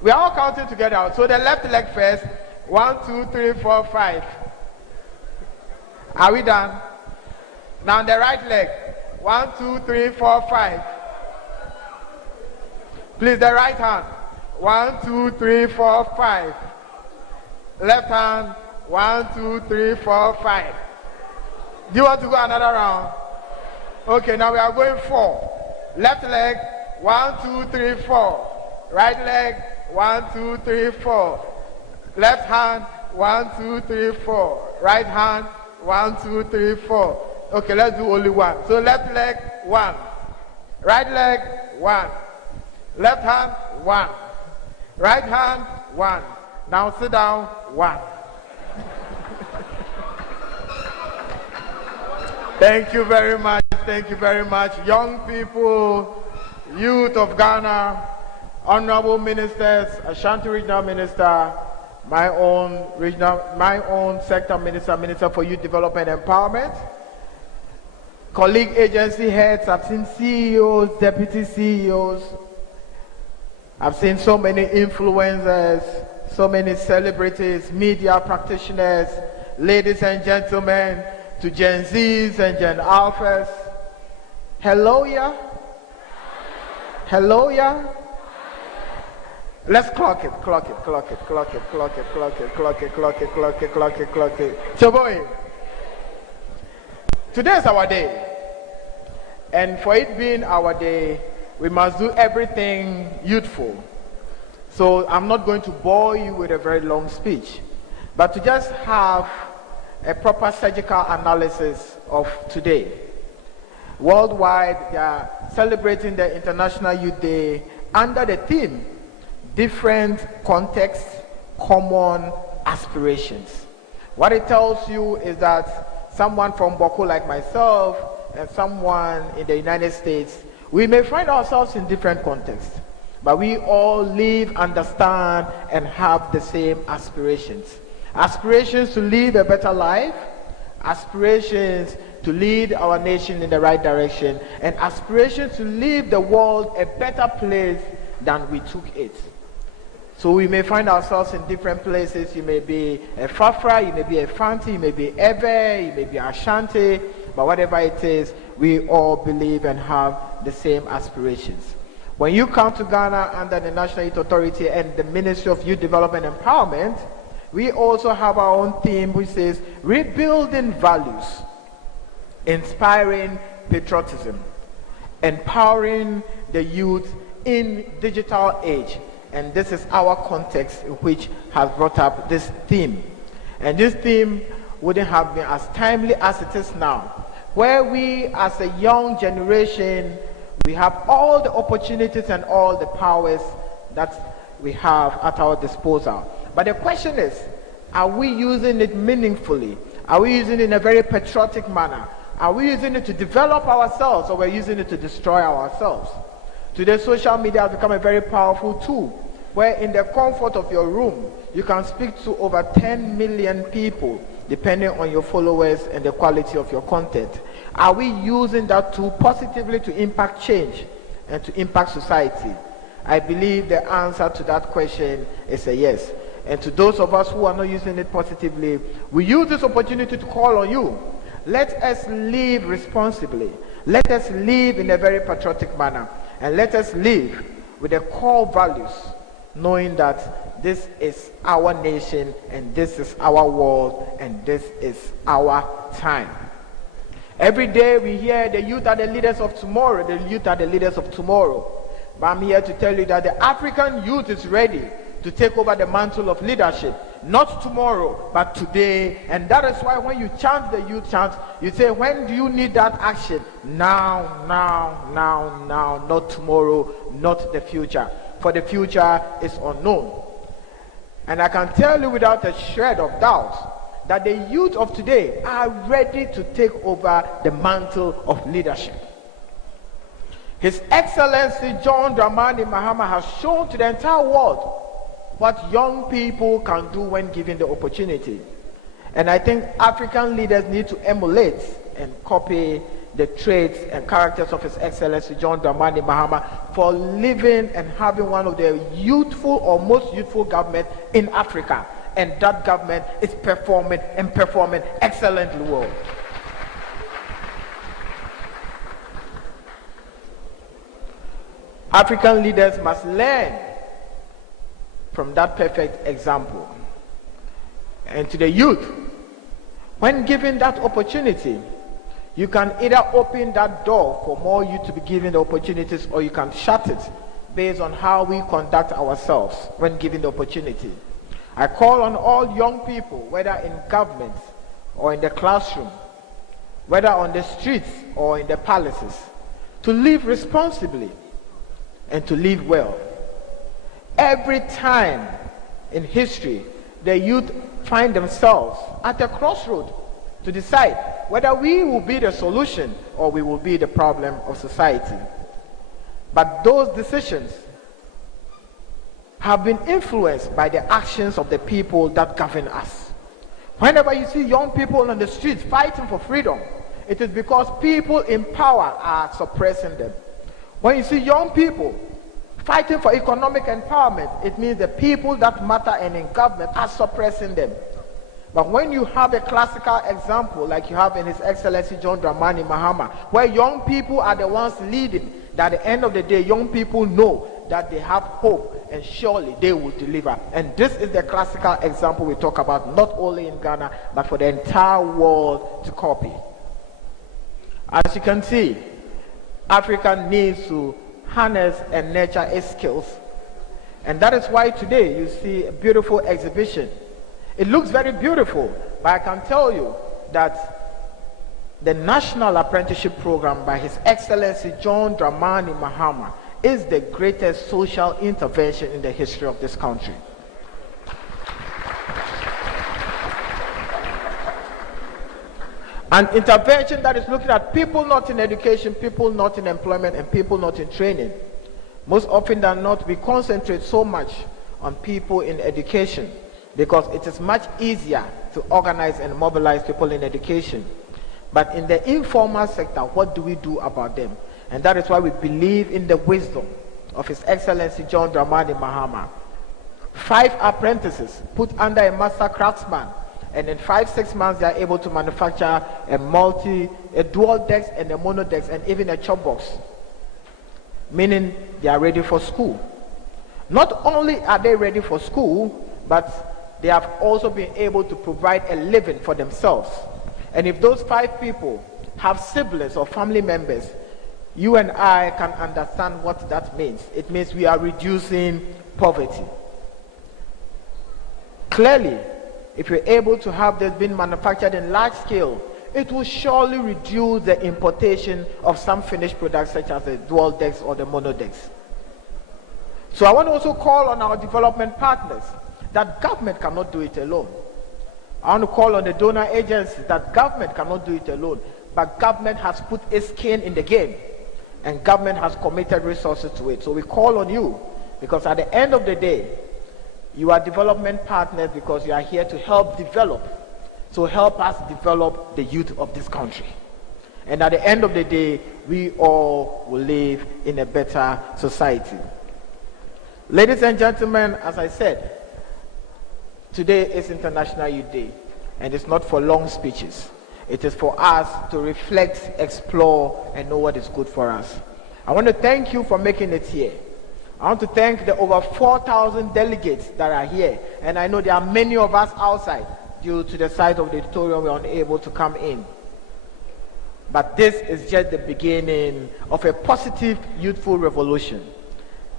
We are all counting together. So the left leg first. 1, 2, 3, 4, 5. Are we done? Now the right leg. 1, 2, 3, 4, 5. Please, the right hand. 1, 2, 3, 4, 5. Left hand. 1, 2, 3, 4, 5. Do you want to go another round? Okay, now we are going 4. Left leg, 1, 2, 3, 4. Right leg, 1, 2, 3, 4. Left hand, 1, 2, 3, 4. Right hand, 1, 2, 3, 4. Okay, let's do only one. So left leg, 1. Right leg, 1. Left hand, 1. Right hand, 1. Now sit down, 1. Thank you very much. Thank you very much. Young people, youth of Ghana, honorable ministers, Ashanti Regional Minister, my own sector minister, Minister for Youth Development and Empowerment, colleague agency heads, I've seen CEOs, deputy CEOs, I've seen so many influencers, so many celebrities, media practitioners, ladies and gentlemen, to Gen Zs and Gen Alphas. Hello, yeah? Hello, yeah? Let's clock it. So, boy, today is our day. And for it being our day, we must do everything youthful. So I'm not going to bore you with a very long speech, but to just have a proper surgical analysis of today. Worldwide, they are celebrating the International Youth Day under the theme, different contexts, common aspirations. What it tells you is that someone from Boko like myself and someone in the United States, we may find ourselves in different contexts, but we all live, understand, and have the same aspirations. Aspirations to live a better life, aspirations to lead our nation in the right direction, and aspirations to leave the world a better place than we took it. So we may find ourselves in different places. You may be a Fafra, you may be a Fanti, you may be Ebe, you may be Ashanti, but whatever it is, we all believe and have the same aspirations. When you come to Ghana under the National Youth Authority and the Ministry of Youth Development and Empowerment, we also have our own theme which says rebuilding values, inspiring patriotism, empowering the youth in digital age. And this is our context which has brought up this theme. And this theme wouldn't have been as timely as it is now, where we as a young generation, we have all the opportunities and all the powers that we have at our disposal. But the question is, are we using it meaningfully? Are we using it in a very patriotic manner? Are we using it to develop ourselves, or we're using it to destroy ourselves? Today, social media has become a very powerful tool, where in the comfort of your room, you can speak to over 10 million people, depending on your followers and the quality of your content. Are we using that tool positively to impact change and to impact society? I believe the answer to that question is a yes. And to those of us who are not using it positively, we use this opportunity to call on you. Let us live responsibly. Let us live in a very patriotic manner. And let us live with the core values, knowing that this is our nation and this is our world and this is our time. Every day we hear the youth are the leaders of tomorrow, the youth are the leaders of tomorrow. But I'm here to tell you that the African youth is ready to take over the mantle of leadership, not tomorrow, but today. And that is why when you chant the youth chant, you say, when do you need that action? Now, now, now, now, not tomorrow, not the future. For the future is unknown. And I can tell you without a shred of doubt that the youth of today are ready to take over the mantle of leadership. His Excellency John Dramani Mahama has shown to the entire world what young people can do when given the opportunity. And I think African leaders need to emulate and copy the traits and characters of His Excellency John Dramani Mahama for living and having one of the youthful or most youthful government in Africa. And that government is performing excellently well. African leaders must learn from that perfect example. And to the youth, when given that opportunity, You can either open that door for more youth to be given the opportunities, or you can shut it based on how we conduct ourselves when given the opportunity. I call on all young people, whether in government or in the classroom, whether on the streets or in the palaces, to live responsibly and to live well. Every time in history, the youth find themselves at a crossroad to decide whether we will be the solution or we will be the problem of society. But those decisions have been influenced by the actions of the people that govern us. Whenever you see young people on the streets fighting for freedom, it is because people in power are suppressing them. When you see young people fighting for economic empowerment, it means the people that matter and in government are suppressing them. But when you have a classical example, like you have in His Excellency John Dramani Mahama, where young people are the ones leading, that at the end of the day, young people know that they have hope and surely they will deliver. And this is the classical example we talk about, not only in Ghana, but for the entire world to copy. As you can see, Africa needs to harness and nurture its skills. And that is why today you see a beautiful exhibition. It looks very beautiful, but I can tell you that the National Apprenticeship Program by His Excellency John Dramani Mahama is the greatest social intervention in the history of this country. An intervention that is looking at people not in education, people not in employment, and people not in training. Most often than not, we concentrate so much on people in education because it is much easier to organize and mobilize people in education. But in the informal sector, what do we do about them? And that is why we believe in the wisdom of His Excellency John Dramani Mahama. 5 apprentices put under a master craftsman, and in 5-6 months they are able to manufacture a dual decks and a mono decks and even a chop box, meaning they are ready for school. Not only are they ready for school, but they have also been able to provide a living for themselves. And if those 5 people have siblings or family members, you and I can understand what that means. It means we are reducing poverty. Clearly, if you're able to have this being manufactured in large scale, it will surely reduce the importation of some finished products such as the dual decks or the mono decks. So I want to also call on our development partners that government cannot do it alone. I want to call on the donor agencies that government cannot do it alone, but government has put its skin in the game and government has committed resources to it. So we call on you because at the end of the day, you are development partners because you are here to help develop. So help us develop the youth of this country. And at the end of the day, we all will live in a better society. Ladies and gentlemen, as I said, today is International Youth Day, and it's not for long speeches. It is for us to reflect, explore, and know what is good for us. I want to thank you for making it here. I want to thank the over 4,000 delegates that are here, and I know there are many of us outside. Due to the size of the auditorium, we are unable to come in. But this is just the beginning of a positive youthful revolution.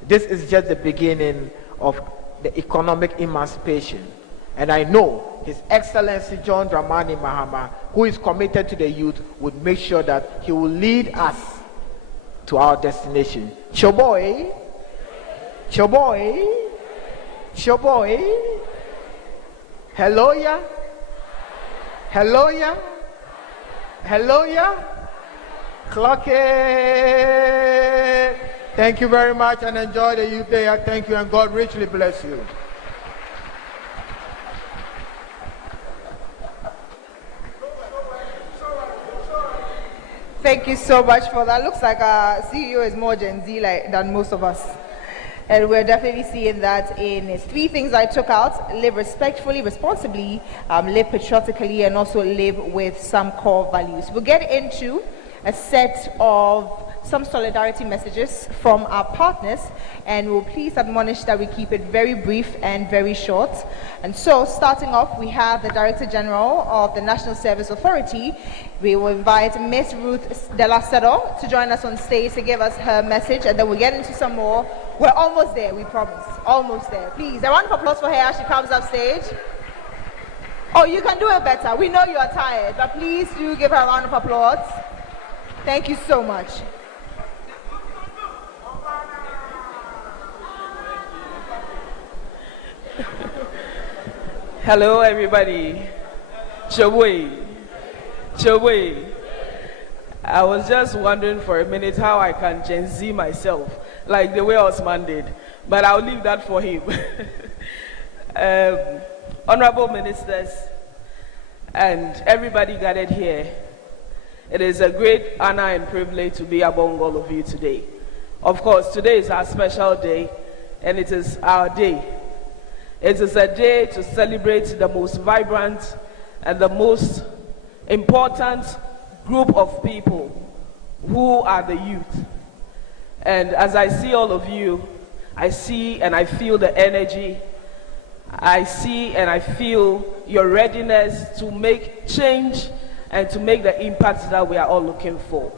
This is just the beginning of the economic emancipation. And I know His Excellency John Dramani Mahama, who is committed to the youth, would make sure that he will lead us to our destination. Choboy, Choboy, Choboy, hello ya, hello ya, hello ya, clock it. Thank you very much and enjoy the youth day. Thank you and God richly bless you. Thank you so much for that. Looks like our CEO is more Gen Z than most of us. And we're definitely seeing that in his 3 things I took out: live respectfully, responsibly, live patriotically, and also live with some core values. We'll get into a set of some solidarity messages from our partners, and we'll please admonish that we keep it very brief and very short. And so, starting off, we have the Director General of the National Service Authority. We will invite Ms. Ruth Della Sedo to join us on stage to give us her message, and then we'll get into some more. We're almost there, we promise. Almost there. Please, a round of applause for her as she comes up stage. Oh, you can do it better. We know you are tired, but please do give her a round of applause. Thank you so much. Hello, everybody. Chobwe. I was just wondering for a minute how I can Gen Z myself, like the way Osman did, but I'll leave that for him. Honorable ministers and everybody gathered here, it is a great honor and privilege to be among all of you today. Of course, today is our special day, and it is our day. It is a day to celebrate the most vibrant and the most important group of people who are the youth. And as I see all of you, I see and I feel the energy. I see and I feel your readiness to make change and to make the impact that we are all looking for.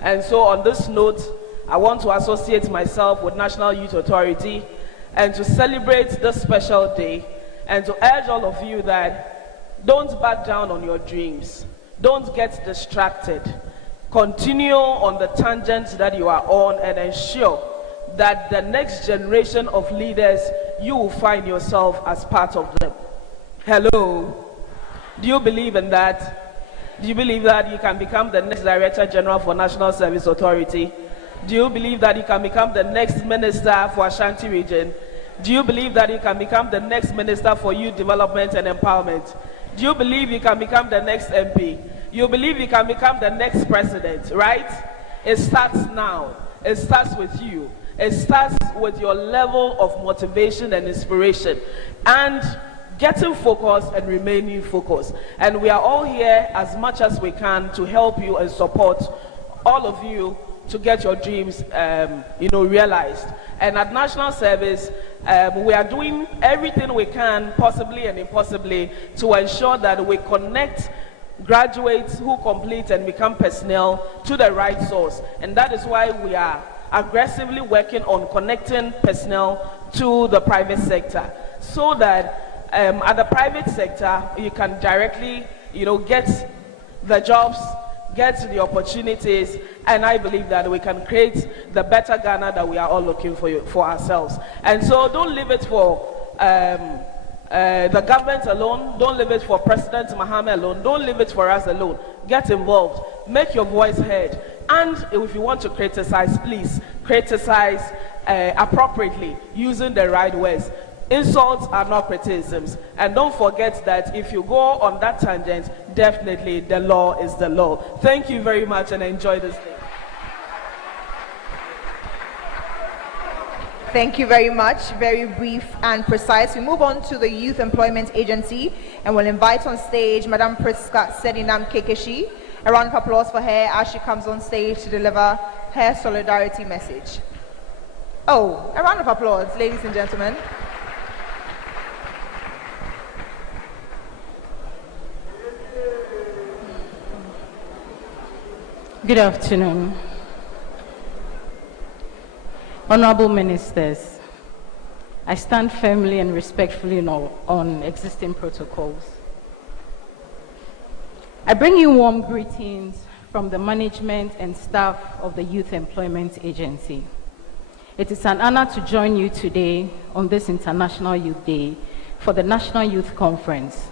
And so on this note, I want to associate myself with National Youth Authority and to celebrate this special day and to urge all of you that don't back down on your dreams. Don't get distracted. Continue on the tangent that you are on and ensure that the next generation of leaders, you will find yourself as part of them. Hello? Do you believe in that? Do you believe that you can become the next Director General for National Service Authority? Do you believe that you can become the next Minister for Ashanti Region? Do you believe that you can become the next Minister for Youth Development and Empowerment? Do you believe you can become the next MP? You believe you can become the next President, right? It starts now. It starts with you. It starts with your level of motivation and inspiration and getting focused and remaining focused. And we are all here as much as we can to help you and support all of you to get your dreams, realized. And at National Service, we are doing everything we can, possibly and impossibly, to ensure that we connect graduates who complete and become personnel to the right source. And that is why we are aggressively working on connecting personnel to the private sector, so that at the private sector you can directly get the jobs, get the opportunities, and I believe that we can create the better Ghana that we are all looking for ourselves. And so don't leave it for the government alone, don't leave it for President Mahama alone, don't leave it for us alone. Get involved, make your voice heard. And if you want to criticize, please criticize appropriately, using the right words. Insults are not criticisms. And don't forget that if you go on that tangent, definitely the law is the law. Thank you very much and enjoy this day. Thank you very much. Very brief and precise. We move on to the Youth Employment Agency, and we'll invite on stage Madam Priska Sedinam Kekeshi. A round of applause for her as she comes on stage to deliver her solidarity message. Oh, a round of applause, ladies and gentlemen. Good afternoon. Honorable Ministers, I stand firmly and respectfully on existing protocols. I bring you warm greetings from the management and staff of the Youth Employment Agency. It is an honor to join you today on this International Youth Day for the National Youth Conference.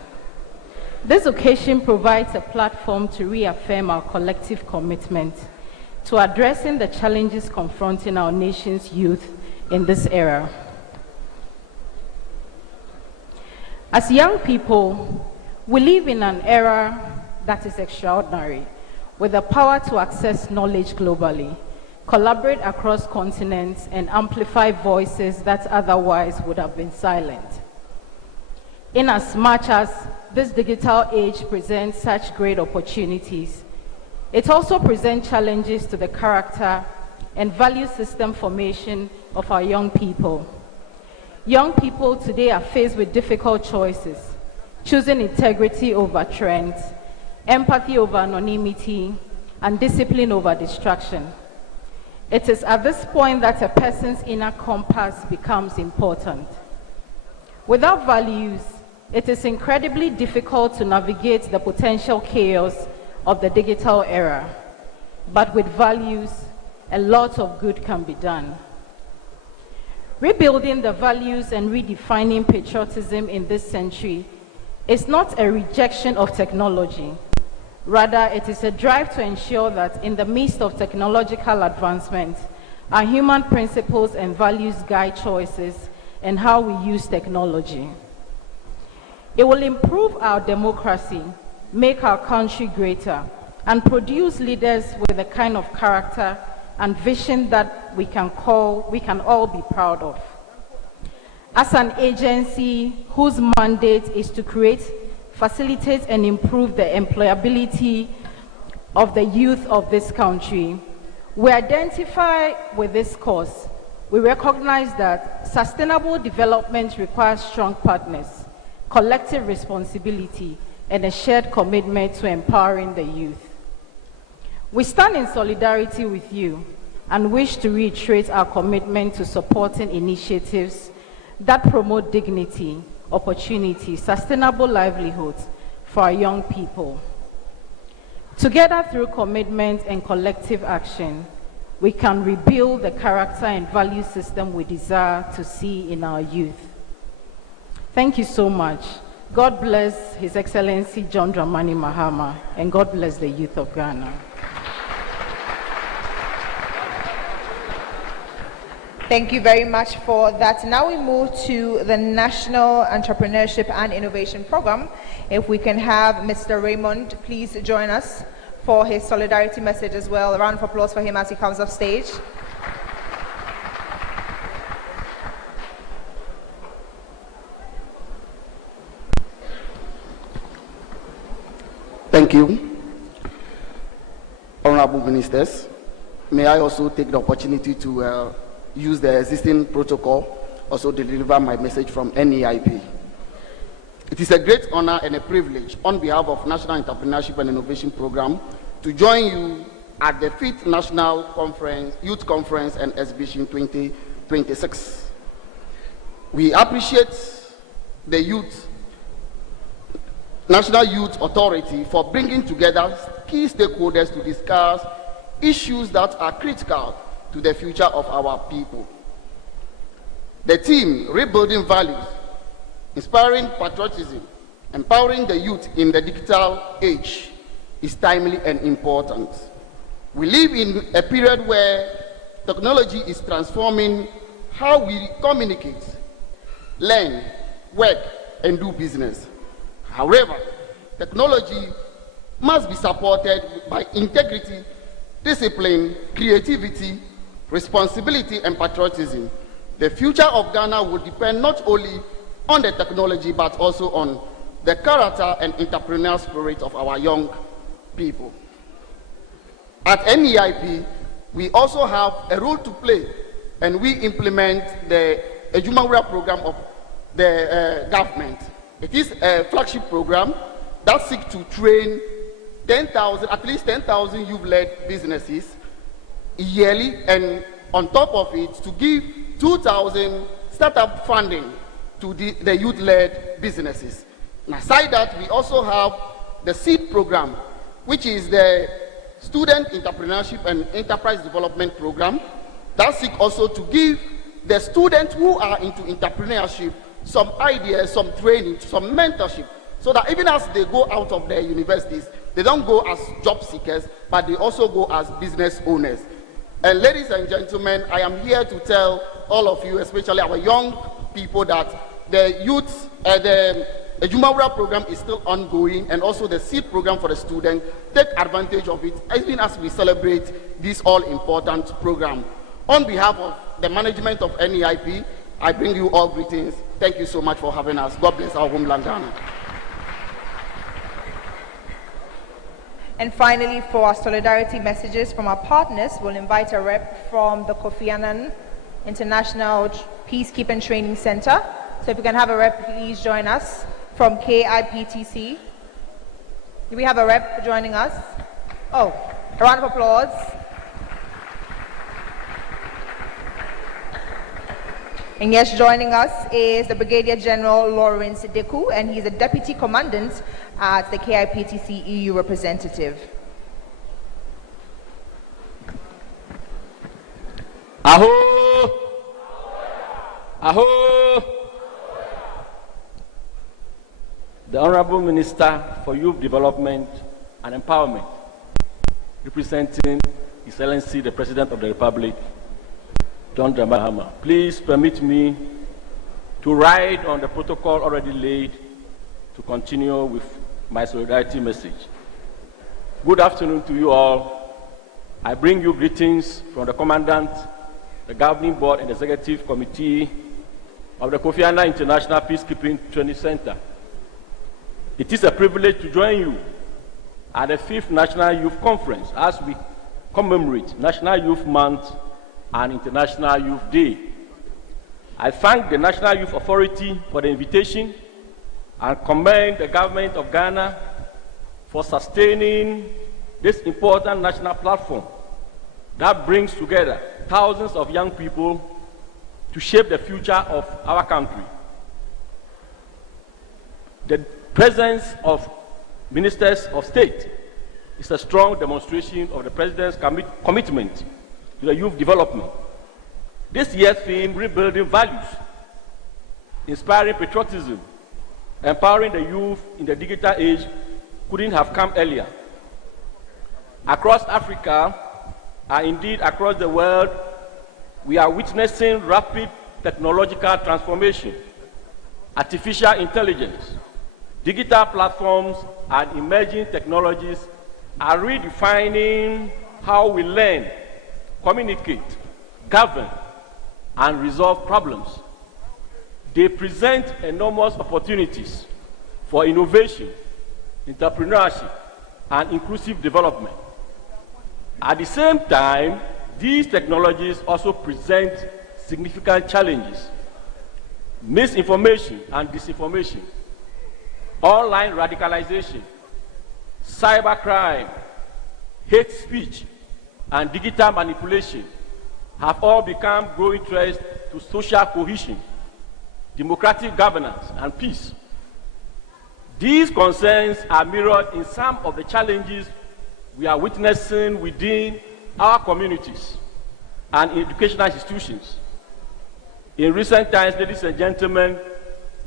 This occasion provides a platform to reaffirm our collective commitment to addressing the challenges confronting our nation's youth in this era. As young people, we live in an era that is extraordinary, with the power to access knowledge globally, collaborate across continents, and amplify voices that otherwise would have been silent. Inasmuch as this digital age presents such great opportunities, It also presents challenges to the character and value system formation of our young people. Young people today are faced with difficult choices, choosing integrity over trends, empathy over anonymity, and discipline over distraction. It is at this point that a person's inner compass becomes important. Without values, it is incredibly difficult to navigate the potential chaos of the digital era. But with values, a lot of good can be done. Rebuilding the values and redefining patriotism in this century is not a rejection of technology. Rather, it is a drive to ensure that in the midst of technological advancement, our human principles and values guide choices and how we use technology. It will improve our democracy, make our country greater, and produce leaders with the kind of character and vision that we can all be proud of. As an agency whose mandate is to create, facilitate, and improve the employability of the youth of this country, we identify with this cause. We recognize that sustainable development requires strong partners, collective responsibility, and a shared commitment to empowering the youth. We stand in solidarity with you and wish to reiterate our commitment to supporting initiatives that promote dignity, opportunity, sustainable livelihoods for our young people. Together, through commitment and collective action, we can rebuild the character and value system we desire to see in our youth. Thank you so much. God bless His Excellency John Dramani Mahama, and God bless the youth of Ghana. Thank you very much for that. Now we move to the National Entrepreneurship and Innovation Program. If we can have Mr. Raymond please join us for his solidarity message as well. A round of applause for him as he comes off stage. Thank you. Honorable Ministers, may I also take the opportunity to use the existing protocol, also deliver my message from NEIP. It is a great honor and a privilege on behalf of National Entrepreneurship and Innovation Program to join you at the 5th National Conference, Youth Conference and Exhibition 2026. We appreciate the National Youth Authority for bringing together key stakeholders to discuss issues that are critical to the future of our people. The theme, Rebuilding Values, Inspiring Patriotism, Empowering the Youth in the Digital Age, is timely and important. We live in a period where technology is transforming how we communicate, learn, work, and do business. However, technology must be supported by integrity, discipline, creativity, responsibility, and patriotism. The future of Ghana will depend not only on the technology, but also on the character and entrepreneurial spirit of our young people. At NEIP, we also have a role to play, and we implement the Ejumawura program of the government. It is a flagship program that seeks to train at least 10,000 youth-led businesses yearly, and on top of it, to give 2,000 startup funding to the youth-led businesses. And aside that, we also have the SEED program, which is the Student Entrepreneurship and Enterprise Development Program, that seeks also to give the students who are into entrepreneurship some ideas, some training, some mentorship, so that even as they go out of their universities, they don't go as job seekers, but they also go as business owners. And ladies and gentlemen, I am here to tell all of you, especially our young people, that the youth, the Ejumawura program is still ongoing, and also the SEED program for the students. Take advantage of it, even as we celebrate this all-important program. On behalf of the management of NEIP, I bring you all greetings. Thank you so much for having us. God bless our homeland, Ghana. And finally, for our solidarity messages from our partners, we'll invite a rep from the Kofi Annan International Peacekeeping Training Center. So if you can have a rep, please join us from KIPTC. Do we have a rep joining us? Oh, a round of applause. And yes, joining us is the Brigadier General Lawrence Deku, and he's a Deputy Commandant at the KIPTC EU representative. Aho! Aho! The Honorable Minister for Youth Development and Empowerment, representing His Excellency the President of the Republic, John Dramani Mahama. Please permit me to ride on the protocol already laid to continue with my solidarity message. Good afternoon to you all. I bring you greetings from the Commandant, the Governing Board and Executive Committee of the Kofi Annan International Peacekeeping Training Center. It is a privilege to join you at the 5th National Youth Conference as we commemorate National Youth Month and International Youth Day. I thank the National Youth Authority for the invitation and commend the government of Ghana for sustaining this important national platform that brings together thousands of young people to shape the future of our country. The presence of ministers of state is a strong demonstration of the President's commitment to the youth development. This year's theme, Rebuilding Values, Inspiring Patriotism, Empowering the Youth in the Digital Age, couldn't have come earlier. Across Africa, and indeed across the world, we are witnessing rapid technological transformation. Artificial intelligence, digital platforms, and emerging technologies are redefining how we learn, communicate, govern, and resolve problems. They present enormous opportunities for innovation, entrepreneurship, and inclusive development. At the same time, these technologies also present significant challenges. Misinformation and disinformation, online radicalization, cybercrime, hate speech, and digital manipulation have all become growing threats to social cohesion, democratic governance, and peace. These concerns are mirrored in some of the challenges we are witnessing within our communities and educational institutions. In recent times, ladies and gentlemen,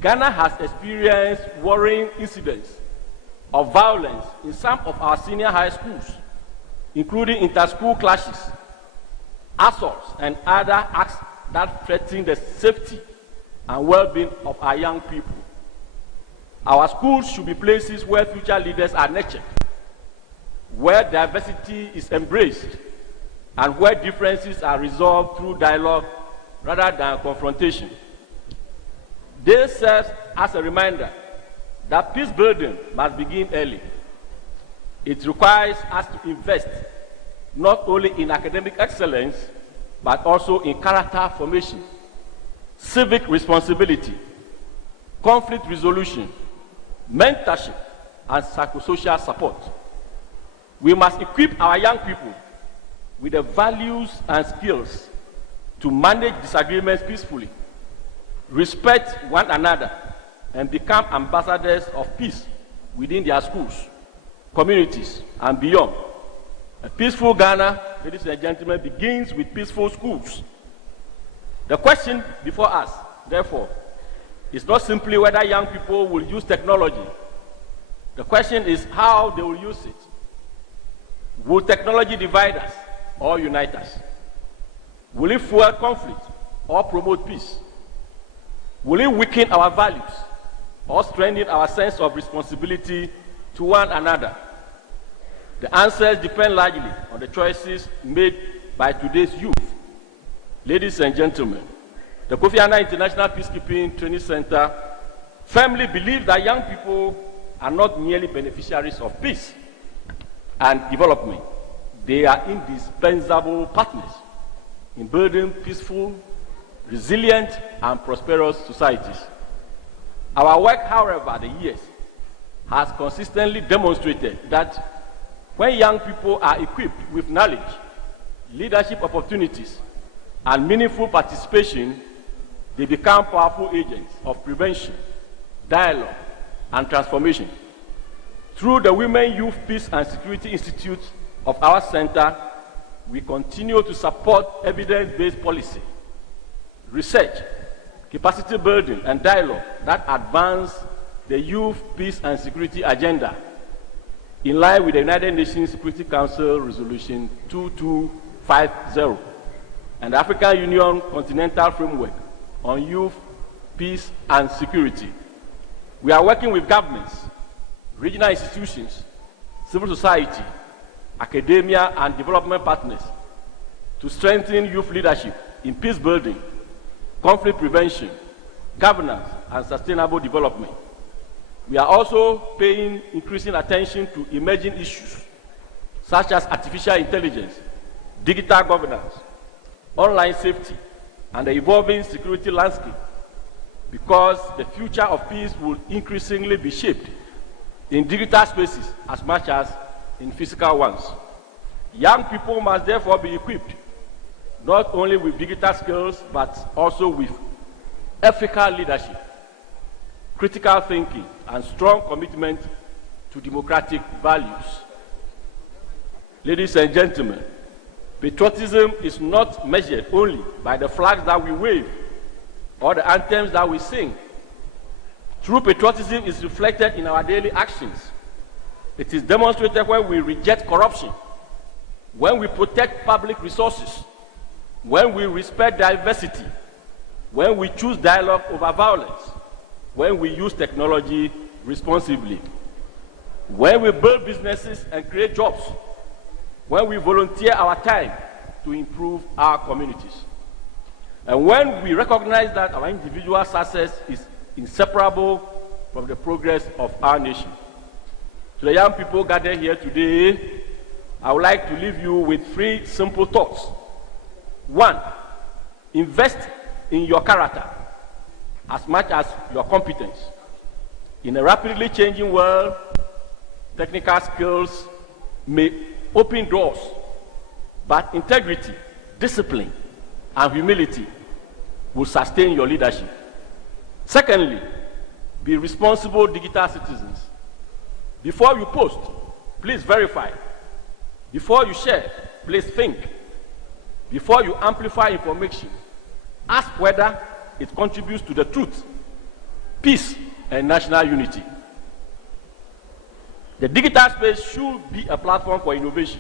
Ghana has experienced worrying incidents of violence in some of our senior high schools, including inter-school clashes, assaults, and other acts that threaten the safety and well-being of our young people. Our schools should be places where future leaders are nurtured, where diversity is embraced, and where differences are resolved through dialogue rather than confrontation. This serves as a reminder that peace building must begin early. It requires us to invest not only in academic excellence, but also in character formation, civic responsibility, conflict resolution, mentorship, and psychosocial support. We must equip our young people with the values and skills to manage disagreements peacefully, respect one another, and become ambassadors of peace within their schools, communities, and beyond. A peaceful Ghana, ladies and gentlemen, begins with peaceful schools. The question before us, therefore, is not simply whether young people will use technology. The question is how they will use it. Will technology divide us or unite us? Will it fuel conflict or promote peace? Will it weaken our values or strengthen our sense of responsibility to one another? The answers depend largely on the choices made by today's youth. Ladies and gentlemen, the Kofi Annan International Peacekeeping Training Center firmly believes that young people are not merely beneficiaries of peace. and development. They are indispensable partners in building peaceful, resilient, and prosperous societies. Our work, however, the years has consistently demonstrated that when young people are equipped with knowledge, leadership opportunities, and meaningful participation, they become powerful agents of prevention, dialogue, and transformation. Through the Women, Youth, Peace, and Security Institute of our center, we continue to support evidence-based policy, research, capacity building, and dialogue that advance the Youth, Peace, and Security agenda in line with the United Nations Security Council Resolution 2250 and the African Union Continental Framework on Youth, Peace, and Security. We are working with governments, regional institutions, civil society, academia, and development partners to strengthen youth leadership in peace building, conflict prevention, governance, and sustainable development. We are also paying increasing attention to emerging issues such as artificial intelligence, digital governance, online safety, and the evolving security landscape, because the future of peace will increasingly be shaped in digital spaces as much as in physical ones. Young people must therefore be equipped not only with digital skills, but also with ethical leadership, critical thinking, and strong commitment to democratic values. Ladies and gentlemen, patriotism is not measured only by the flags that we wave or the anthems that we sing. True patriotism is reflected in our daily actions. It is demonstrated when we reject corruption, when we protect public resources, when we respect diversity, when we choose dialogue over violence, when we use technology responsibly, when we build businesses and create jobs, when we volunteer our time to improve our communities, and when we recognize that our individual success is inseparable from the progress of our nation. To the young people gathered here today, I would like to leave you with 3 simple thoughts. 1, invest in your character as much as your competence. In a rapidly changing world, technical skills may open doors, but integrity, discipline, and humility will sustain your leadership. Secondly, be responsible digital citizens. Before you post, please verify. Before you share, please think. Before you amplify information, ask whether it contributes to the truth, peace, and national unity. The digital space should be a platform for innovation,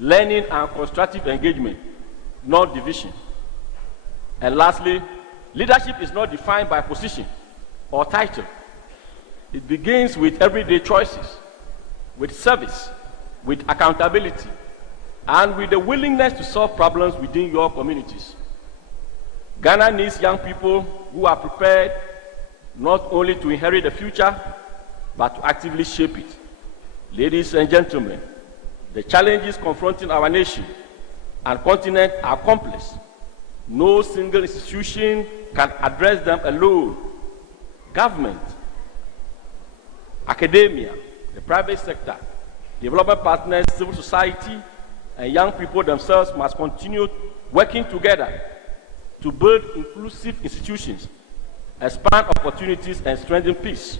learning, and constructive engagement, not division. And lastly, leadership is not defined by position or title. It begins with everyday choices, with service, with accountability, and with the willingness to solve problems within your communities. Ghana needs young people who are prepared not only to inherit the future, but to actively shape it. Ladies and gentlemen, the challenges confronting our nation and continent are complex. No single institution can address them alone. Government, academia, the private sector, development partners, civil society, and young people themselves must continue working together to build inclusive institutions, expand opportunities, and strengthen peace.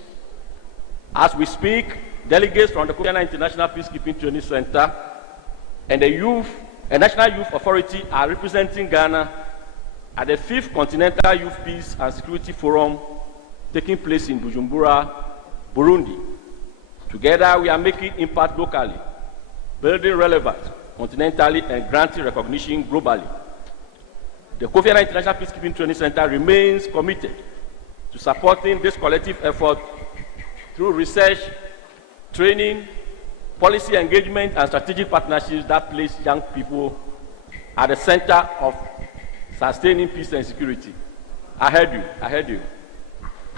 As we speak, delegates from the Kofi Annan International Peacekeeping Training Center and the National Youth Authority are representing Ghana at the 5th Continental Youth Peace and Security Forum taking place in Bujumbura, Burundi. Together, we are making impact locally, building relevance continentally, and granting recognition globally. The Kofi Annan International Peacekeeping Training Center remains committed to supporting this collective effort through research, training, policy engagement, and strategic partnerships that place young people at the center of sustaining peace and security. I heard you.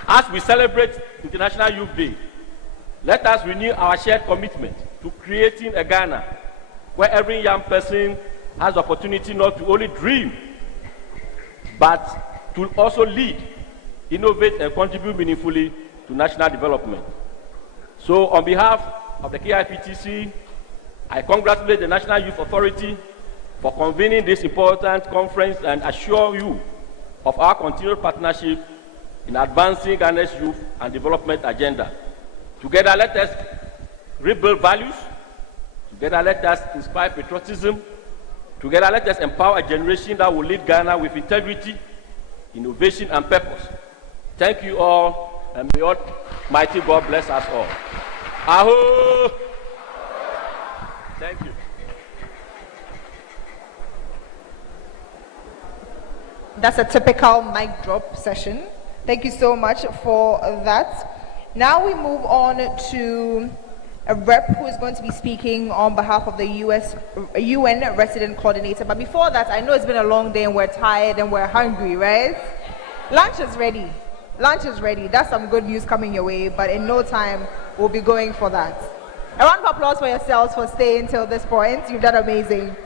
As we celebrate International Youth Day, let us renew our shared commitment to creating a Ghana where every young person has the opportunity not to only dream, but to also lead, innovate, and contribute meaningfully to national development. So on behalf of the KIPTC, I congratulate the National Youth Authority for convening this important conference and assure you of our continued partnership in advancing Ghana's youth and development agenda. Together, let us rebuild values. Together, let us inspire patriotism. Together, let us empower a generation that will lead Ghana with integrity, innovation, and purpose. Thank you all, and may Almighty God bless us all. Aho! Thank you. That's a typical mic drop session. Thank you so much for that. Now we move on to a rep who is going to be speaking on behalf of the UN resident coordinator. But before that, I know it's been a long day and we're tired and we're hungry, right? Lunch is ready. Lunch is ready. That's some good news coming your way, but in no time, we'll be going for that. A round of applause for yourselves for staying till this point. You've done amazing.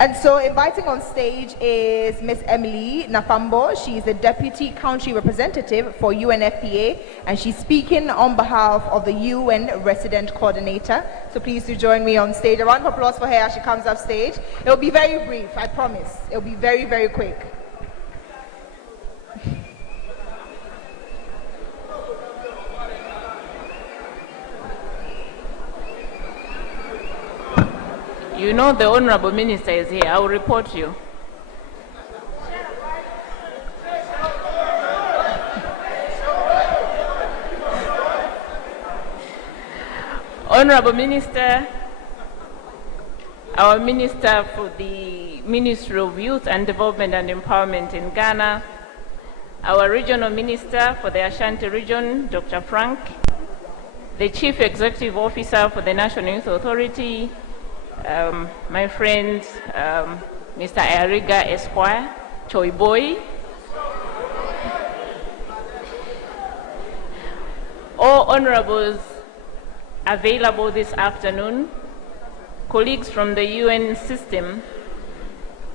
And so inviting on stage is Miss Emily Nafambo. She is the Deputy Country Representative for UNFPA, and she's speaking on behalf of the UN Resident Coordinator. So please do join me on stage. A round of applause for her as she comes up stage. It'll be very brief, I promise. It'll be very, very quick. You know the Honorable Minister is here. I will report you. Honorable Minister, our Minister for the Ministry of Youth and Development and Empowerment in Ghana, our Regional Minister for the Ashanti region, Dr. Frank, the Chief Executive Officer for the National Youth Authority, my friend, Mr. Ayariga Esquire, Choi Boy, all honorables available this afternoon, colleagues from the UN system,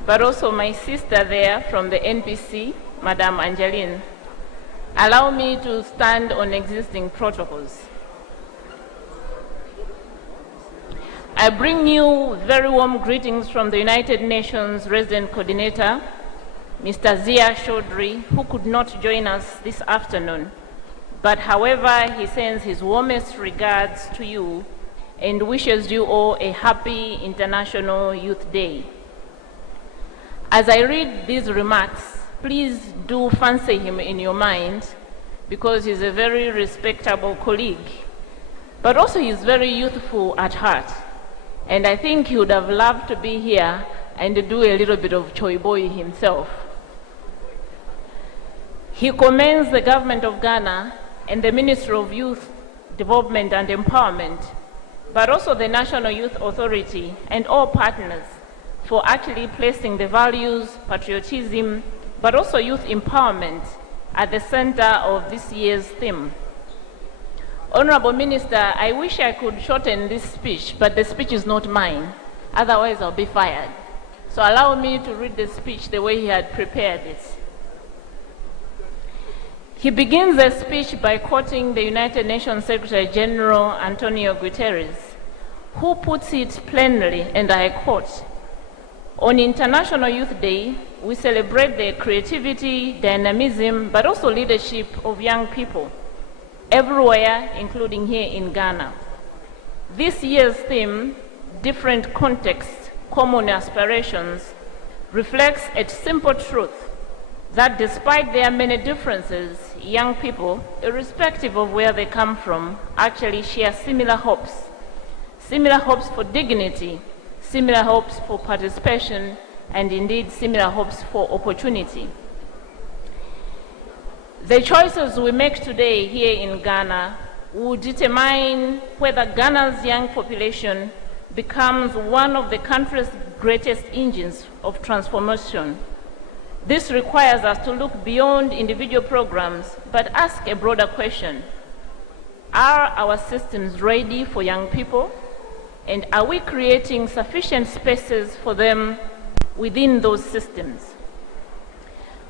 but also my sister there from the NPC, Madame Angeline. Allow me to stand on existing protocols. I bring you very warm greetings from the United Nations Resident Coordinator, Mr. Zia Chaudhry, who could not join us this afternoon. But however, he sends his warmest regards to you and wishes you all a happy International Youth Day. As I read these remarks, please do fancy him in your mind, because he's a very respectable colleague, but also he's very youthful at heart. And I think he would have loved to be here and to do a little bit of Choi Boy himself. He commends the government of Ghana and the Ministry of Youth Development and Empowerment, but also the National Youth Authority and all partners for actually placing the values, patriotism, but also youth empowerment at the center of this year's theme. Honorable Minister, I wish I could shorten this speech, but the speech is not mine. Otherwise, I'll be fired. So allow me to read the speech the way he had prepared it. He begins the speech by quoting the United Nations Secretary General Antonio Guterres, who puts it plainly, and I quote, "On International Youth Day, we celebrate the creativity, dynamism, but also leadership of young people everywhere, including here in Ghana. This year's theme, Different Contexts, Common Aspirations, reflects a simple truth that despite their many differences, young people, irrespective of where they come from, actually share similar hopes for dignity, similar hopes for participation, and indeed similar hopes for opportunity. The choices we make today here in Ghana will determine whether Ghana's young population becomes one of the country's greatest engines of transformation. This requires us to look beyond individual programs, but ask a broader question. Are our systems ready for young people? And are we creating sufficient spaces for them within those systems?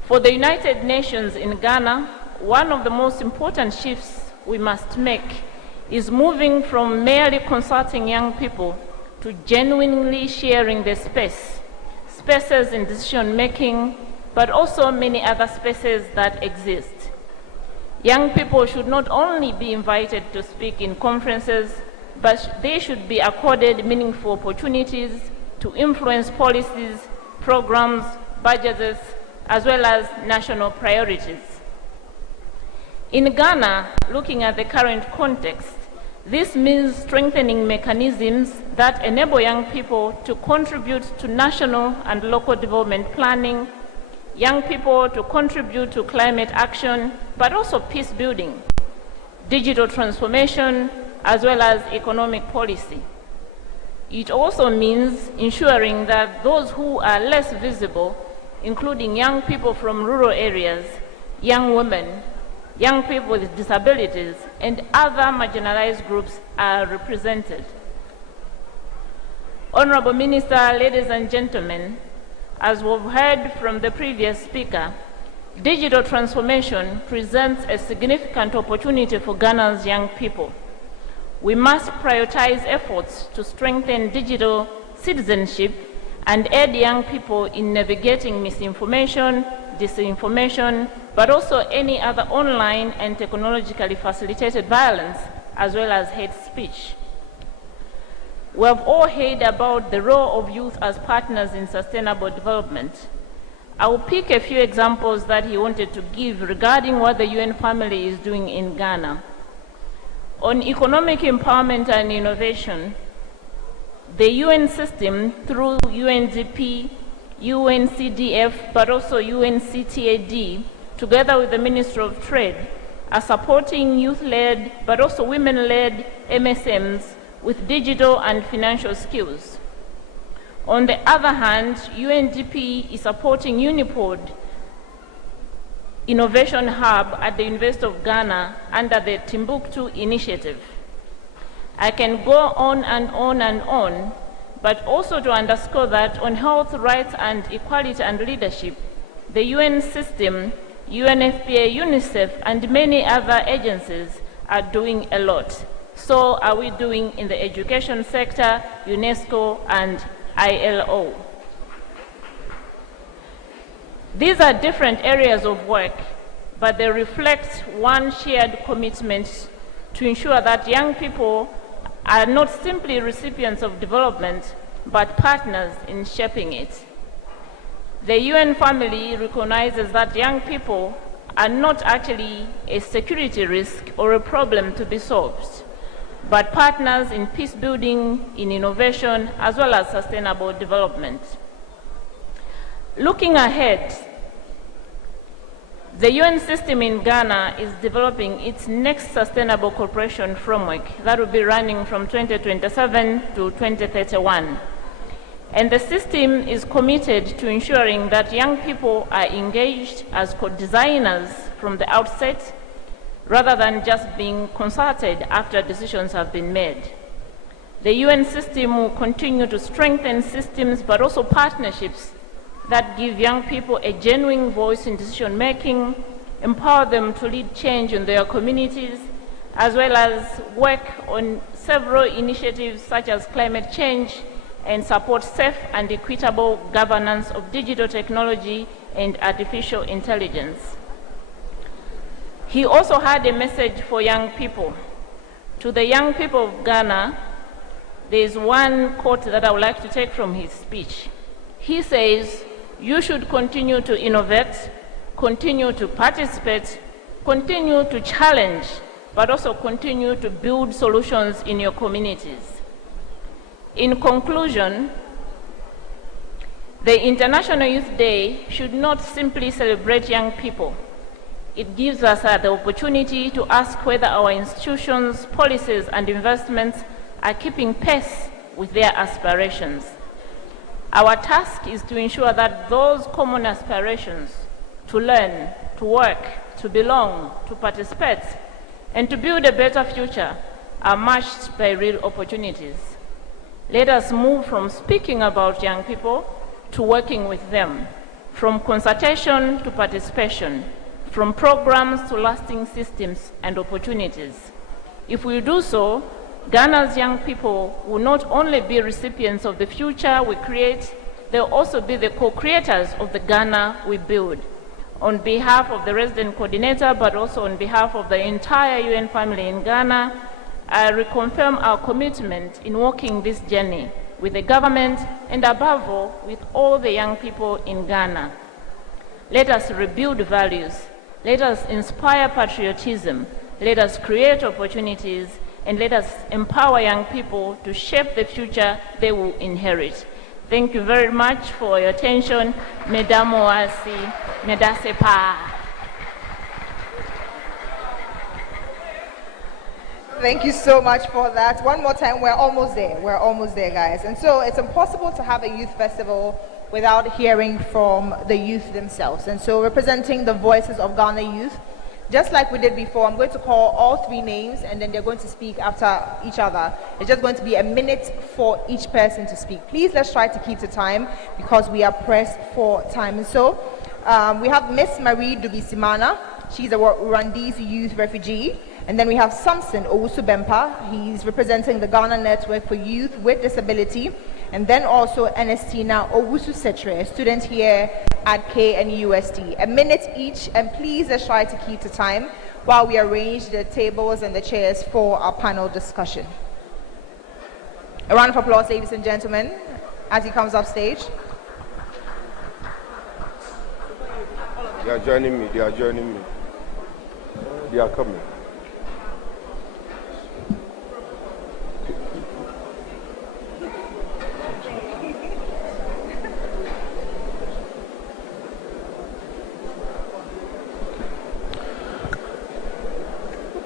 For the United Nations in Ghana, one of the most important shifts we must make is moving from merely consulting young people to genuinely sharing the spaces in decision-making, but also many other spaces that exist. Young people should not only be invited to speak in conferences, but they should be accorded meaningful opportunities to influence policies, programs, budgets, as well as national priorities. In Ghana, looking at the current context, this means strengthening mechanisms that enable young people to contribute to national and local development planning, young people to contribute to climate action, but also peace building, digital transformation, as well as economic policy. It also means ensuring that those who are less visible, including young people from rural areas, young women, young people with disabilities, and other marginalized groups are represented. Honorable Minister, ladies and gentlemen, as we've heard from the previous speaker, digital transformation presents a significant opportunity for Ghana's young people. We must prioritize efforts to strengthen digital citizenship and aid young people in navigating misinformation, disinformation, but also any other online and technologically facilitated violence, as well as hate speech. We have all heard about the role of youth as partners in sustainable development. I will pick a few examples that he wanted to give regarding what the UN family is doing in Ghana. On economic empowerment and innovation, the UN system through UNDP, UNCDF, but also UNCTAD, together with the Ministry of Trade, are supporting youth-led, but also women-led MSMs with digital and financial skills. On the other hand, UNDP is supporting Unipod Innovation Hub at the University of Ghana under the Timbuktu Initiative. I can go on and on and on, but also to underscore that on health rights and equality and leadership, the UN system, UNFPA, UNICEF, and many other agencies are doing a lot. So are we doing in the education sector, UNESCO, and ILO. These are different areas of work, but they reflect one shared commitment to ensure that young people are not simply recipients of development, but partners in shaping it. The UN family recognizes that young people are not actually a security risk or a problem to be solved, but partners in peace building, in innovation, as well as sustainable development. Looking ahead, the UN system in Ghana is developing its next sustainable cooperation framework that will be running from 2027 to 2031. And the system is committed to ensuring that young people are engaged as co-designers from the outset, rather than just being consulted after decisions have been made. The UN system will continue to strengthen systems, but also partnerships that give young people a genuine voice in decision-making, empower them to lead change in their communities, as well as work on several initiatives such as climate change and support safe and equitable governance of digital technology and artificial intelligence. He also had a message for young people. To the young people of Ghana, there is one quote that I would like to take from his speech. He says, "You should continue to innovate, continue to participate, continue to challenge, but also continue to build solutions in your communities." In conclusion, the International Youth Day should not simply celebrate young people. It gives us the opportunity to ask whether our institutions, policies, and investments are keeping pace with their aspirations. Our task is to ensure that those common aspirations to learn, to work, to belong, to participate, and to build a better future are matched by real opportunities. Let us move from speaking about young people to working with them, from consultation to participation, from programs to lasting systems and opportunities. If we do so, Ghana's young people will not only be recipients of the future we create, they'll also be the co-creators of the Ghana we build. On behalf of the resident coordinator, but also on behalf of the entire UN family in Ghana, I reconfirm our commitment in walking this journey with the government and above all, with all the young people in Ghana. Let us rebuild values. Let us inspire patriotism. Let us create opportunities, and let us empower young people to shape the future they will inherit. Thank you very much for your attention. Mesdames, Oasi, Medasepa. Thank you so much for that. One more time, we're almost there. We're almost there, guys. And so it's impossible to have a youth festival without hearing from the youth themselves. And so representing the voices of Ghana youth, just like we did before, I'm going to call all three names and then they're going to speak after each other. It's just going to be a minute for each person to speak. Please, let's try to keep to time because we are pressed for time. And so we have Miss Marie Dubisimana. She's a Rwandese youth refugee. And then we have Samson Owusu-Bempa. He's representing the Ghana Network for Youth with Disability. And then also Ernestina Owusu-Setre, a student here at KNUST. A minute each, and please let's try to keep to time while we arrange the tables and the chairs for our panel discussion. A round of applause, ladies and gentlemen, as he comes up stage. They are joining me, they are joining me. They are coming.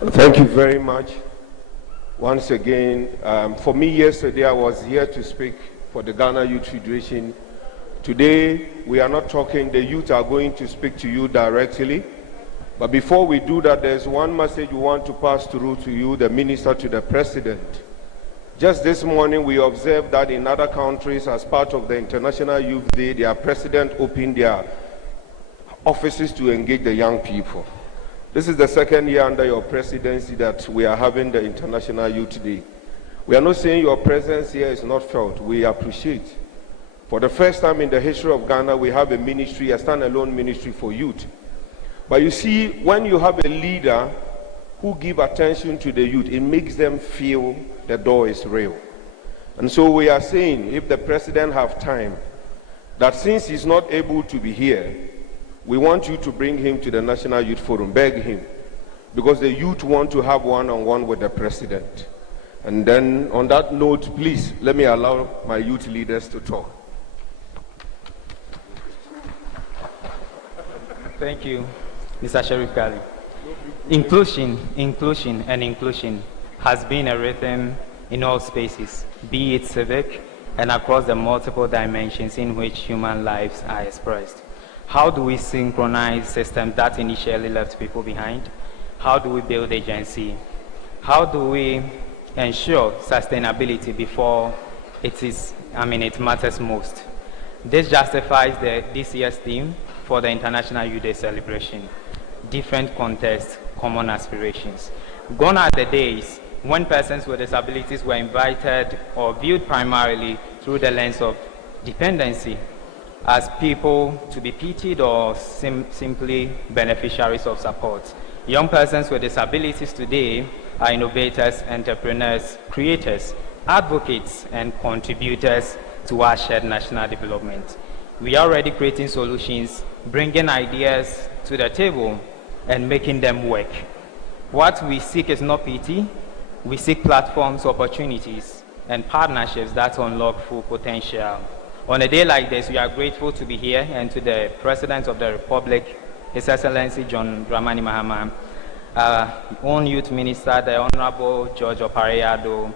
Thank you very much. Once again, for me yesterday I was here to speak for the Ghana Youth Federation. Today we are not talking, the youth are going to speak to you directly. But before we do that, there's one message we want to pass through to you, the Minister to the President. Just this morning we observed that in other countries, as part of the International Youth Day, their president opened their offices to engage the young people. This is the second year under your presidency that we are having the International Youth Day. We are not saying your presence here is not felt. We appreciate. For the first time in the history of Ghana, we have a ministry, a standalone ministry for youth. But you see, when you have a leader who gives attention to the youth, it makes them feel the door is real. And so we are saying, if the president have time, that since he's not able to be here, we want you to bring him to the National Youth Forum, beg him, because the youth want to have one-on-one with the president. And then on that note, please, let me allow my youth leaders to talk. Thank you, Mr. Sheriff Gali. Inclusion has been a rhythm in all spaces, be it civic and across the multiple dimensions in which human lives are expressed. How do we synchronize systems that initially left people behind? How do we build agency? How do we ensure sustainability before it matters most? This justifies this year's theme for the International Youth Day celebration. Different contexts, common aspirations. Gone are the days when persons with disabilities were invited or viewed primarily through the lens of dependency, as people to be pitied or simply beneficiaries of support. Young persons with disabilities today are innovators, entrepreneurs, creators, advocates, and contributors to our shared national development. We are already creating solutions, bringing ideas to the table, and making them work. What we seek is not pity. We seek platforms, opportunities, and partnerships that unlock full potential. On a day like this, we are grateful to be here, and to the President of the Republic, His Excellency John Dramani Mahama, our own Youth Minister, the Honorable George Opareyado,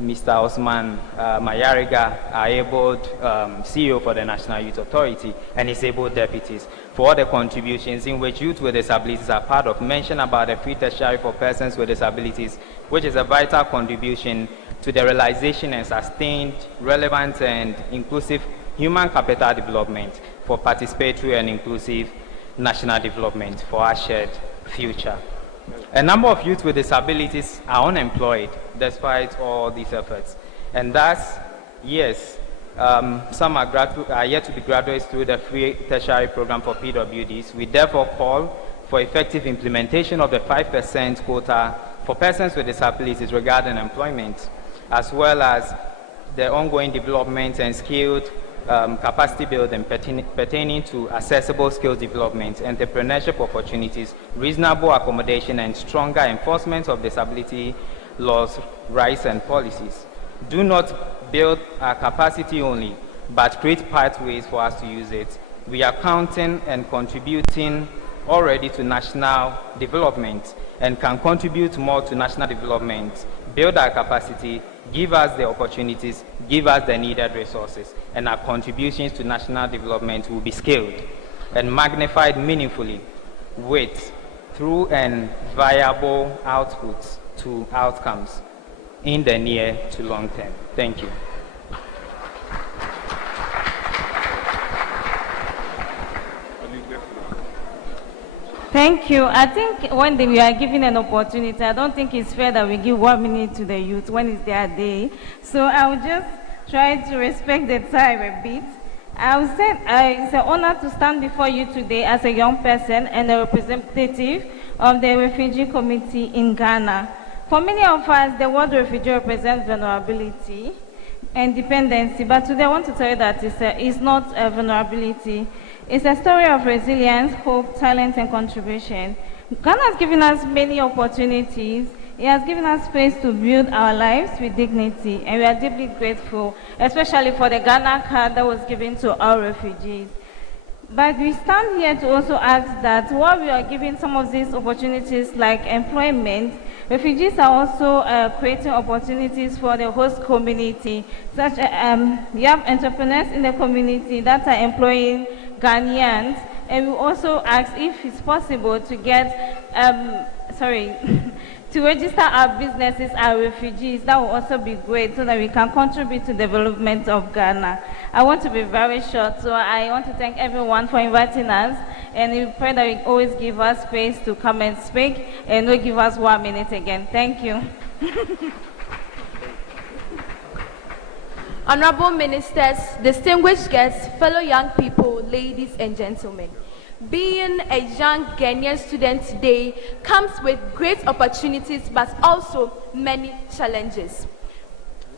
Mr. Osman Mayariga, our abled CEO for the National Youth Authority, and his abled deputies, for all the contributions in which youth with disabilities are part of. Mention about the free tertiary for persons with disabilities, which is a vital contribution to the realization and sustained, relevant and inclusive human capital development for participatory and inclusive national development for our shared future. A number of youth with disabilities are unemployed despite all these efforts. And thus, yes, some are yet to be graduates through the free tertiary program for PWDs. We therefore call for effective implementation of the 5% quota for persons with disabilities regarding employment, as well as the ongoing development and skilled capacity building pertaining to accessible skills development, entrepreneurship opportunities, reasonable accommodation, and stronger enforcement of disability laws, rights, and policies. Do not build our capacity only, but create pathways for us to use it. We are counting and contributing already to national development and can contribute more to national development, build our capacity, give us the opportunities, give us the needed resources, and our contributions to national development will be scaled and magnified meaningfully through and viable outputs to outcomes in the near to long term. Thank you. Thank you. I think when we are given an opportunity, I don't think it's fair that we give 1 minute to the youth when it's their day. So I will just try to respect the time a bit. I will say it's an honor to stand before you today as a young person and a representative of the Refugee Committee in Ghana. For many of us, the word refugee represents vulnerability and dependency, but today I want to tell you that it's not a vulnerability. It's a story of resilience, hope, talent, and contribution. Ghana has given us many opportunities. It has given us space to build our lives with dignity, and we are deeply grateful, especially for the Ghana card that was given to our refugees. But we stand here to also ask that while we are giving some of these opportunities like employment, refugees are also creating opportunities for the host community. Such we have entrepreneurs in the community that are employing Ghanaians, and we also ask if it's possible to get, to register our businesses as refugees. That will also be great so that we can contribute to the development of Ghana. I want to be very short, so I want to thank everyone for inviting us, and we pray that we always give us space to come and speak, and will give us 1 minute again. Thank you. Honorable Ministers, distinguished guests, fellow young people, ladies and gentlemen. Being a young Ghanaian student today comes with great opportunities but also many challenges.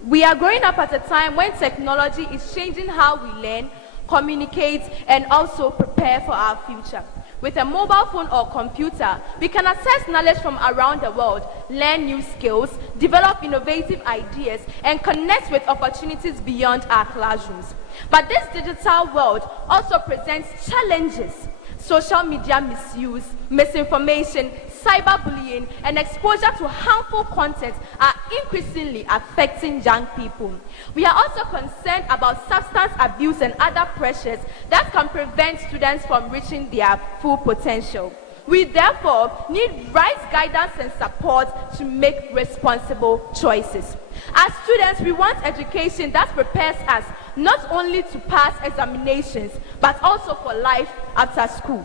We are growing up at a time when technology is changing how we learn, communicate, and also prepare for our future. With a mobile phone or computer, we can access knowledge from around the world, learn new skills, develop innovative ideas, and connect with opportunities beyond our classrooms. But this digital world also presents challenges. Social media misuse, misinformation, cyberbullying, and exposure to harmful content are increasingly affecting young people. We are also concerned about substance abuse and other pressures that can prevent students from reaching their full potential. We therefore need right guidance and support to make responsible choices. As students, we want education that prepares us not only to pass examinations, but also for life after school.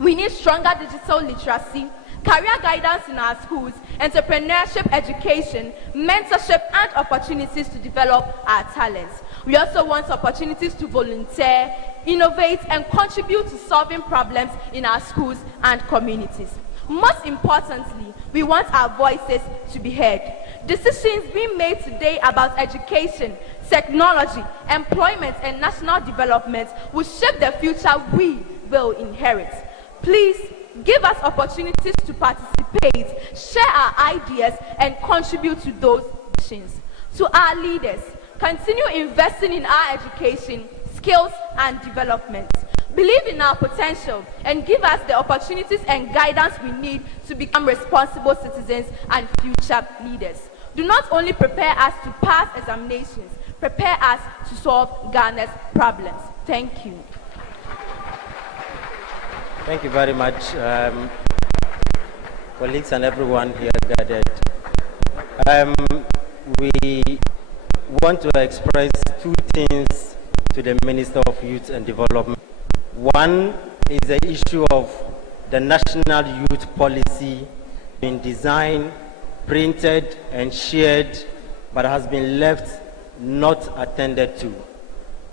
We need stronger digital literacy, career guidance in our schools, entrepreneurship education, mentorship, and opportunities to develop our talents. We also want opportunities to volunteer, innovate, and contribute to solving problems in our schools and communities. Most importantly, we want our voices to be heard. Decisions being made today about education, technology, employment, and national development will shape the future we will inherit. Please give us opportunities to participate, share our ideas, and contribute to those decisions. To our leaders, continue investing in our education, skills, and development. Believe in our potential and give us the opportunities and guidance we need to become responsible citizens and future leaders. do not only prepare us to pass examinations, prepare us to solve Ghana's problems. Thank you. Thank you very much, colleagues and everyone here gathered. We want to express two things to the Minister of Youth and Development. One is the issue of the National Youth Policy being designed, printed, and shared, but has been left not attended to.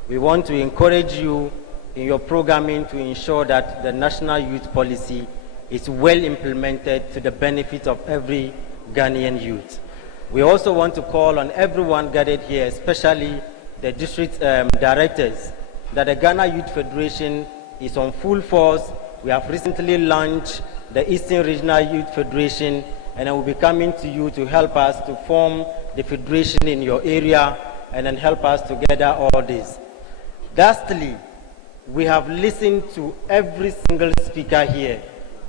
We want to encourage you in your programming to ensure that the National Youth Policy is well implemented to the benefit of every Ghanaian youth. We also want to call on everyone gathered here, especially the district directors, that the Ghana Youth Federation is on full force. We have recently launched the Eastern Regional Youth Federation, and I will be coming to you to help us to form the federation in your area and then help us to gather all this. Lastly, we have listened to every single speaker here.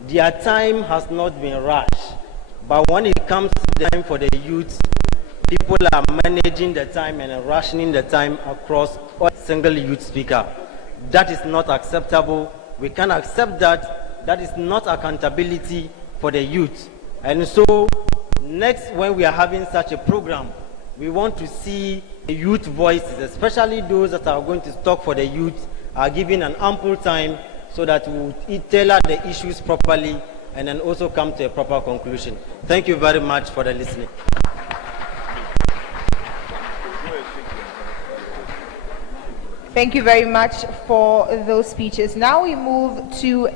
Their time has not been rushed, but when it comes to the time for the youth, people are managing the time and rationing the time across every single youth speaker. That is not acceptable. We can't accept that. That is not accountability for the youth. And so, next, when we are having such a program, we want to see the youth voices, especially those that are going to talk for the youth, are given an ample time so that we will tailor the issues properly and then also come to a proper conclusion. Thank you very much for the listening. Thank you very much for those speeches. Now we move to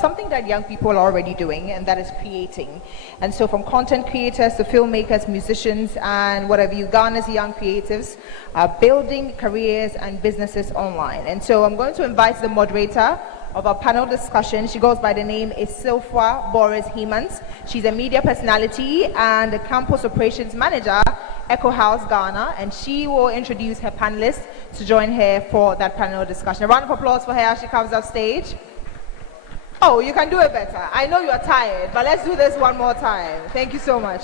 something that young people are already doing, and that is creating. And so from content creators to filmmakers, musicians, and whatever you, Ghana's young creatives are building careers and businesses online. And so I'm going to invite the moderator of our panel discussion. She goes by the name Isilfwa Boris Hemans. She's a media personality and a campus operations manager, Echo House Ghana, and she will introduce her panelists to join her for that panel discussion. A round of applause for her as she comes up stage. Oh, you can do it better. I know you are tired, but let's do this one more time. Thank you so much.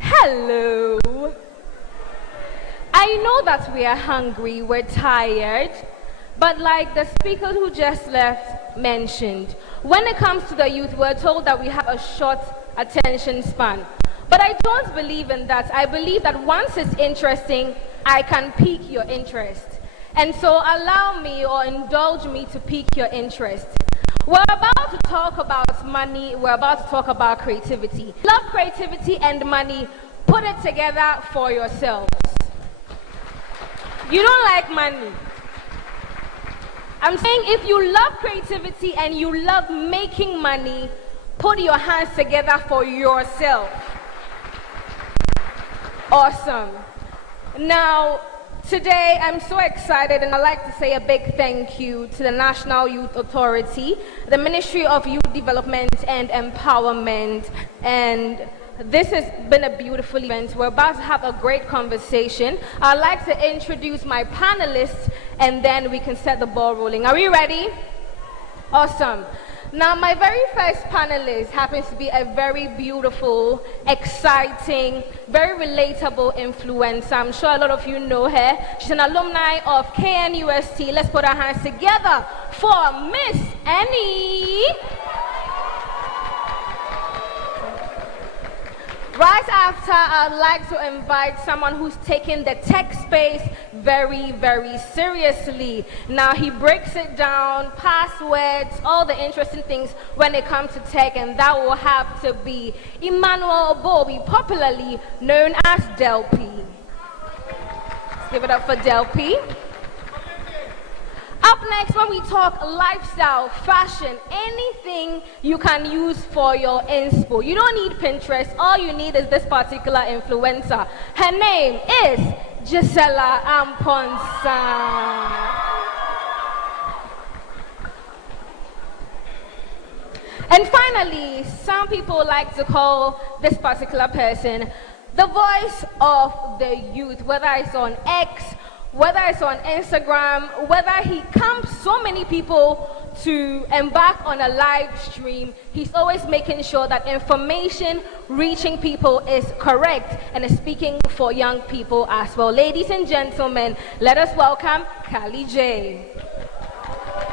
Hello. I know that we are hungry, we're tired, but like the speaker who just left mentioned, when it comes to the youth, we're told that we have a short attention span. But I don't believe in that. I believe that once it's interesting, I can pique your interest. And so allow me or indulge me to pique your interest. We're about to talk about money. We're about to talk about creativity. Love creativity and money. Put it together for yourselves. You don't like money. I'm saying if you love creativity and you love making money, put your hands together for yourself. Awesome. Now, today I'm so excited, and I'd like to say a big thank you to the National Youth Authority, the Ministry of Youth Development and Empowerment, and this has been a beautiful event. We're about to have a great conversation. I'd like to introduce my panelists, and then we can set the ball rolling. Are we ready? Awesome. Now, my very first panelist happens to be a very beautiful, exciting, very relatable influencer. I'm sure a lot of you know her. She's an alumni of KNUST. Let's put our hands together for Miss Annie. Right after, I'd like to invite someone who's taking the tech space very, very seriously. Now, he breaks it down, passwords, all the interesting things when it comes to tech, and that will have to be Emmanuel Bobi, popularly known as Del P. Let's give it up for Del P. Up next, when we talk lifestyle, fashion, anything you can use for your inspo. You don't need Pinterest. All you need is this particular influencer. Her name is Gisela Amponsa. And finally, some people like to call this particular person the voice of the youth, whether it's on X, whether it's on Instagram, whether he comes so many people to embark on a live stream, he's always making sure that information reaching people is correct and is speaking for young people as well. Ladies and gentlemen, let us welcome Kali J.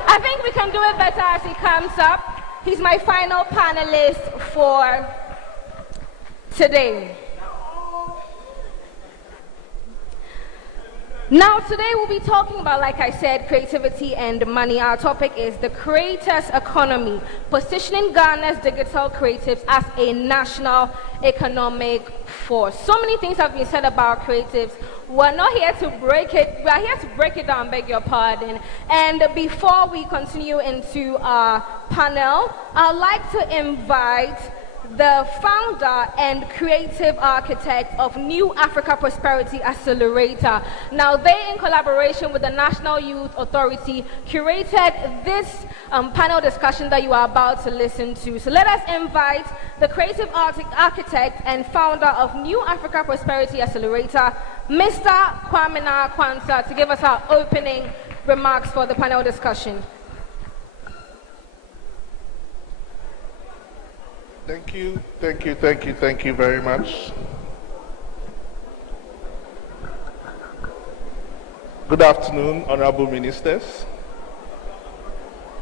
I think we can do it better as he comes up. He's my final panelist for today. Now, today we'll be talking about, like I said, creativity and money. Our topic is the creators' economy, positioning Ghana's digital creatives as a national economic force. So many things have been said about creatives. We're not here to break it. We are here to break it down, beg your pardon. And before we continue into our panel, I'd like to invite the founder and creative architect of New Africa Prosperity Accelerator. Now, they, in collaboration with the National Youth Authority, curated this panel discussion that you are about to listen to. So let us invite the creative architect and founder of New Africa Prosperity Accelerator, Mr. Kwamina Kwanzaa, to give us our opening remarks for the panel discussion. Thank you very much. Good afternoon, honorable ministers,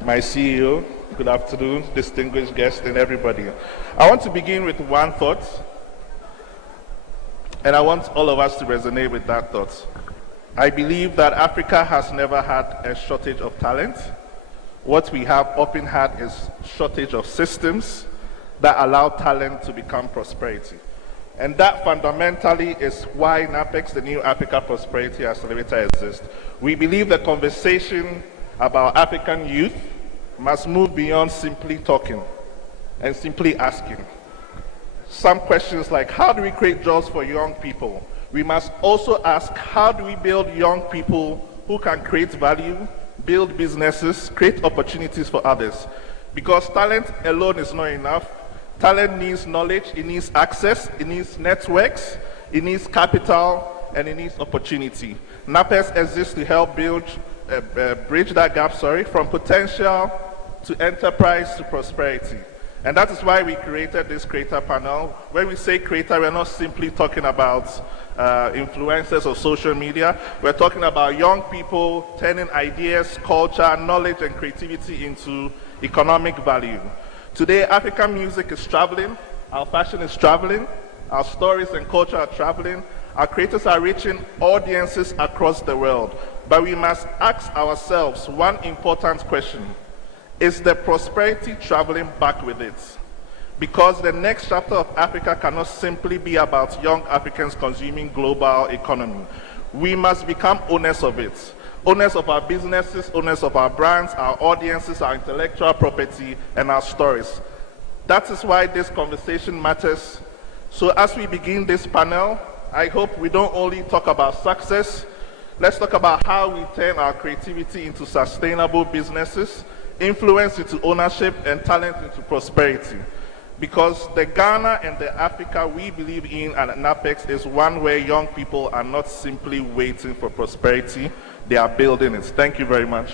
my CEO, good afternoon, distinguished guests and everybody. I want to begin with one thought, and I want all of us to resonate with that thought. I believe that Africa has never had a shortage of talent. What we have often had is shortage of systems that allow talent to become prosperity. And that fundamentally is why NAPEX, the New Africa Prosperity Accelerator, exists. We believe the conversation about African youth must move beyond simply talking and simply asking. Some questions like, how do we create jobs for young people? We must also ask, how do we build young people who can create value, build businesses, create opportunities for others? Because talent alone is not enough. Talent needs knowledge, it needs access, it needs networks, it needs capital, and it needs opportunity. NAPEX exists to help bridge that gap, from potential to enterprise to prosperity. And that is why we created this creator panel. When we say creator, we're not simply talking about influencers or social media. We're talking about young people turning ideas, culture, knowledge, and creativity into economic value. Today, African music is traveling, our fashion is traveling, our stories and culture are traveling, our creators are reaching audiences across the world. But we must ask ourselves one important question. Is the prosperity traveling back with it? Because the next chapter of Africa cannot simply be about young Africans consuming global economy. We must become owners of it. Owners of our businesses, owners of our brands, our audiences, our intellectual property, and our stories. That is why this conversation matters. So as we begin this panel, I hope we don't only talk about success. Let's talk about how we turn our creativity into sustainable businesses, influence into ownership, and talent into prosperity. Because the Ghana and the Africa we believe in at NAPEX is one where young people are not simply waiting for prosperity, they are building it. Thank you very much.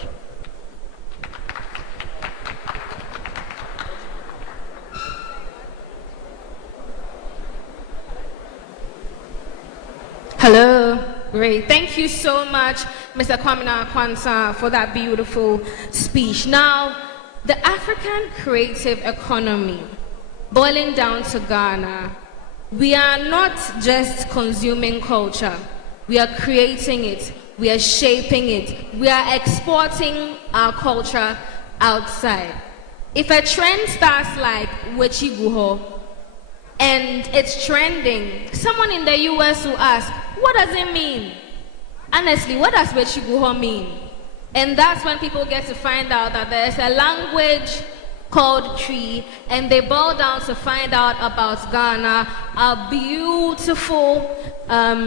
Hello. Great. Thank you so much, Mr. Kwamina Kwanzaa, for that beautiful speech. Now, the African creative economy, boiling down to Ghana, we are not just consuming culture. We are creating it. We are shaping it. We are exporting our culture outside. If a trend starts like Wechiguho and it's trending, someone in the US will ask, what does it mean? Honestly, what does Wechiguho mean? And that's when people get to find out that there's a language called Tree, and they boil down to find out about Ghana, our beautiful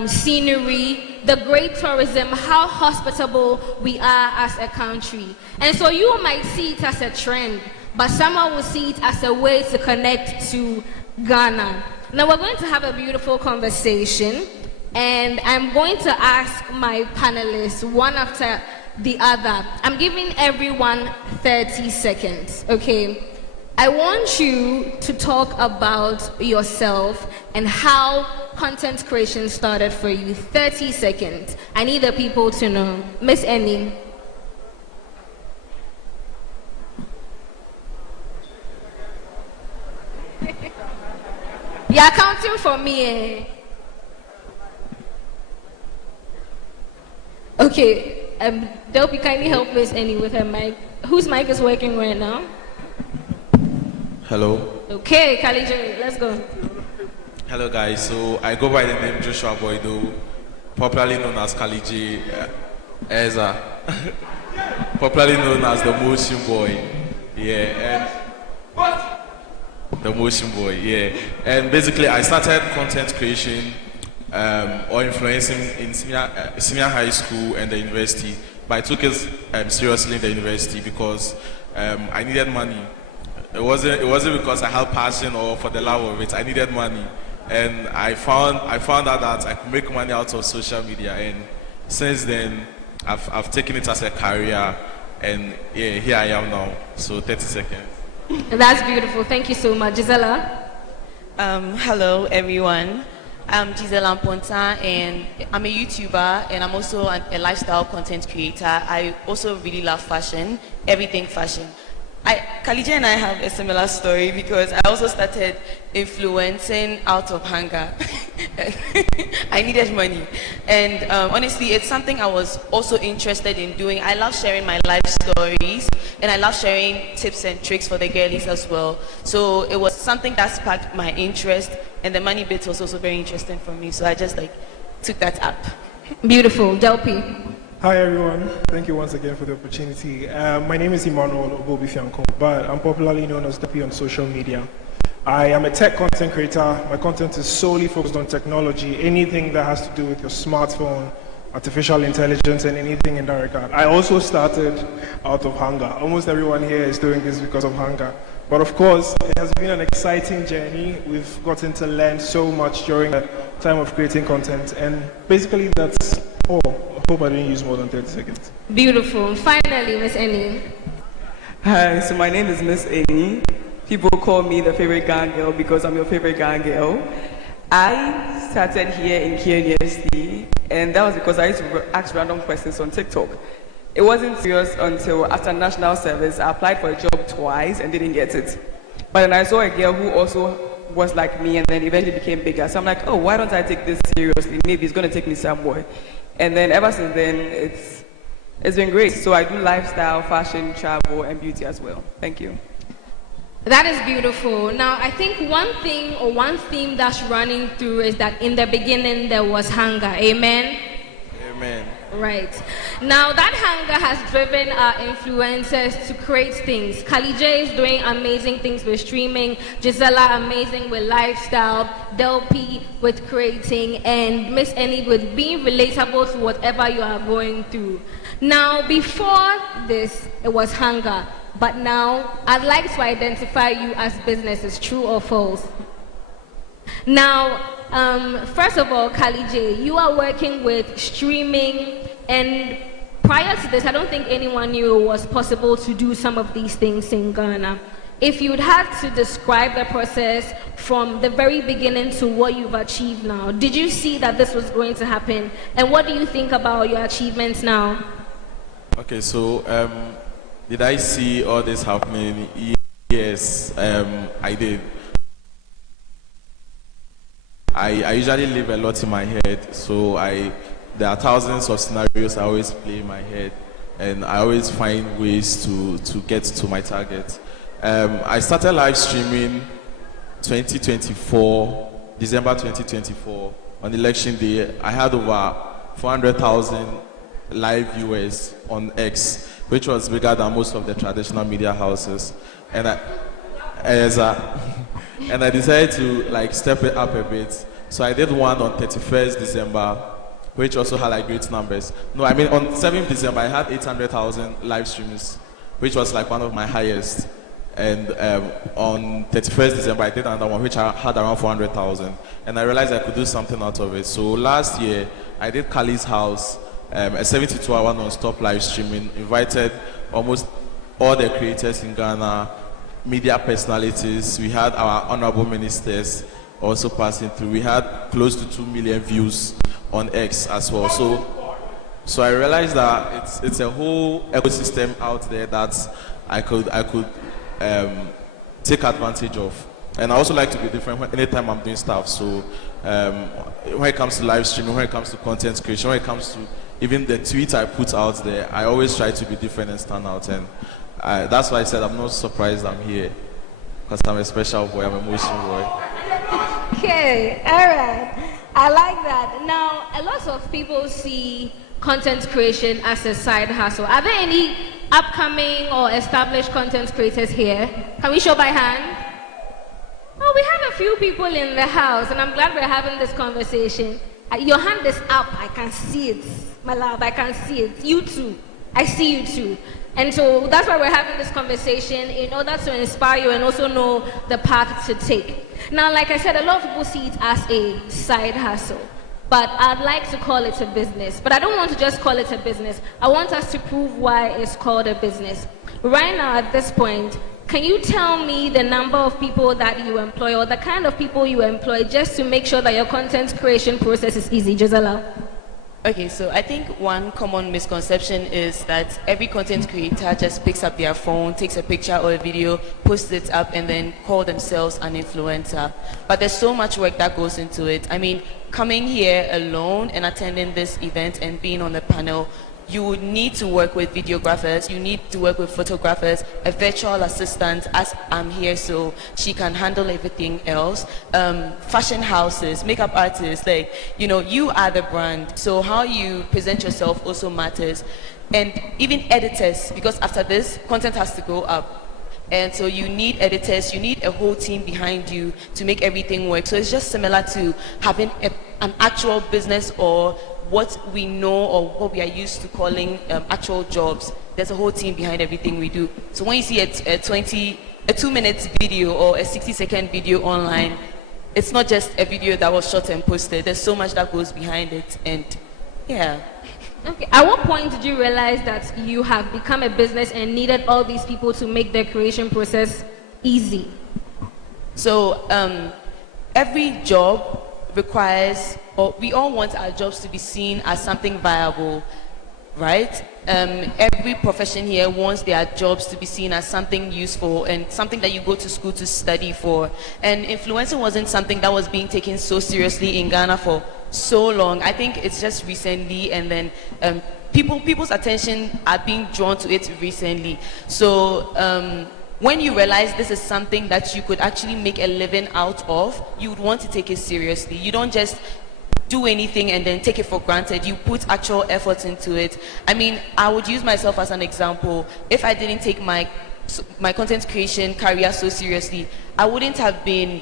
scenery, the great tourism, how hospitable we are as a country. And so you might see it as a trend, but someone will see it as a way to connect to Ghana. Now we're going to have a beautiful conversation, and I'm going to ask my panelists one after the other. I'm giving everyone 30 seconds, okay? I want you to talk about yourself and how content creation started for you. 30 seconds. I need the people to know. Miss Annie. You're counting for me, eh? Okay, Delphi, kindly help Miss Annie with her mic. Whose mic is working right now? Hello. Okay, Kali J, let's go. Hello, guys. So I go by the name Joshua Boydo, popularly known as Kali J, Eza, popularly known as the Motion Boy. Yeah, and the Motion Boy. Yeah, and basically I started content creation or influencing in senior high school and the university, but I took it seriously in the university because I needed money. It wasn't because I had passion or for the love of it. I needed money, and I found out that I could make money out of social media, and since then I've taken it as a career, and yeah, here I am now. So 30 seconds. That's beautiful. Thank you so much, Gisela. Hello, everyone. I'm Gisela Ponta, and I'm a YouTuber, and I'm also a lifestyle content creator. I also really love fashion, everything fashion. Kali J and I have a similar story because I also started influencing out of hunger. I needed money, and honestly, it's something I was also interested in doing. I love sharing my life stories, and I love sharing tips and tricks for the girlies as well. So it was something that sparked my interest, and the money bit was also very interesting for me. So I just took that up. Beautiful, Delphi. Hi everyone, thank you once again for the opportunity. My name is Emmanuel Obobifianko, but I'm popularly known as Delphi on social media. I am a tech content creator. My content is solely focused on technology, anything that has to do with your smartphone, artificial intelligence, and anything in that regard. I also started out of hunger. Almost everyone here is doing this because of hunger. But of course, it has been an exciting journey. We've gotten to learn so much during the time of creating content, and basically that's all. I hope I didn't use more than 30 seconds. Beautiful. Finally, Miss Annie. Hi, so my name is Miss Annie. People call me the favorite gang girl because I'm your favorite gang girl. I started here in Kia University, and that was because I used to ask random questions on TikTok. It wasn't serious until after national service, I applied for a job twice and didn't get it. But then I saw a girl who also was like me and then eventually became bigger. So I'm like, oh, why don't I take this seriously? Maybe it's going to take me somewhere. And then ever since then, it's been great. So I do lifestyle, fashion, travel, and beauty as well. Thank you. That is beautiful. Now, I think one thing or one theme that's running through is that in the beginning there was hunger. Amen? Amen. Right. Now, that hunger has driven our influencers to create things. Kali J is doing amazing things with streaming, Gisela amazing with lifestyle, Delphi with creating, and Miss Annie with being relatable to whatever you are going through. Now, before this, it was hunger. But now, I'd like to identify you as businesses, true or false. Now, first of all, Kali J, you are working with streaming, and prior to this, I don't think anyone knew it was possible to do some of these things in Ghana. If you'd had to describe the process from the very beginning to what you've achieved now, did you see that this was going to happen? And what do you think about your achievements now? Okay, so did I see all this happening? Yes, I did. I usually live a lot in my head, so there are thousands of scenarios I always play in my head, and I always find ways to get to my target. I started live streaming 2024, December 2024, on election day. I had over 400,000 live viewers on X, which was bigger than most of the traditional media houses, and I decided to step it up a bit. So I did one on 31st December, which also had great numbers. No, I mean on 7th December I had 800,000 live streams, which was one of my highest. And on 31st December I did another one which I had around 400,000, and I realized I could do something out of it. So last year I did Kali's house, a 72-hour non-stop live streaming, invited almost all the creators in Ghana, media personalities. We had our honorable ministers also passing through. We had close to 2 million views on X as well. So I realized that it's a whole ecosystem out there that I could take advantage of. And I also like to be different anytime I'm doing stuff. So when it comes to live streaming, when it comes to content creation, when it comes to even the tweets I put out there, I always try to be different and stand out. And that's why I said I'm not surprised I'm here, because I'm a special boy, I'm a Muslim boy. Okay, all right. I like that. Now, a lot of people see content creation as a side hustle. Are there any upcoming or established content creators here? Can we show by hand? Oh, we have a few people in the house, and I'm glad we're having this conversation. Your hand is up. I can see it. My love, I can see it. You too. I see you too. And so that's why we're having this conversation, in order to inspire you and also know the path to take. Now, like I said, a lot of people see it as a side hustle, but I'd like to call it a business. But I don't want to just call it a business. I want us to prove why it's called a business. Right now, at this point, can you tell me the number of people that you employ, or the kind of people you employ, just to make sure that your content creation process is easy? Gisela? Okay, so I think one common misconception is that every content creator just picks up their phone, takes a picture or a video, posts it up, and then call themselves an influencer. But there's so much work that goes into it. I mean, coming here alone and attending this event and being on the panel, you would need to work with videographers, you need to work with photographers, a virtual assistant, as I'm here, so she can handle everything else. Fashion houses, makeup artists, like, you know, you are the brand, so how you present yourself also matters. And even editors, because after this, content has to go up. And so you need editors, you need a whole team behind you to make everything work. So it's just similar to having an actual business, or what we know or what we are used to calling actual jobs. There's a whole team behind everything we do. So when you see a 2-minute video or a 60-second video online, it's not just a video that was shot and posted. There's so much that goes behind it, and yeah. Okay. At what point did you realize that you have become a business and needed all these people to make the creation process easy? So every job requires, or we all want our jobs to be seen as something viable, right? Every profession here wants their jobs to be seen as something useful and something that you go to school to study for. And influencer wasn't something that was being taken so seriously in Ghana for so long. I think it's just recently, and then people's attention are being drawn to it recently. So when you realize this is something that you could actually make a living out of, you would want to take it seriously. You don't just do anything and then take it for granted. You put actual effort into it. I mean, I would use myself as an example. If I didn't take my content creation career so seriously, I wouldn't have been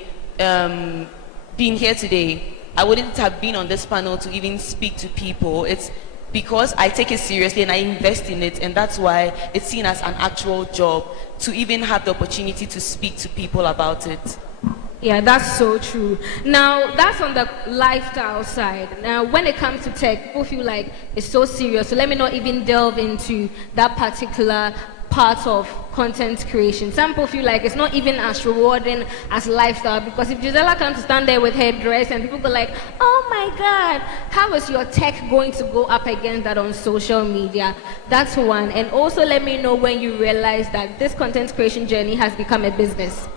here today. I wouldn't have been on this panel to even speak to people. It's because I take it seriously and I invest in it, and that's why it's seen as an actual job to even have the opportunity to speak to people about it. Yeah, that's so true. Now, that's on the lifestyle side. Now, when it comes to tech, people feel like it's so serious, so let me not even delve into that particular part of content creation. Some people feel like it's not even as rewarding as lifestyle, because if Gisela comes to stand there with her dress and people go like, oh my God, how is your tech going to go up against that on social media? That's one. And also let me know when you realize that this content creation journey has become a business.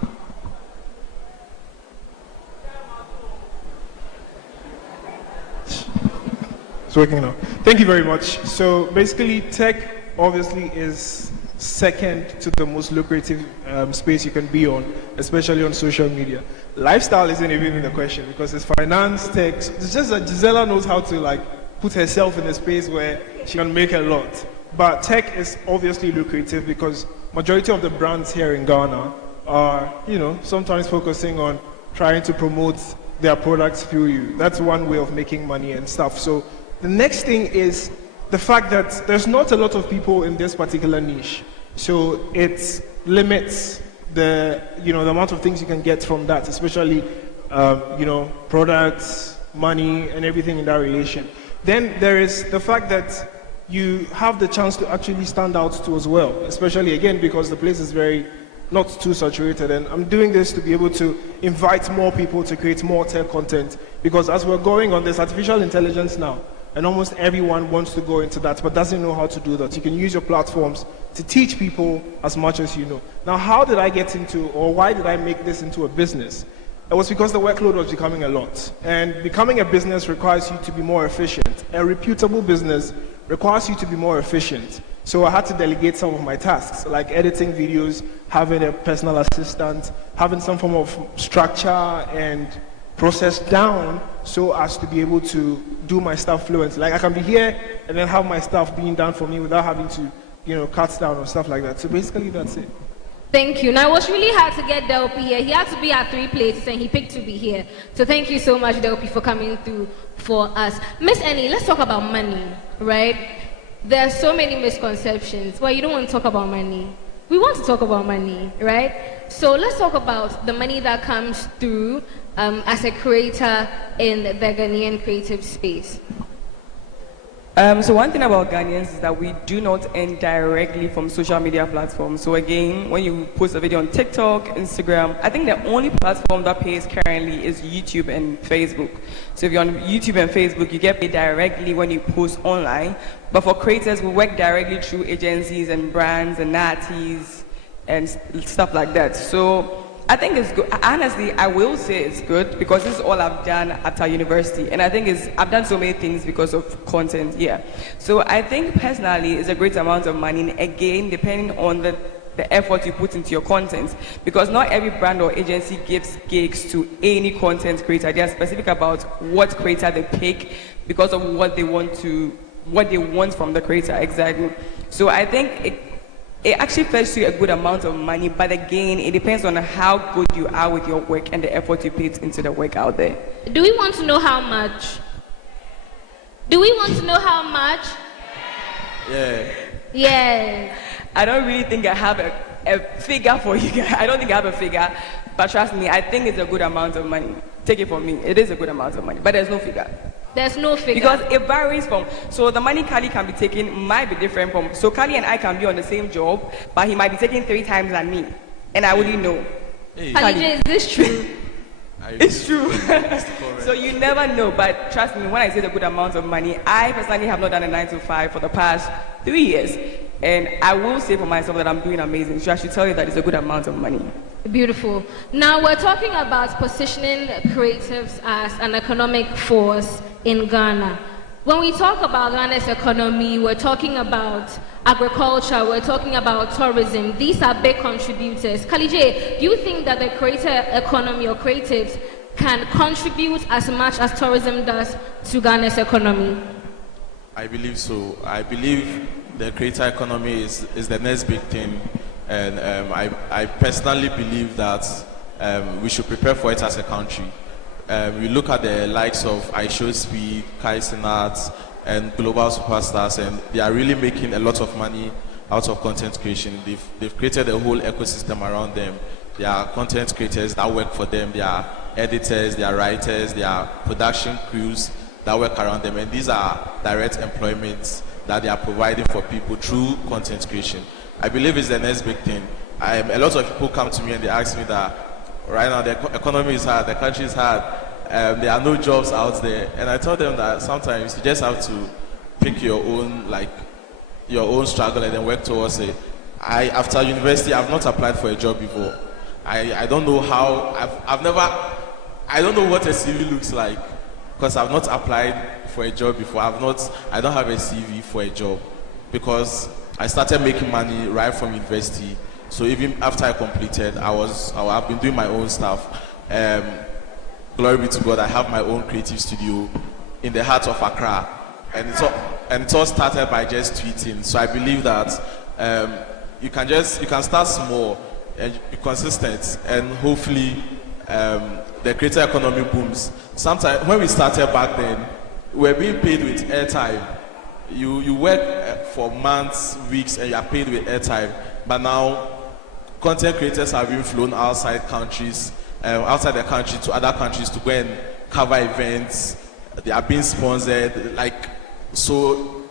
It's working now. Thank you very much. So basically, tech obviously is second to the most lucrative space you can be on, especially on social media. Lifestyle isn't even in the question, because it's finance, tech. It's just that Gisela knows how to like put herself in a space where she can make a lot. But tech is obviously lucrative because majority of the brands here in Ghana are, you know, sometimes focusing on trying to promote their products through you. That's one way of making money and stuff. So the next thing is the fact that there's not a lot of people in this particular niche. So it limits the, you know, the amount of things you can get from that, especially, you know, products, money, and everything in that relation. Then there is the fact that you have the chance to actually stand out too as well, especially again because the place is very not too saturated, and I'm doing this to be able to invite more people to create more tech content, because as we're going on, there's artificial intelligence now, and almost everyone wants to go into that but doesn't know how to do that. You can use your platforms to teach people as much as you know. Now, how did I get into, or why did I make this into a business? It was because the workload was becoming a lot, and becoming a business requires you to be more efficient. A reputable business requires you to be more efficient. So I had to delegate some of my tasks, like editing videos, having a personal assistant, having some form of structure and process down so as to be able to do my stuff fluently. Like I can be here and then have my stuff being done for me without having to, cut down or stuff like that. So basically that's it. Thank you. Now, it was really hard to get Delpy here. He had to be at 3 places and he picked to be here. So thank you so much, Delpy, for coming through for us. Miss Annie, let's talk about money, right? There are so many misconceptions. Well, you don't want to talk about money. We want to talk about money, right? So let's talk about the money that comes through as a creator in the Ghanaian creative space. So one thing about Ghanaians is that we do not earn directly from social media platforms. So again, when you post a video on TikTok, Instagram, I think the only platform that pays currently is YouTube and Facebook. So if you're on YouTube and Facebook, you get paid directly when you post online. But for creators, we work directly through agencies and brands and artists and stuff like that. So I think it's good. Honestly, I will say it's good because this is all I've done after university. And I think I've done so many things because of content, yeah. So I think personally it's a great amount of money, again, depending on the effort you put into your content. Because not every brand or agency gives gigs to any content creator. They are specific about what creator they pick because of what they want from the creator, exactly. So I think it actually fetches you a good amount of money, but again, it depends on how good you are with your work and the effort you put into the work out there. Do we want to know how much? Do we want to know how much? Yeah. Yes. I don't really think I have a figure for you guys. I don't think I have a figure, but trust me, I think it's a good amount of money. Take it from me, it is a good amount of money, but there's no figure. There's no figure. Because it varies from, so the money Kali can be taking might be different from, so Kali and I can be on the same job, but he might be taking 3 times than me, and I wouldn't know. Hey. Kali, is this true? It's true. So you never know, but trust me, when I say the good amount of money, I personally have not done a 9 to 5 for the past 3 years, and I will say for myself that I'm doing amazing, so I should tell you that it's a good amount of money. Beautiful. Now we're talking about positioning creatives as an economic force in Ghana. When we talk about Ghana's economy, we're talking about agriculture, we're talking about tourism. These are big contributors. Kalije, do you think that the creator economy or creatives can contribute as much as tourism does to Ghana's economy? I believe so. I believe the creator economy is the next big thing. And I personally believe that we should prepare for it as a country. We look at the likes of iShowSpeed, Kai Cenat, and global superstars, and they are really making a lot of money out of content creation. They've created a whole ecosystem around them. There are content creators that work for them. There are editors, there are writers, there are production crews that work around them. And these are direct employments that they are providing for people through content creation. I believe it's the next big thing. A lot of people come to me and they ask me that right now the economy is hard, the country is hard, there are no jobs out there. And I tell them that sometimes you just have to pick your own struggle and then work towards it. After university, I've not applied for a job before. I don't know how, I don't know what a CV looks like because I've not applied for a job before. I don't have a CV for a job because I started making money right from university. So even after I completed, I've been doing my own stuff. Glory be to God, I have my own creative studio in the heart of Accra. And it all started by just tweeting. So I believe that you can start small and be consistent, and hopefully the creator economy booms. Sometimes when we started back then, we were being paid with airtime. You work for months, weeks, and you are paid with airtime. But now, content creators are being flown outside the country to other countries to go and cover events, they are being sponsored. Like, so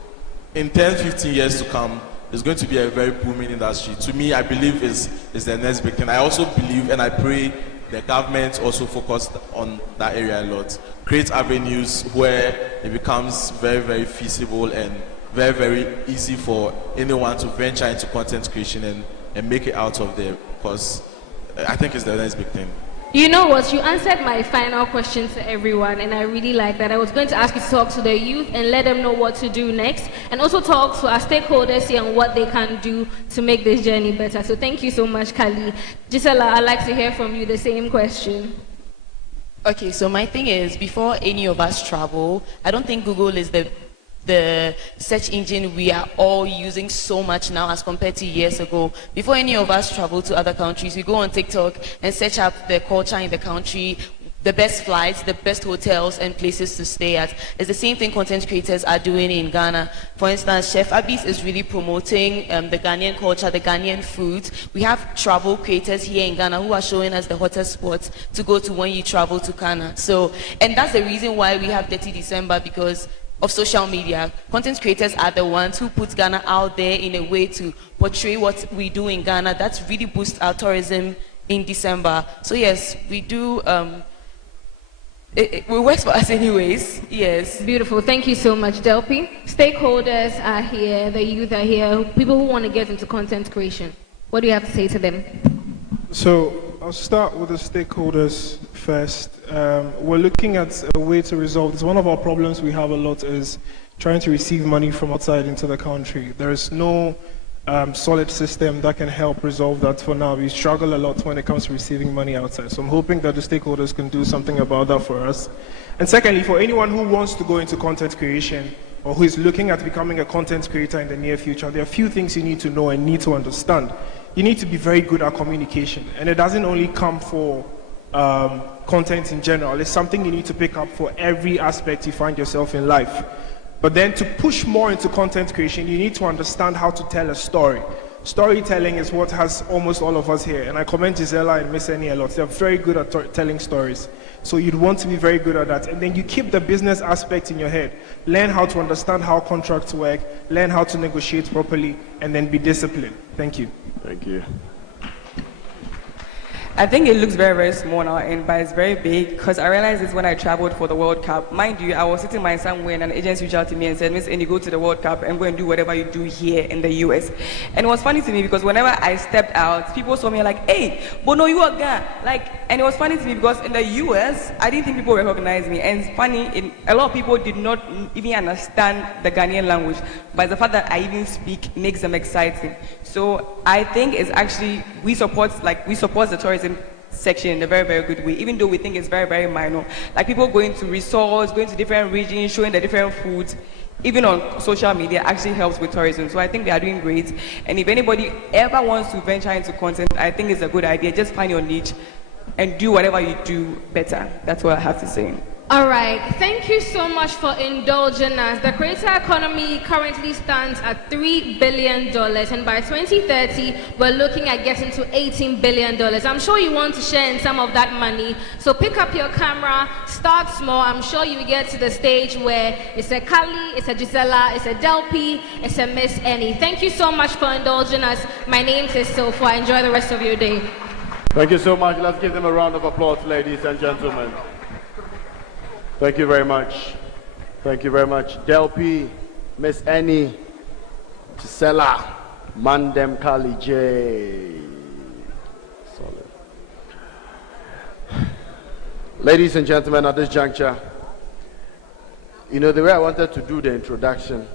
in 10, 15 years to come, it's going to be a very booming industry. To me, I believe is the next big thing. I also believe and I pray the government also focused on that area a lot. Create avenues where it becomes very, very feasible and very, very easy for anyone to venture into content creation and make it out of there, because I think it's the next big thing. You know what? You answered my final question to everyone, and I really like that. I was going to ask you to talk to the youth and let them know what to do next, and also talk to our stakeholders here on what they can do to make this journey better. So thank you so much, Kali. Gisela, I'd like to hear from you the same question. Okay, so my thing is, before any of us travel, I don't think Google is the search engine we are all using so much now as compared to years ago. Before any of us travel to other countries, we go on TikTok and search up the culture in the country, the best flights, the best hotels and places to stay at. It's the same thing content creators are doing in Ghana. For instance, Chef Abis is really promoting the Ghanaian culture, the Ghanaian food. We have travel creators here in Ghana who are showing us the hottest spots to go to when you travel to Ghana. So, and that's the reason why we have Dirty December, because of social media. Content creators are the ones who put Ghana out there in a way to portray what we do in Ghana. That's really boosts our tourism in December. So yes, we do, it works for us anyways, yes. Beautiful, thank you so much, Delpy. Stakeholders are here, the youth are here, people who want to get into content creation. What do you have to say to them? So I'll start with the stakeholders first. We're looking at a way to resolve this. One of our problems we have a lot is trying to receive money from outside into the country. There is no solid system that can help resolve that for now. We struggle a lot when it comes to receiving money outside. So I'm hoping that the stakeholders can do something about that for us. And secondly, for anyone who wants to go into content creation or who is looking at becoming a content creator in the near future, there are a few things you need to know and need to understand. You need to be very good at communication, and it doesn't only come for content in general. It's something you need to pick up for every aspect you find yourself in life. But then to push more into content creation, you need to understand how to tell a story. Storytelling is what has almost all of us here, and I commend Gisela and Miss Annie a lot. They're very good at telling stories. So you'd want to be very good at that. And then you keep the business aspect in your head. Learn how to understand how contracts work, learn how to negotiate properly, and then be disciplined. Thank you. Thank you. I think it looks very, very small now, but it's very big, because I realized this when I traveled for the World Cup. Mind you, I was sitting by somewhere and an agency reached out to me and said, Miss Annie, go to the World Cup and go and do whatever you do here in the US. And it was funny to me because whenever I stepped out, people saw me like, hey, Bono, you are Ghana. And it was funny to me because in the US, I didn't think people recognized me. And it's funny, a lot of people did not even understand the Ghanaian language, but the fact that I even speak makes them exciting. So I think it's actually, we support the tourism section in a very, very good way, even though we think it's very, very minor. Like people going to resorts, going to different regions, showing the different foods, even on social media, actually helps with tourism. So I think they are doing great. And if anybody ever wants to venture into content, I think it's a good idea. Just find your niche and do whatever you do better. That's what I have to say. All right, thank you so much for indulging us. The creator economy currently stands at $3 billion, and by 2030, we're looking at getting to $18 billion. I'm sure you want to share in some of that money, so pick up your camera, start small. I'm sure you get to the stage where it's a Kali, it's a Gisela, it's a Delpy, it's a Miss Annie. Thank you so much for indulging us. My name is Sofa. Enjoy the rest of your day. Thank you so much. Let's give them a round of applause, ladies and gentlemen. Thank you very much. Thank you very much. Delpy, Miss Annie, Gisela, Mandem Kali J. Solid. Ladies and gentlemen, at this juncture, you know, the way I wanted to do the introduction,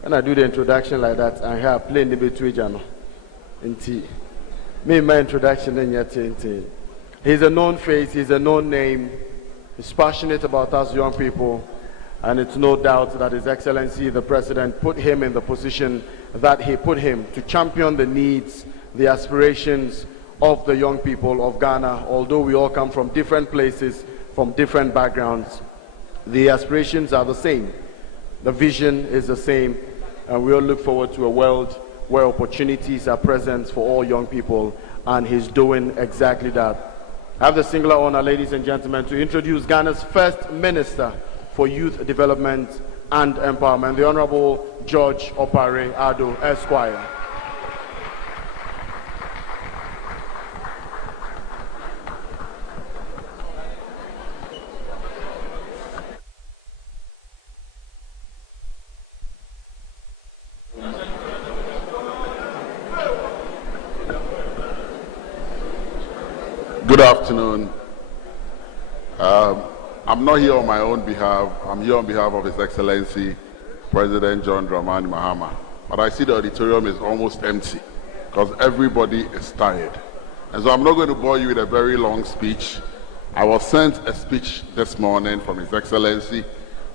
when I do the introduction like that, I have playing the between Jano. Me, my introduction, and yet, he's a known face, he's a known name. He's passionate about us young people, and it's no doubt that His Excellency the President put him in the position that he put him to champion the needs, the aspirations of the young people of Ghana. Although we all come from different places, from different backgrounds, the aspirations are the same. The vision is the same, and we all look forward to a world where opportunities are present for all young people, and he's doing exactly that. I have the singular honor, ladies and gentlemen, to introduce Ghana's first minister for Youth Development and Empowerment, the Honorable George Opare Ado, Esquire. Good afternoon. I'm not here on my own behalf. I'm here on behalf of His Excellency President John Dramani Mahama. But I see the auditorium is almost empty because everybody is tired. And so I'm not going to bore you with a very long speech. I was sent a speech this morning from His Excellency.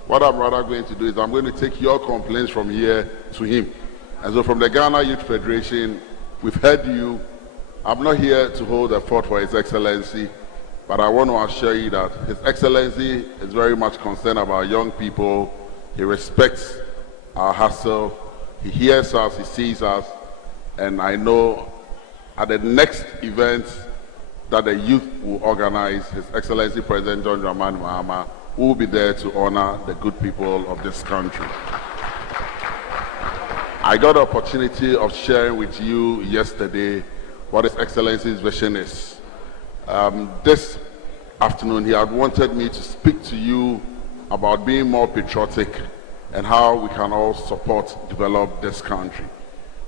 What I'm rather going to do is I'm going to take your complaints from here to him. And so from the Ghana Youth Federation, we've heard you. I'm not here to hold a fort for His Excellency, but I want to assure you that His Excellency is very much concerned about young people. He respects our hustle. He hears us, he sees us, and I know at the next event that the youth will organize, His Excellency President John Dramani Mahama will be there to honor the good people of this country. I got the opportunity of sharing with you yesterday what His Excellency's vision is. This afternoon, he had wanted me to speak to you about being more patriotic and how we can all support, develop this country.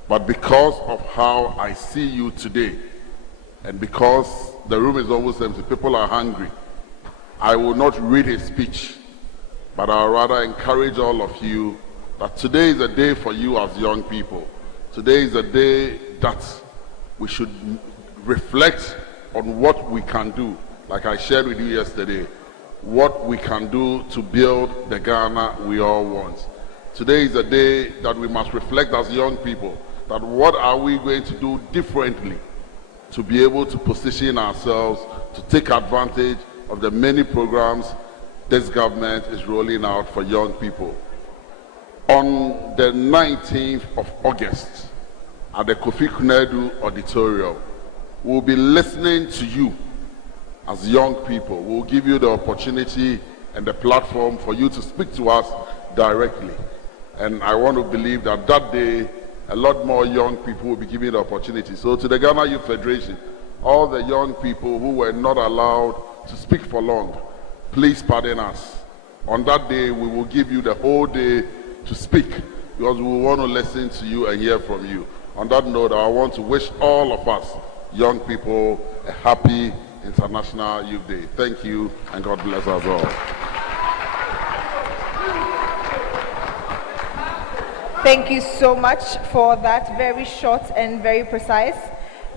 But because of how I see you today, and because the room is almost empty, people are hungry, I will not read his speech, but I'll rather encourage all of you that today is a day for you as young people. Today is a day that we should reflect on what we can do, like I shared with you yesterday, what we can do to build the Ghana we all want. Today is a day that we must reflect as young people, that what are we going to do differently to be able to position ourselves to take advantage of the many programs this government is rolling out for young people. On the 19th of August, at the Kofi Kunedu Auditorium, we'll be listening to you as young people. We'll give you the opportunity and the platform for you to speak to us directly. And I want to believe that that day, a lot more young people will be given the opportunity. So to the Ghana Youth Federation, all the young people who were not allowed to speak for long, please pardon us. On that day, we will give you the whole day to speak because we want to listen to you and hear from you. On that note, I want to wish all of us, young people, a happy International Youth Day. Thank you, and God bless us all. Thank you so much for that very short and very precise.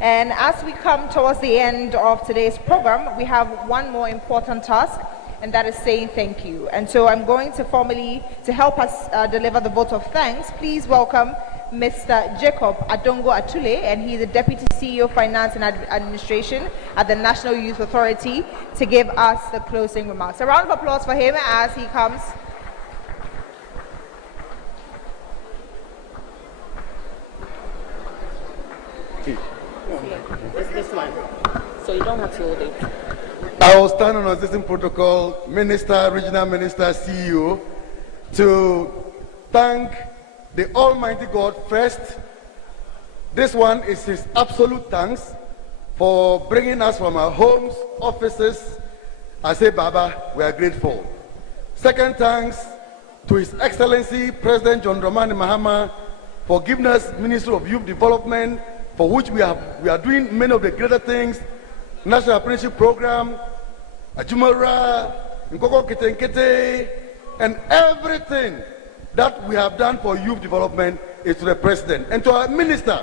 And as we come towards the end of today's program, we have one more important task, and that is saying thank you. And so I'm going to formally, to help us deliver the vote of thanks, please welcome Mr. Jacob Adongo Atule, and he's the Deputy CEO of Finance and Administration at the National Youth Authority, to give us the closing remarks. A round of applause for him as he comes. This one. So you don't have to hold it. I will stand on existing protocol, Minister, Regional Minister, CEO, to thank the Almighty God first. This one is His absolute thanks for bringing us from our homes, offices. I say, Baba, we are grateful. Second thanks to His Excellency President John Dramani Mahama for giving us Ministry of Youth Development, for which we are doing many of the greater things, National Apprenticeship Program, Ajumara, Nkoko Kitenkete, and everything that we have done for youth development is to the President. And to our Minister,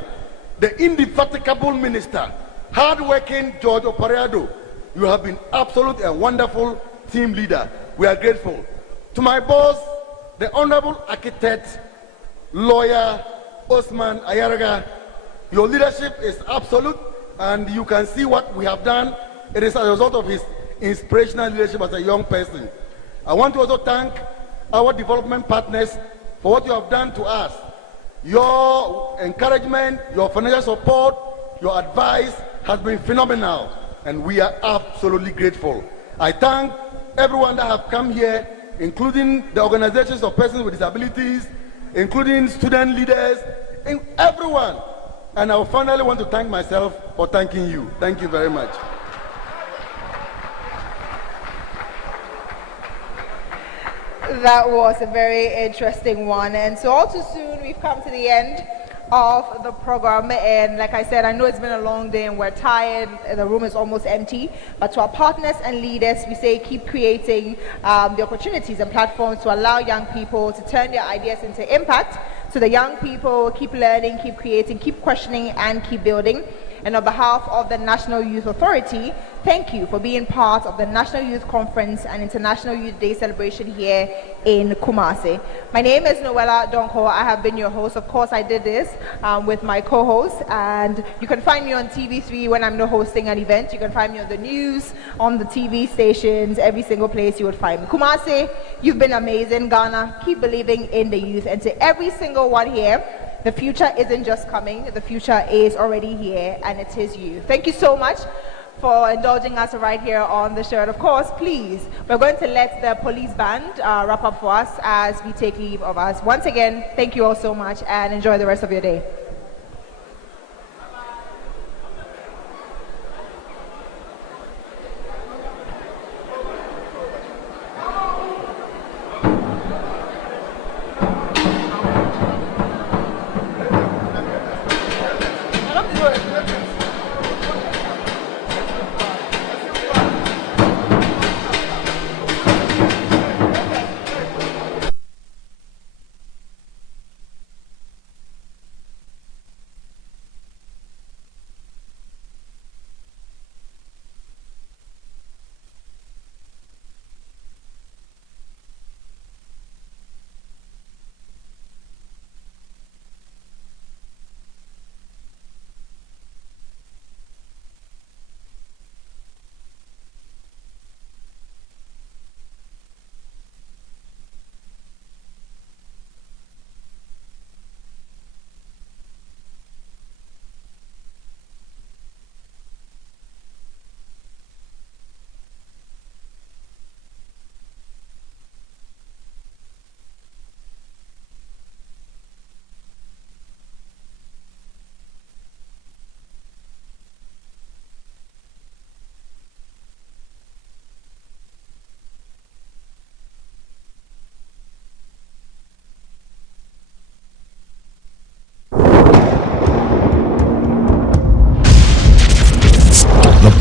the indefatigable Minister, hard-working George Opare, you have been absolute and wonderful team leader. We are grateful. To my boss, the Honorable Architect, Lawyer Osman Ayaraga, your leadership is absolute, and you can see what we have done. It is as a result of his inspirational leadership as a young person. I want to also thank our development partners for what you have done to us. Your encouragement, your financial support, your advice has been phenomenal, and we are absolutely grateful. I thank everyone that have come here including the organizations of persons with disabilities, including student leaders, everyone. And I finally want to thank myself for thanking you. Thank you very much. That was a very interesting one. And so all too soon, we've come to the end of the program. And like I said, I know it's been a long day and we're tired. The room is almost empty. But to our partners and leaders, we say keep creating the opportunities and platforms to allow young people to turn their ideas into impact. To the young people, keep learning, keep creating, keep questioning, and keep building. And on behalf of the National Youth Authority, thank you for being part of the National Youth Conference and International Youth Day celebration here in Kumasi. My name is Noella Donko. I have been your host. Of course, I did this with my co-host, and you can find me on TV3 when I'm not hosting an event. You can find me on the news, on the TV stations, every single place you would find me. Kumasi, you've been amazing. Ghana, keep believing in the youth. And to every single one here, the future isn't just coming, the future is already here, and it is you. Thank you so much for indulging us right here on the show. And of course, please, we're going to let the police band wrap up for us as we take leave of us. Once again, thank you all so much, and enjoy the rest of your day.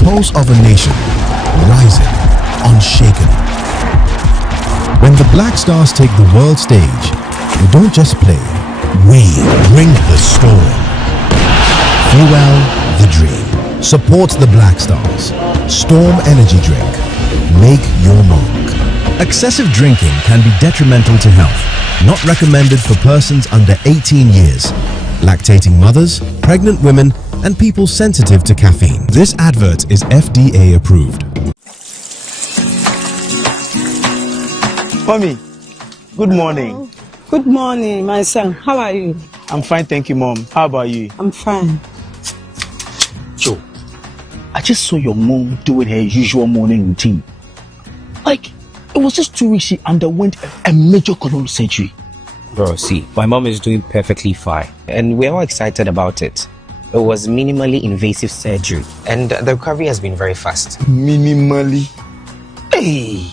Pulse of a nation, rising, unshaken. When the Black Stars take the world stage, we don't just play, we bring the storm. Fuel the dream. Support the Black Stars. Storm Energy Drink. Make your mark. Excessive drinking can be detrimental to health. Not recommended for persons under 18 years, lactating mothers, pregnant women, and people sensitive to caffeine. This advert is FDA approved. Mommy, good morning. Good morning, my son. How are you? I'm fine, thank you, Mom. How about you? I'm fine. Joe, I just saw your mom doing her usual morning routine. Like, it was just 2 weeks she underwent a major colon surgery. Bro, see, my mom is doing perfectly fine, and we're all excited about it. It was minimally invasive surgery, and the recovery has been very fast. Minimally? Hey!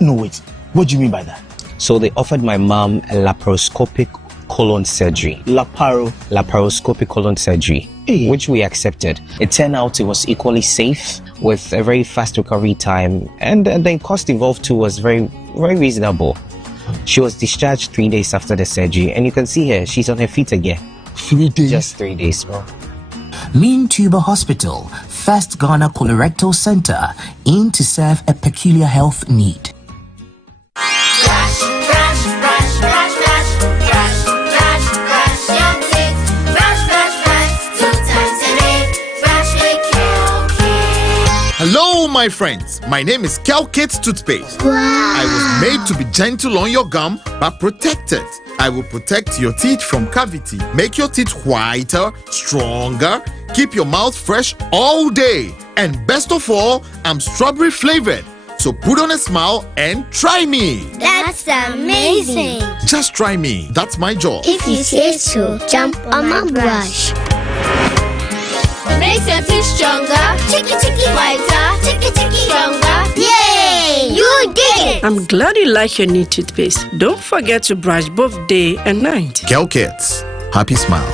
No, wait. What do you mean by that? So they offered my mom a laparoscopic colon surgery. Laparoscopic colon surgery, which we accepted. It turned out it was equally safe with a very fast recovery time, and the cost involved too was very, very reasonable. She was discharged 3 days after the surgery, and you can see her, she's on her feet again. 3 days? Just 3 days, bro. Mean Tuber Hospital, first Ghana colorectal center, aimed to serve a peculiar health need. Hello, my friends. My name is Calcate Toothpaste. Wow. I was made to be gentle on your gum, but protected. I will protect your teeth from cavity, make your teeth whiter, stronger, keep your mouth fresh all day. And best of all, I'm strawberry flavored So put on a smile and try me. That's amazing. Just try me. That's my job. If you say so, jump on my brush. It makes your teeth stronger. Chicky, chicky, whiter. Chicky, chicky, stronger. Yay! You did it! I'm glad you like your new toothpaste. Don't forget to brush both day and night. Kel Kids. Happy smile.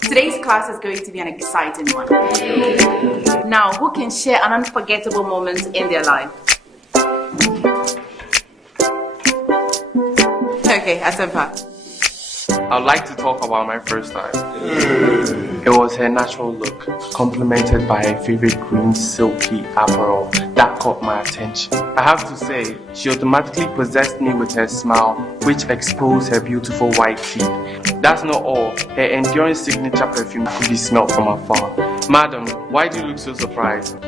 Today's class is going to be an exciting one. Now, who can share an unforgettable moment in their life? Okay, Asempa. I'd like to talk about my first time. It was her natural look, complemented by her favorite green silky apparel that caught my attention. I have to say, she automatically possessed me with her smile, which exposed her beautiful white teeth. That's not all, her enduring signature perfume could be smelled from afar. Madam, why do you look so surprised?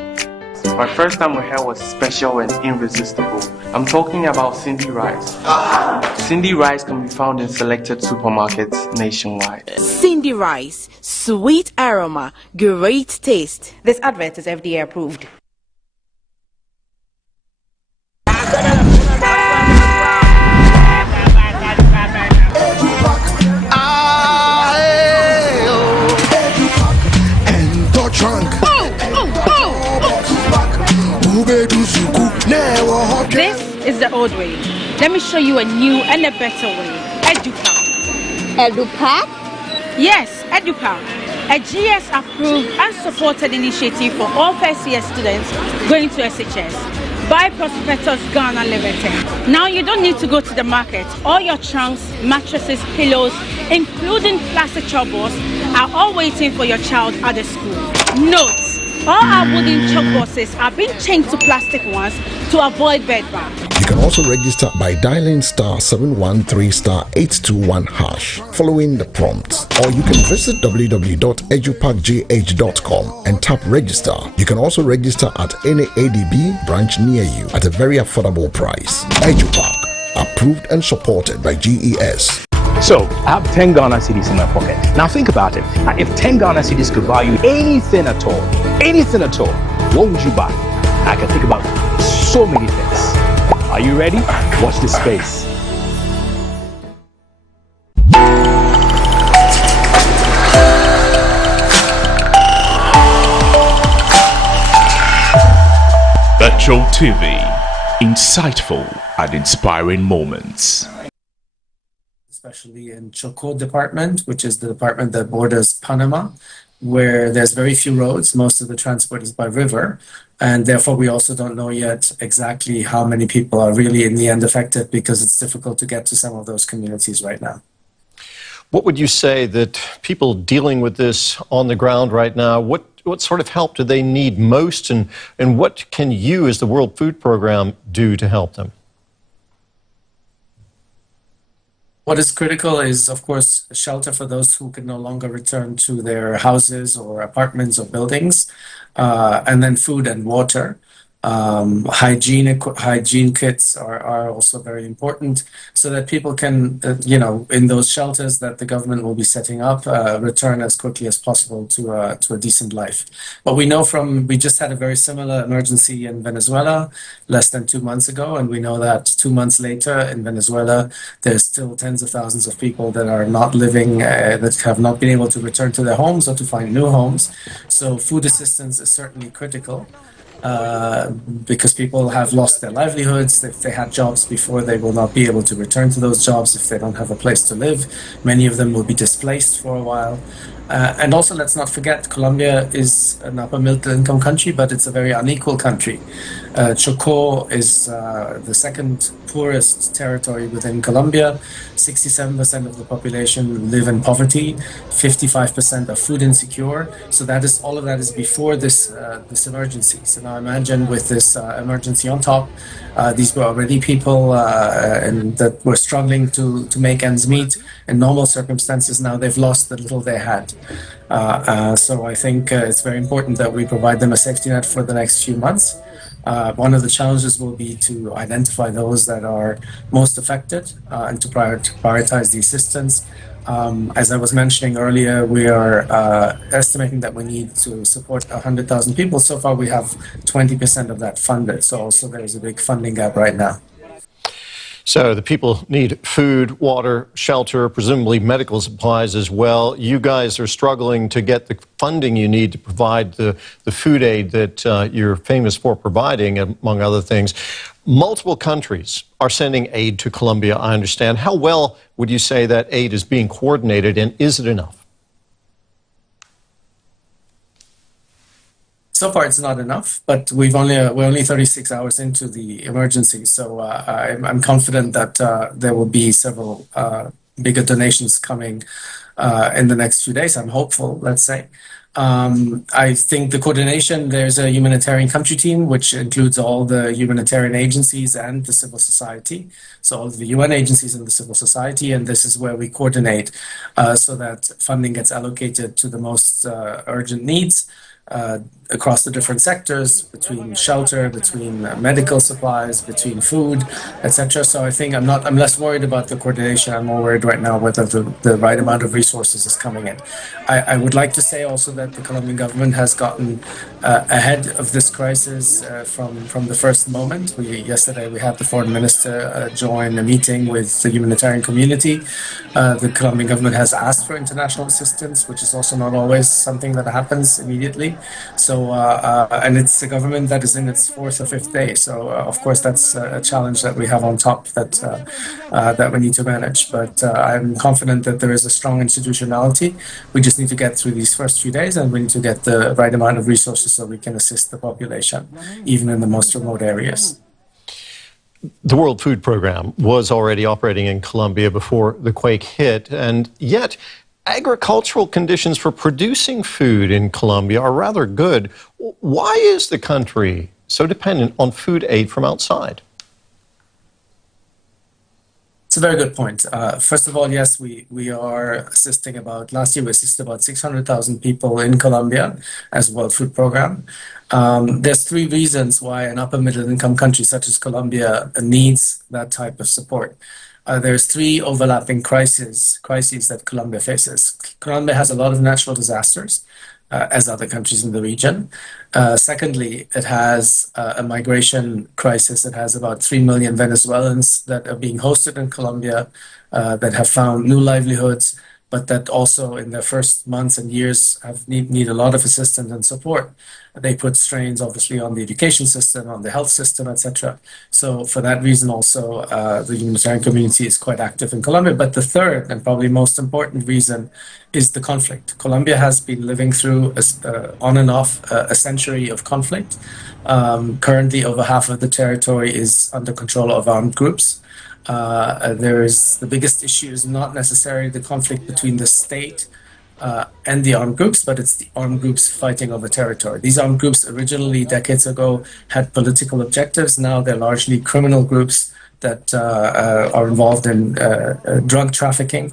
My first time with her was special and irresistible. I'm talking about Cindy Rice. Cindy Rice can be found in selected supermarkets nationwide. Cindy Rice, sweet aroma, great taste. This advert is FDA approved. This is the old way. Let me show you a new and a better way. EduPack. EduPack? Yes, EduPack. A GS-approved and supported initiative for all first year students going to SHS by Prospectus Ghana Limited. Now you don't need to go to the market. All your trunks, mattresses, pillows, including plastic chalkboards, are all waiting for your child at the school. Note: all our wooden chalkboards are being changed to plastic ones to avoid bedbugs. You can also register by dialing *713*821# following the prompts, or you can visit www.edupackgh.com and tap register. You can also register at any ADB branch near you at a very affordable price. EduPack, approved and supported by GES. So, I have 10 Ghana cedis in my pocket. Now think about it. If 10 Ghana cedis could buy you anything at all, what would you buy? I can think about so many things. Are you ready? Watch this space. Metro TV, insightful and inspiring moments. Especially in Chocó Department, which is the department that borders Panama, where there's very few roads. Most of the transport is by river, and therefore we also don't know yet exactly how many people are really in the end affected, because it's difficult to get to some of those communities right now. What would you say that people dealing with this on the ground right now, what sort of help do they need most, and what can you as the World Food Program do to help them? What is critical is, of course, shelter for those who can no longer return to their houses or apartments or buildings, and then food and water. Hygiene kits are also very important, so that people can, in those shelters that the government will be setting up, return as quickly as possible to a decent life. But we know we just had a very similar emergency in Venezuela less than 2 months ago, and we know that 2 months later in Venezuela, there's still tens of thousands of people that are not living, that have not been able to return to their homes or to find new homes. So food assistance is certainly critical. Because people have lost their livelihoods. If they had jobs before, they will not be able to return to those jobs if they don't have a place to live. Many of them will be displaced for a while. And also, let's not forget, Colombia is an upper middle income country, but it's a very unequal country. Chocó is the second poorest territory within Colombia. 67% of the population live in poverty. 55% are food insecure. So all of that is before this emergency. So now imagine with this emergency on top, these were already people that were struggling to make ends meet in normal circumstances. Now they've lost the little they had. So I think it's very important that we provide them a safety net for the next few months. One of the challenges will be to identify those that are most affected and to prioritize the assistance. As I was mentioning earlier, we are estimating that we need to support 100,000 people. So far, we have 20% of that funded. So also there's a big funding gap right now. So the people need food, water, shelter, presumably medical supplies as well. You guys are struggling to get the funding you need to provide the food aid that you're famous for providing, among other things. Multiple countries are sending aid to Colombia, I understand. How well would you say that aid is being coordinated, and is it enough? So far, it's not enough, but we're only 36 hours into the emergency, so I'm confident that there will be several bigger donations coming in the next few days. I'm hopeful, let's say. I think the coordination, there's a humanitarian country team, which includes all the humanitarian agencies and the civil society. So all of the UN agencies and the civil society, and this is where we coordinate so that funding gets allocated to the most urgent needs. Across the different sectors, between shelter, between medical supplies, between food, etc. So I think I'm less worried about the coordination. I'm more worried right now whether the right amount of resources is coming in. I would like to say also that the Colombian government has gotten ahead of this crisis from the first moment. Yesterday we had the foreign minister join a meeting with the humanitarian community. The Colombian government has asked for international assistance, which is also not always something that happens immediately. So, and it's a government that is in its fourth or fifth day. So, of course, that's a challenge that we have on top that we need to manage. But I'm confident that there is a strong institutionality. We just need to get through these first few days, and we need to get the right amount of resources so we can assist the population, even in the most remote areas. The World Food Program was already operating in Colombia before the quake hit, and yet agricultural conditions for producing food in Colombia are rather good. Why is the country so dependent on food aid from outside? It's a very good point. First of all, yes, we are assisting last year we assisted about 600,000 people in Colombia as a World Food Program. There's three reasons why an upper middle income country such as Colombia needs that type of support. There's three overlapping crises that Colombia faces. Colombia has a lot of natural disasters, as other countries in the region. Secondly, it has a migration crisis. It has about 3 million Venezuelans that are being hosted in Colombia that have found new livelihoods, but that also in their first months and years need a lot of assistance and support. They put strains, obviously, on the education system, on the health system, etc. So for that reason also, the humanitarian community is quite active in Colombia. But the third and probably most important reason is the conflict. Colombia has been living through, on and off, a century of conflict. Currently, over half of the territory is under control of armed groups. The biggest issue is not necessarily the conflict between the state and the armed groups, but it's the armed groups fighting over territory. These armed groups originally, decades ago, had political objectives. Now they're largely criminal groups that are involved in drug trafficking.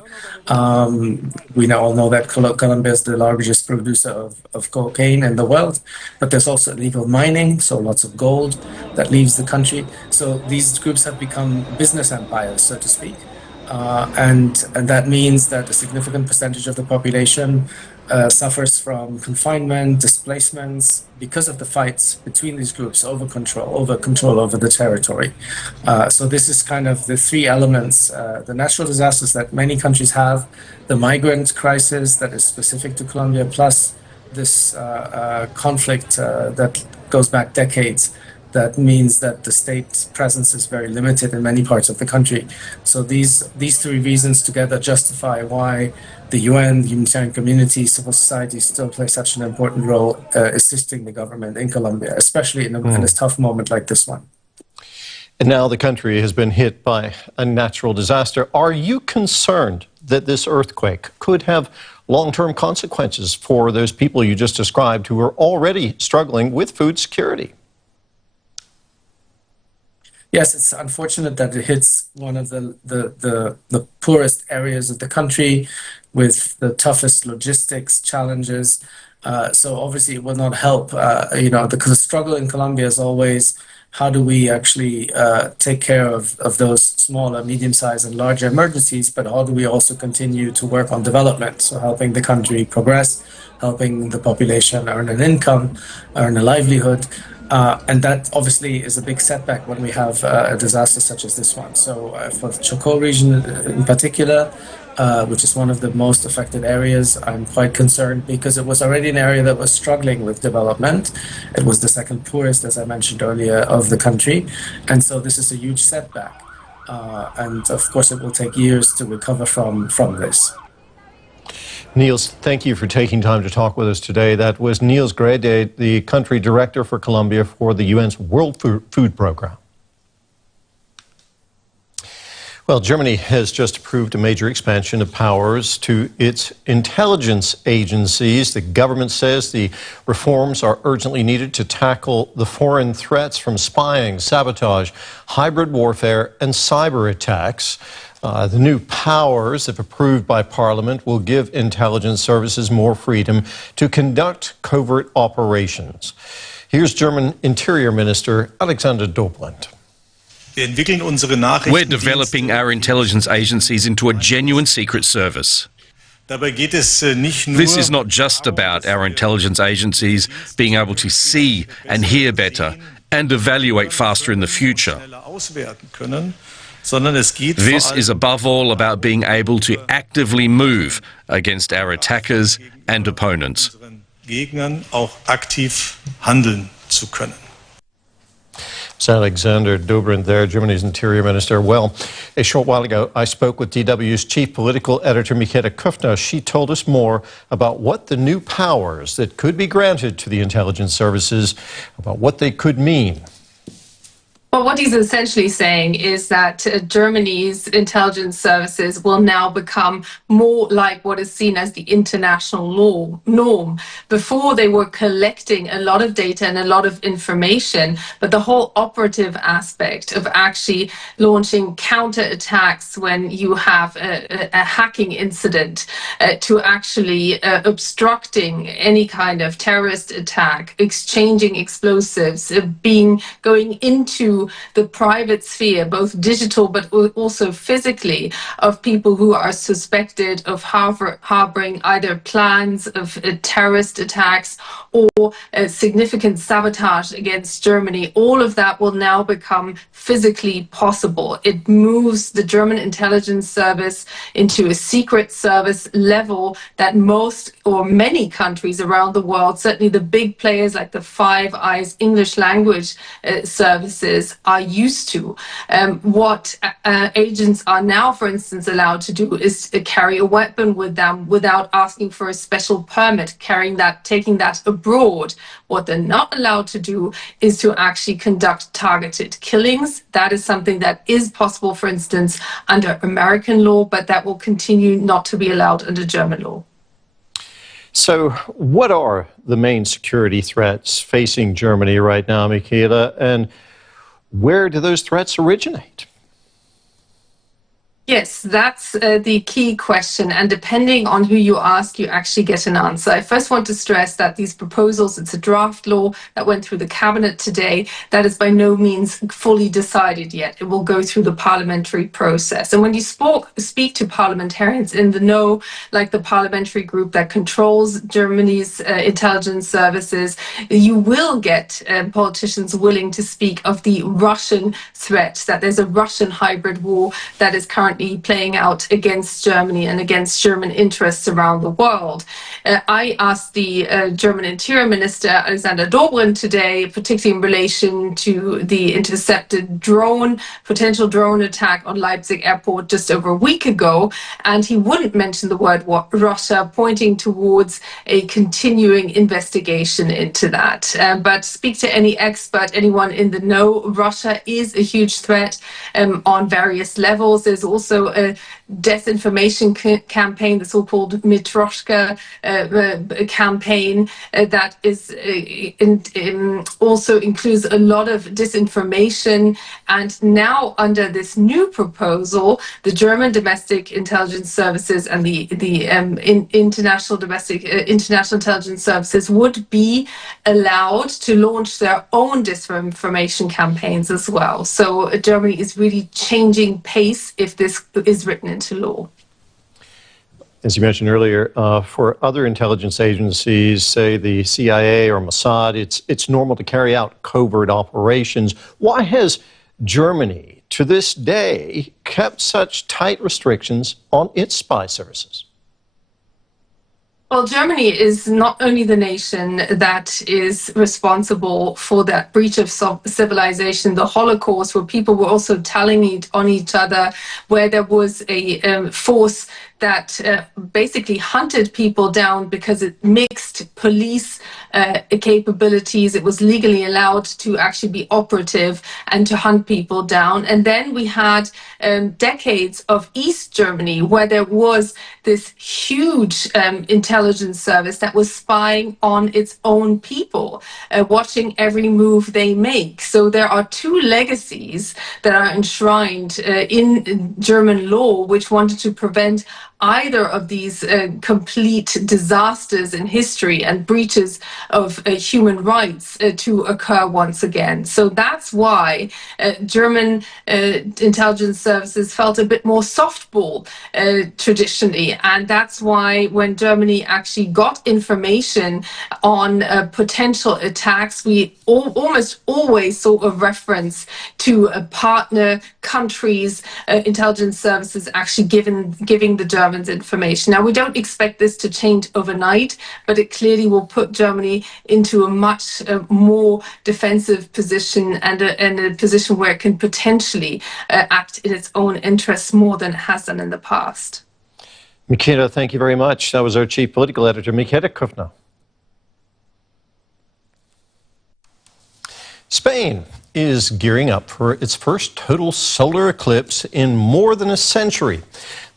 We now all know that Colombia is the largest producer of cocaine in the world, but there's also illegal mining, so lots of gold that leaves the country. So these groups have become business empires, so to speak. And that means that a significant percentage of the population suffers from confinement, displacements, because of the fights between these groups over control over the territory. So this is kind of the three elements, the natural disasters that many countries have, the migrant crisis that is specific to Colombia, plus this conflict that goes back decades. That means that the state presence is very limited in many parts of the country. So these three reasons together justify why the UN, the humanitarian community, civil society still play such an important role assisting the government in Colombia, especially in a tough moment like this one. And now the country has been hit by a natural disaster. Are you concerned that this earthquake could have long-term consequences for those people you just described who are already struggling with food security? Yes, it's unfortunate that it hits one of the poorest areas of the country with the toughest logistics challenges. So obviously it will not help, because the struggle in Colombia is always how do we actually take care of those smaller, medium-sized and larger emergencies, but how do we also continue to work on development? So helping the country progress, helping the population earn an income, earn a livelihood. And that obviously is a big setback when we have a disaster such as this one. So for the Chocó region in particular, which is one of the most affected areas, I'm quite concerned because it was already an area that was struggling with development. It was the second poorest, as I mentioned earlier, of the country. And so this is a huge setback. And of course, it will take years to recover from this. Niels, thank you for taking time to talk with us today. That was Niels Grede, the country director for Colombia for the UN's World Food Program. Well, Germany has just approved a major expansion of powers to its intelligence agencies. The government says the reforms are urgently needed to tackle the foreign threats from spying, sabotage, hybrid warfare, and cyber attacks. The new powers, if approved by Parliament, will give intelligence services more freedom to conduct covert operations. Here's German Interior Minister Alexander Dobrindt. We're developing our intelligence agencies into a genuine secret service. This is not just about our intelligence agencies being able to see and hear better and evaluate faster in the future. This is above all about being able to actively move against our attackers and opponents. It's Alexander Dobrindt there, Germany's Interior Minister. Well, a short while ago, I spoke with DW's chief political editor, Michaela Köfner. She told us more about what the new powers that could be granted to the intelligence services, about what they could mean. Well, what he's essentially saying is that Germany's intelligence services will now become more like what is seen as the international norm. Before, they were collecting a lot of data and a lot of information, but the whole operative aspect of actually launching counterattacks when you have a hacking incident, to actually obstructing any kind of terrorist attack, exchanging explosives, going into the private sphere, both digital but also physically, of people who are suspected of harboring either plans of terrorist attacks or significant sabotage against Germany. All of that will now become physically possible. It moves the German intelligence service into a secret service level that most or many countries around the world, certainly the big players like the Five Eyes English language services, are used to. What agents are now, for instance, allowed to do is to carry a weapon with them without asking for a special permit, taking that abroad. What they're not allowed to do is to actually conduct targeted killings. That is something that is possible, for instance, under American law, but that will continue not to be allowed under German law. So what are the main security threats facing Germany right now, Michaela, and where do those threats originate? Yes, that's the key question. And depending on who you ask, you actually get an answer. I first want to stress that these proposals, it's a draft law that went through the cabinet today. That is by no means fully decided yet. It will go through the parliamentary process. And when you speak to parliamentarians in the know, like the parliamentary group that controls Germany's intelligence services, you will get politicians willing to speak of the Russian threat, that there's a Russian hybrid war that is currently playing out against Germany and against German interests around the world. I asked the German Interior Minister, Alexander Dobrindt, today, particularly in relation to the intercepted potential drone attack on Leipzig airport just over a week ago, and he wouldn't mention the word Russia, pointing towards a continuing investigation into that. But speak to any expert, anyone in the know, Russia is a huge threat on various levels. There's also also a disinformation campaign, the so-called Matryoshka campaign, that is also includes a lot of disinformation. And now, under this new proposal, the German domestic intelligence services and the international intelligence services would be allowed to launch their own disinformation campaigns as well. So Germany is really changing pace if this is written into law. As you mentioned earlier, for other intelligence agencies, say the CIA or Mossad, it's normal to carry out covert operations. Why has Germany, to this day, kept such tight restrictions on its spy services? Well, Germany is not only the nation that is responsible for that breach of civilization, the Holocaust, where people were also telling on each other, where there was a force that basically hunted people down because it mixed police capabilities. It was legally allowed to actually be operative and to hunt people down. And then we had decades of East Germany, where there was this huge intelligence service that was spying on its own people, watching every move they make. So there are two legacies that are enshrined in German law, which wanted to prevent either of these complete disasters in history and breaches of human rights to occur once again. So that's why German intelligence services felt a bit more softball traditionally. And that's why when Germany actually got information on potential attacks, we almost always saw a reference to partner countries' intelligence services actually giving the Germans information. Now, we don't expect this to change overnight, but it clearly will put Germany into a much more defensive position and a position where it can potentially act in its own interests more than it has done in the past. Mikita, thank you very much. That was our chief political editor, Mikita Kufner. Spain is gearing up for its first total solar eclipse in more than a century.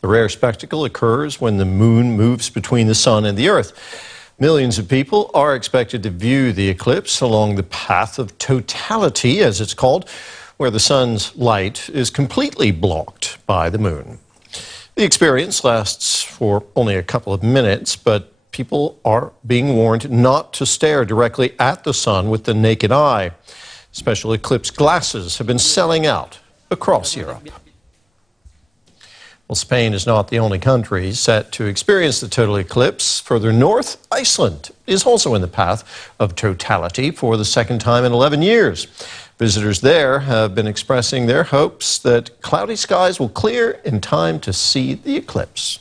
The rare spectacle occurs when the moon moves between the sun and the earth. Millions of people are expected to view the eclipse along the path of totality, as it's called, where the sun's light is completely blocked by the moon. The experience lasts for only a couple of minutes, but people are being warned not to stare directly at the sun with the naked eye. Special eclipse glasses have been selling out across Europe. Well, Spain is not the only country set to experience the total eclipse. Further north, Iceland is also in the path of totality for the second time in 11 years. Visitors there have been expressing their hopes that cloudy skies will clear in time to see the eclipse.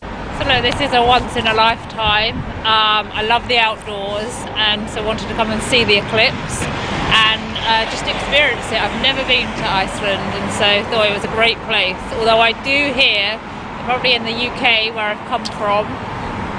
So look, this is a once in a lifetime. I love the outdoors, and so wanted to come and see the eclipse and just experience it. I've never been to Iceland, and so thought it was a great place. Although I do hear, probably in the UK where I've come from,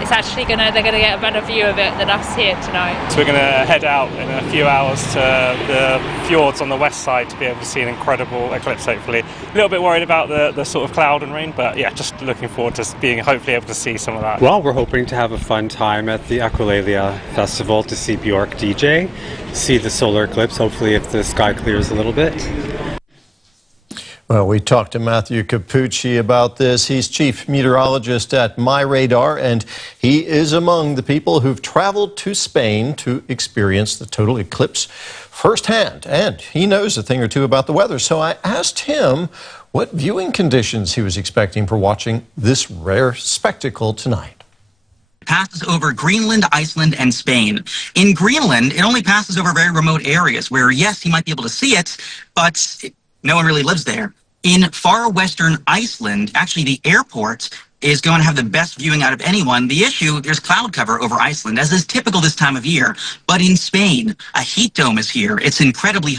it's actually they're gonna get a better view of it than us here tonight. So we're gonna head out in a few hours to the fjords on the west side to be able to see an incredible eclipse, hopefully. A little bit worried about the sort of cloud and rain, but yeah, just looking forward to being hopefully able to see some of that. Well, we're hoping to have a fun time at the Aqualalia Festival to see Bjork DJ, see the solar eclipse, hopefully if the sky clears a little bit. Well, we talked to Matthew Capucci about this. He's chief meteorologist at MyRadar, and he is among the people who've traveled to Spain to experience the total eclipse firsthand. And he knows a thing or two about the weather. So I asked him what viewing conditions he was expecting for watching this rare spectacle tonight. Passes over Greenland, Iceland, and Spain. In Greenland, it only passes over very remote areas where, yes, you might be able to see it, but no one really lives there. In far western Iceland, actually the airport is going to have the best viewing out of anyone. The issue, there's cloud cover over Iceland, as is typical this time of year. But in Spain, a heat dome is here. It's incredibly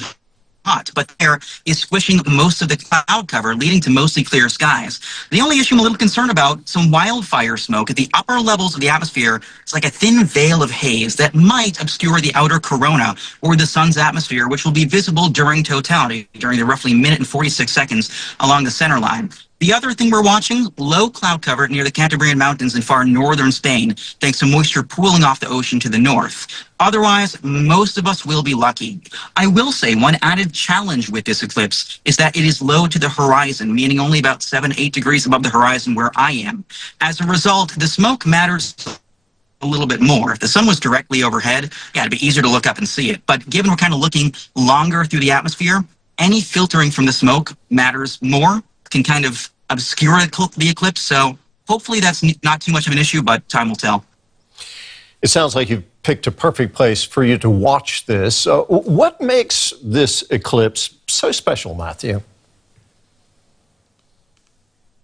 hot, but there is squishing most of the cloud cover, leading to mostly clear skies. The only issue I'm a little concerned about, some wildfire smoke at the upper levels of the atmosphere. It's like a thin veil of haze that might obscure the outer corona or the sun's atmosphere, which will be visible during totality, during the roughly minute and 46 seconds along the center line. The other thing we're watching, low cloud cover near the Cantabrian Mountains in far northern Spain, thanks to moisture pooling off the ocean to the north. Otherwise, most of us will be lucky. I will say one added challenge with this eclipse is that it is low to the horizon, meaning only about 7-8 degrees above the horizon where I am. As a result, the smoke matters a little bit more. If the sun was directly overhead, yeah, it'd be easier to look up and see it. But given we're kind of looking longer through the atmosphere, any filtering from the smoke matters more, can kind of obscure the eclipse. So hopefully that's not too much of an issue, but time will tell. It sounds like you've picked a perfect place for you to watch this. What makes this eclipse so special, Matthew?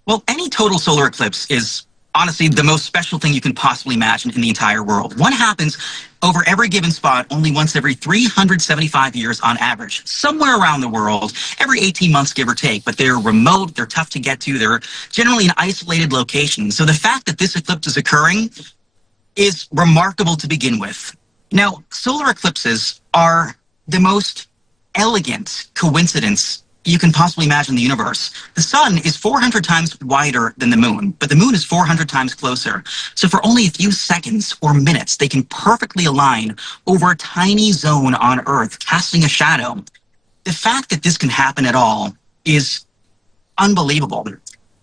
Well, any total solar eclipse is honestly the most special thing you can possibly imagine in the entire world. One happens over every given spot only once every 375 years on average, somewhere around the world, every 18 months, give or take. But they're remote, they're tough to get to, they're generally in isolated locations. So the fact that this eclipse is occurring is remarkable to begin with. Now, solar eclipses are the most elegant coincidence you can possibly imagine in the universe. The sun is 400 times wider than the moon, but the moon is 400 times closer. So for only a few seconds or minutes, they can perfectly align over a tiny zone on Earth, casting a shadow. The fact that this can happen at all is unbelievable.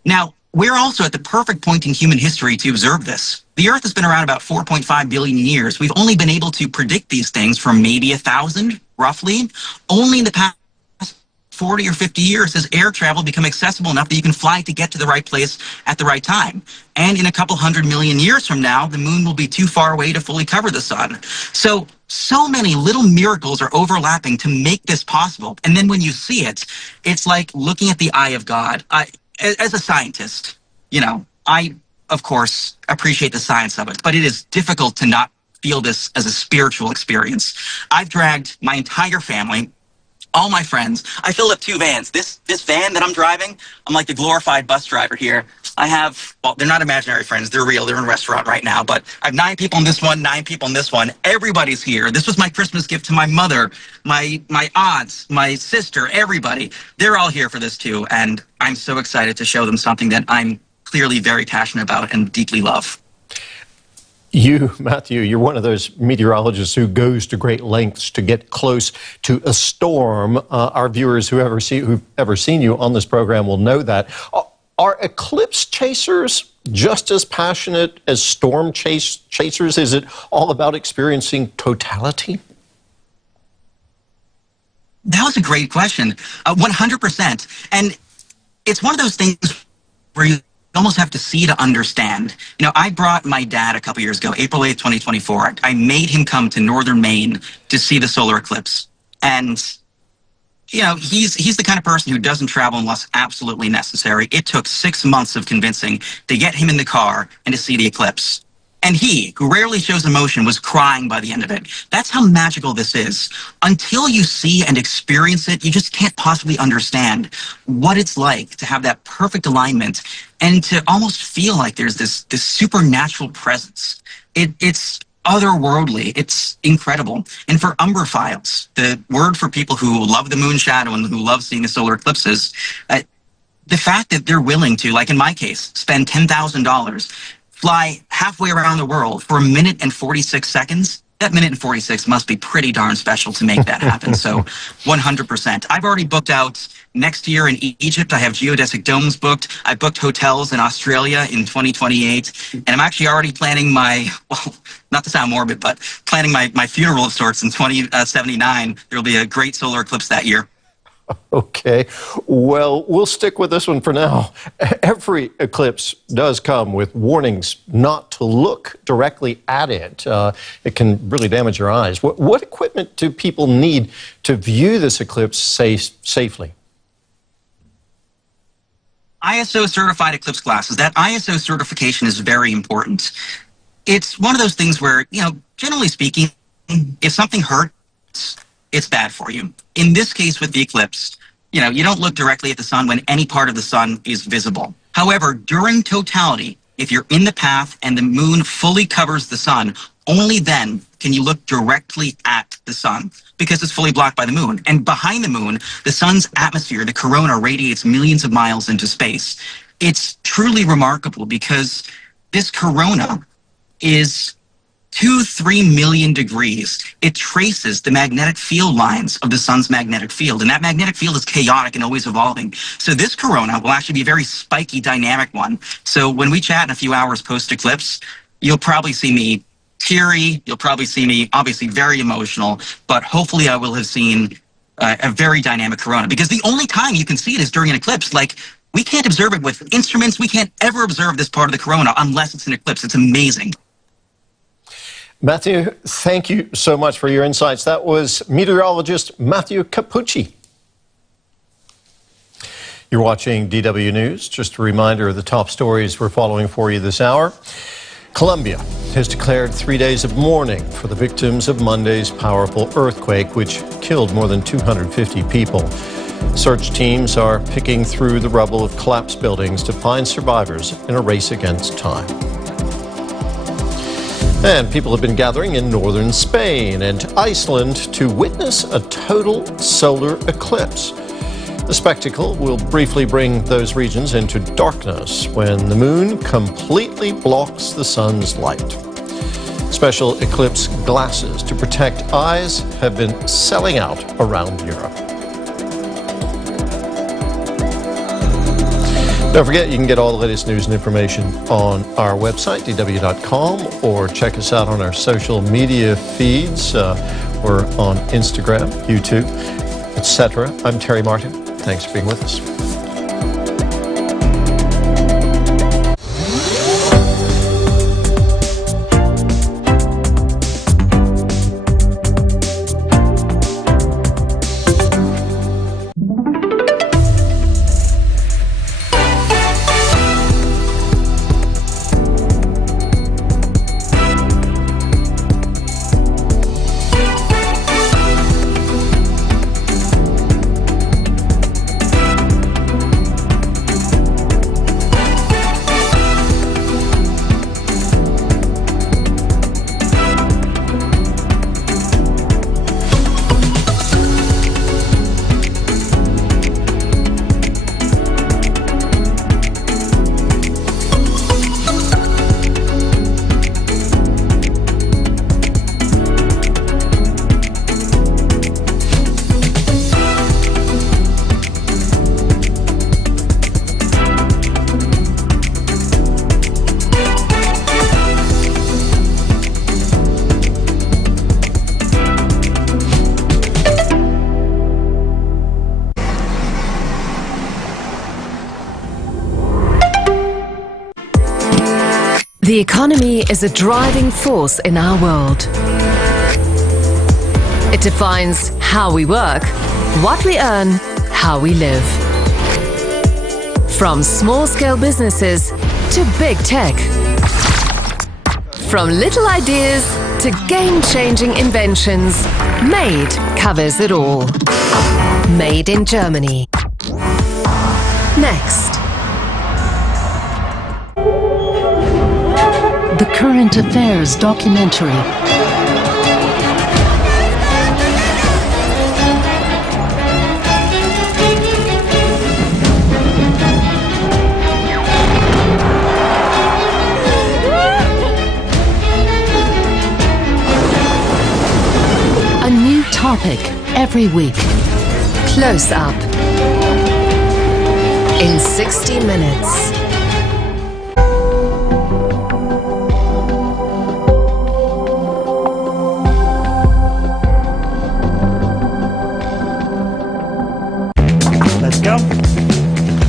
Now, we're also at the perfect point in human history to observe this. The Earth has been around about 4.5 billion years. We've only been able to predict these things for maybe 1,000, roughly. Only in the past 40 or 50 years has air travel become accessible enough that you can fly to get to the right place at the right time. And in a couple 100 million years from now, the moon will be too far away to fully cover the sun. So many little miracles are overlapping to make this possible. And then when you see it, it's like looking at the eye of God. As a scientist, you know, I, of course, appreciate the science of it, but it is difficult to not feel this as a spiritual experience. I've dragged my entire family, all my friends. I filled up 2 vans. This van that I'm driving, I'm like the glorified bus driver here. I have, well, they're not imaginary friends. They're real. They're in a restaurant right now. But I have 9 people in this one, 9 people in this one. Everybody's here. This was my Christmas gift to my mother, my aunts, my sister, everybody. They're all here for this too. And I'm so excited to show them something that I'm clearly very passionate about and deeply love. You, Matthew, you're one of those meteorologists who goes to great lengths to get close to a storm. Our viewers who've ever seen you on this program will know that. Are eclipse chasers just as passionate as storm chasers? Is it all about experiencing totality? That was a great question. 100%. And it's one of those things where you almost have to see to understand. You know, I brought my dad a couple years ago, April 8th, 2024. I made him come to northern Maine to see the solar eclipse. And, you know, he's the kind of person who doesn't travel unless absolutely necessary. It took 6 months of convincing to get him in the car and to see the eclipse. And he, who rarely shows emotion, was crying by the end of it. That's how magical this is. Until you see and experience it, you just can't possibly understand what it's like to have that perfect alignment and to almost feel like there's this supernatural presence. It's otherworldly. It's incredible. And for umberophiles, the word for people who love the moon shadow and who love seeing the solar eclipses, the fact that they're willing to, like in my case, spend $10,000, fly halfway around the world for 1 minute and 46 seconds, that 1 minute and 46 must be pretty darn special to make that happen. So 100%. I've already booked out next year in Egypt. I have geodesic domes booked. I booked hotels in Australia in 2028. And I'm actually already planning my, well, not to sound morbid, but planning my funeral of sorts in 2079. There will be a great solar eclipse that year. Okay, well, we'll stick with this one for now. Every eclipse does come with warnings not to look directly at it. It can really damage your eyes. What equipment do people need to view this eclipse safely? ISO certified eclipse glasses. That ISO certification is very important. It's one of those things where, you know, generally speaking, if something hurts, it's bad for you. In this case with the eclipse, you know, you don't look directly at the sun when any part of the sun is visible. However, during totality, if you're in the path and the moon fully covers the sun, only then can you look directly at the sun because it's fully blocked by the moon. And behind the moon, the sun's atmosphere, the corona, radiates millions of miles into space. It's truly remarkable because this corona is 2-3 million degrees. It traces the magnetic field lines of the sun's magnetic field, and that magnetic field is chaotic and always evolving. So this corona will actually be a very spiky, dynamic one. So when we chat in a few hours post-eclipse, you'll probably see me teary, you'll probably see me obviously very emotional, but hopefully I will have seen a very dynamic corona, because the only time you can see it is during an eclipse. Like, we can't observe it with instruments. We can't ever observe this part of the corona unless it's an eclipse. It's amazing. Matthew, thank you so much for your insights. That was meteorologist Matthew Capucci. You're watching DW News. Just a reminder of the top stories we're following for you this hour. Colombia has declared 3 days of mourning for the victims of Monday's powerful earthquake, which killed more than 250 people. Search teams are picking through the rubble of collapsed buildings to find survivors in a race against time. And people have been gathering in northern Spain and Iceland to witness a total solar eclipse. The spectacle will briefly bring those regions into darkness when the moon completely blocks the sun's light. Special eclipse glasses to protect eyes have been selling out around Europe. Don't forget, you can get all the latest news and information on our website, dw.com, or check us out on our social media feeds. We're on Instagram, YouTube, etc. I'm Terry Martin. Thanks for being with us. The economy is a driving force in our world. It defines how we work, what we earn, how we live. From small-scale businesses to big tech. From little ideas to game-changing inventions, MADE covers it all. Made in Germany. Next. The Current Affairs documentary. A new topic every week. Close Up. In 60 minutes.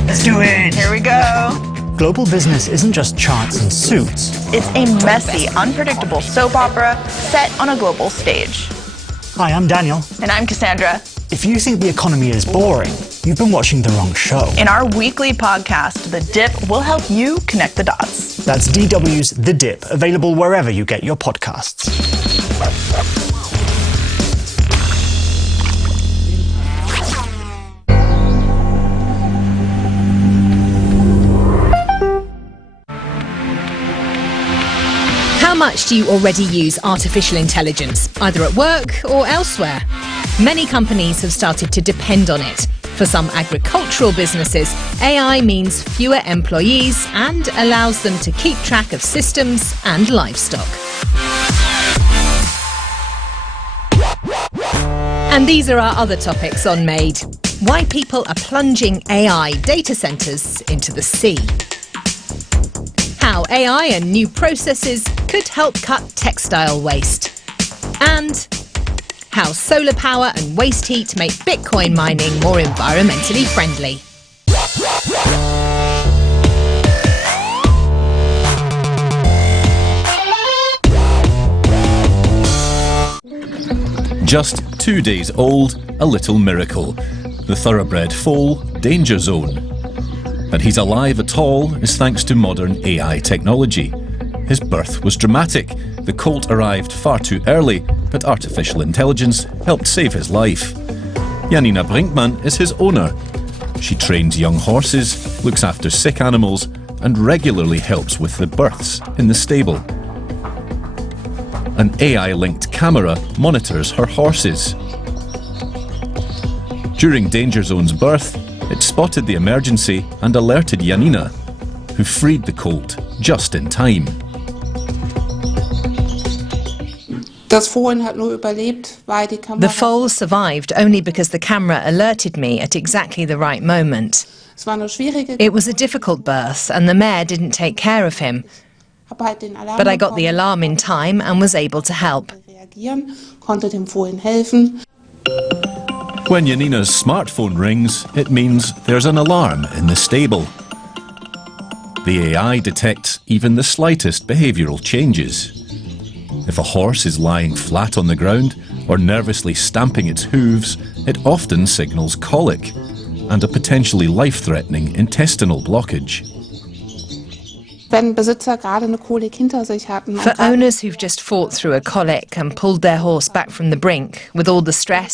Let's do it! Here we go. Global business isn't just charts and suits. It's a messy, unpredictable soap opera set on a global stage. Hi, I'm Daniel. And I'm Cassandra. If you think the economy is boring, you've been watching the wrong show. In our weekly podcast, The Dip, we'll help you connect the dots. That's DW's The Dip, available wherever you get your podcasts. How much do you already use artificial intelligence, either at work or elsewhere? Many companies have started to depend on it. For some agricultural businesses, AI means fewer employees and allows them to keep track of systems and livestock. And these are our other topics on Made. Why people are plunging AI data centres into the sea. How AI and new processes could help cut textile waste. And how solar power and waste heat make Bitcoin mining more environmentally friendly. Just 2 days old, a little miracle. The thoroughbred foal, Danger Zone. That he's alive at all is thanks to modern AI technology. His birth was dramatic. The colt arrived far too early, but artificial intelligence helped save his life. Janina Brinkman is his owner. She trains young horses, looks after sick animals, and regularly helps with the births in the stable. An AI-linked camera monitors her horses. During Danger Zone's birth, it spotted the emergency and alerted Janina, who freed the colt just in time. The foal survived only because the camera alerted me at exactly the right moment. It was a difficult birth and the mare didn't take care of him. But I got the alarm in time and was able to help. When Janina's smartphone rings, it means there's an alarm in the stable. The AI detects even the slightest behavioural changes. If a horse is lying flat on the ground or nervously stamping its hooves, it often signals colic and a potentially life-threatening intestinal blockage. For owners who've just fought through a colic and pulled their horse back from the brink with all the stress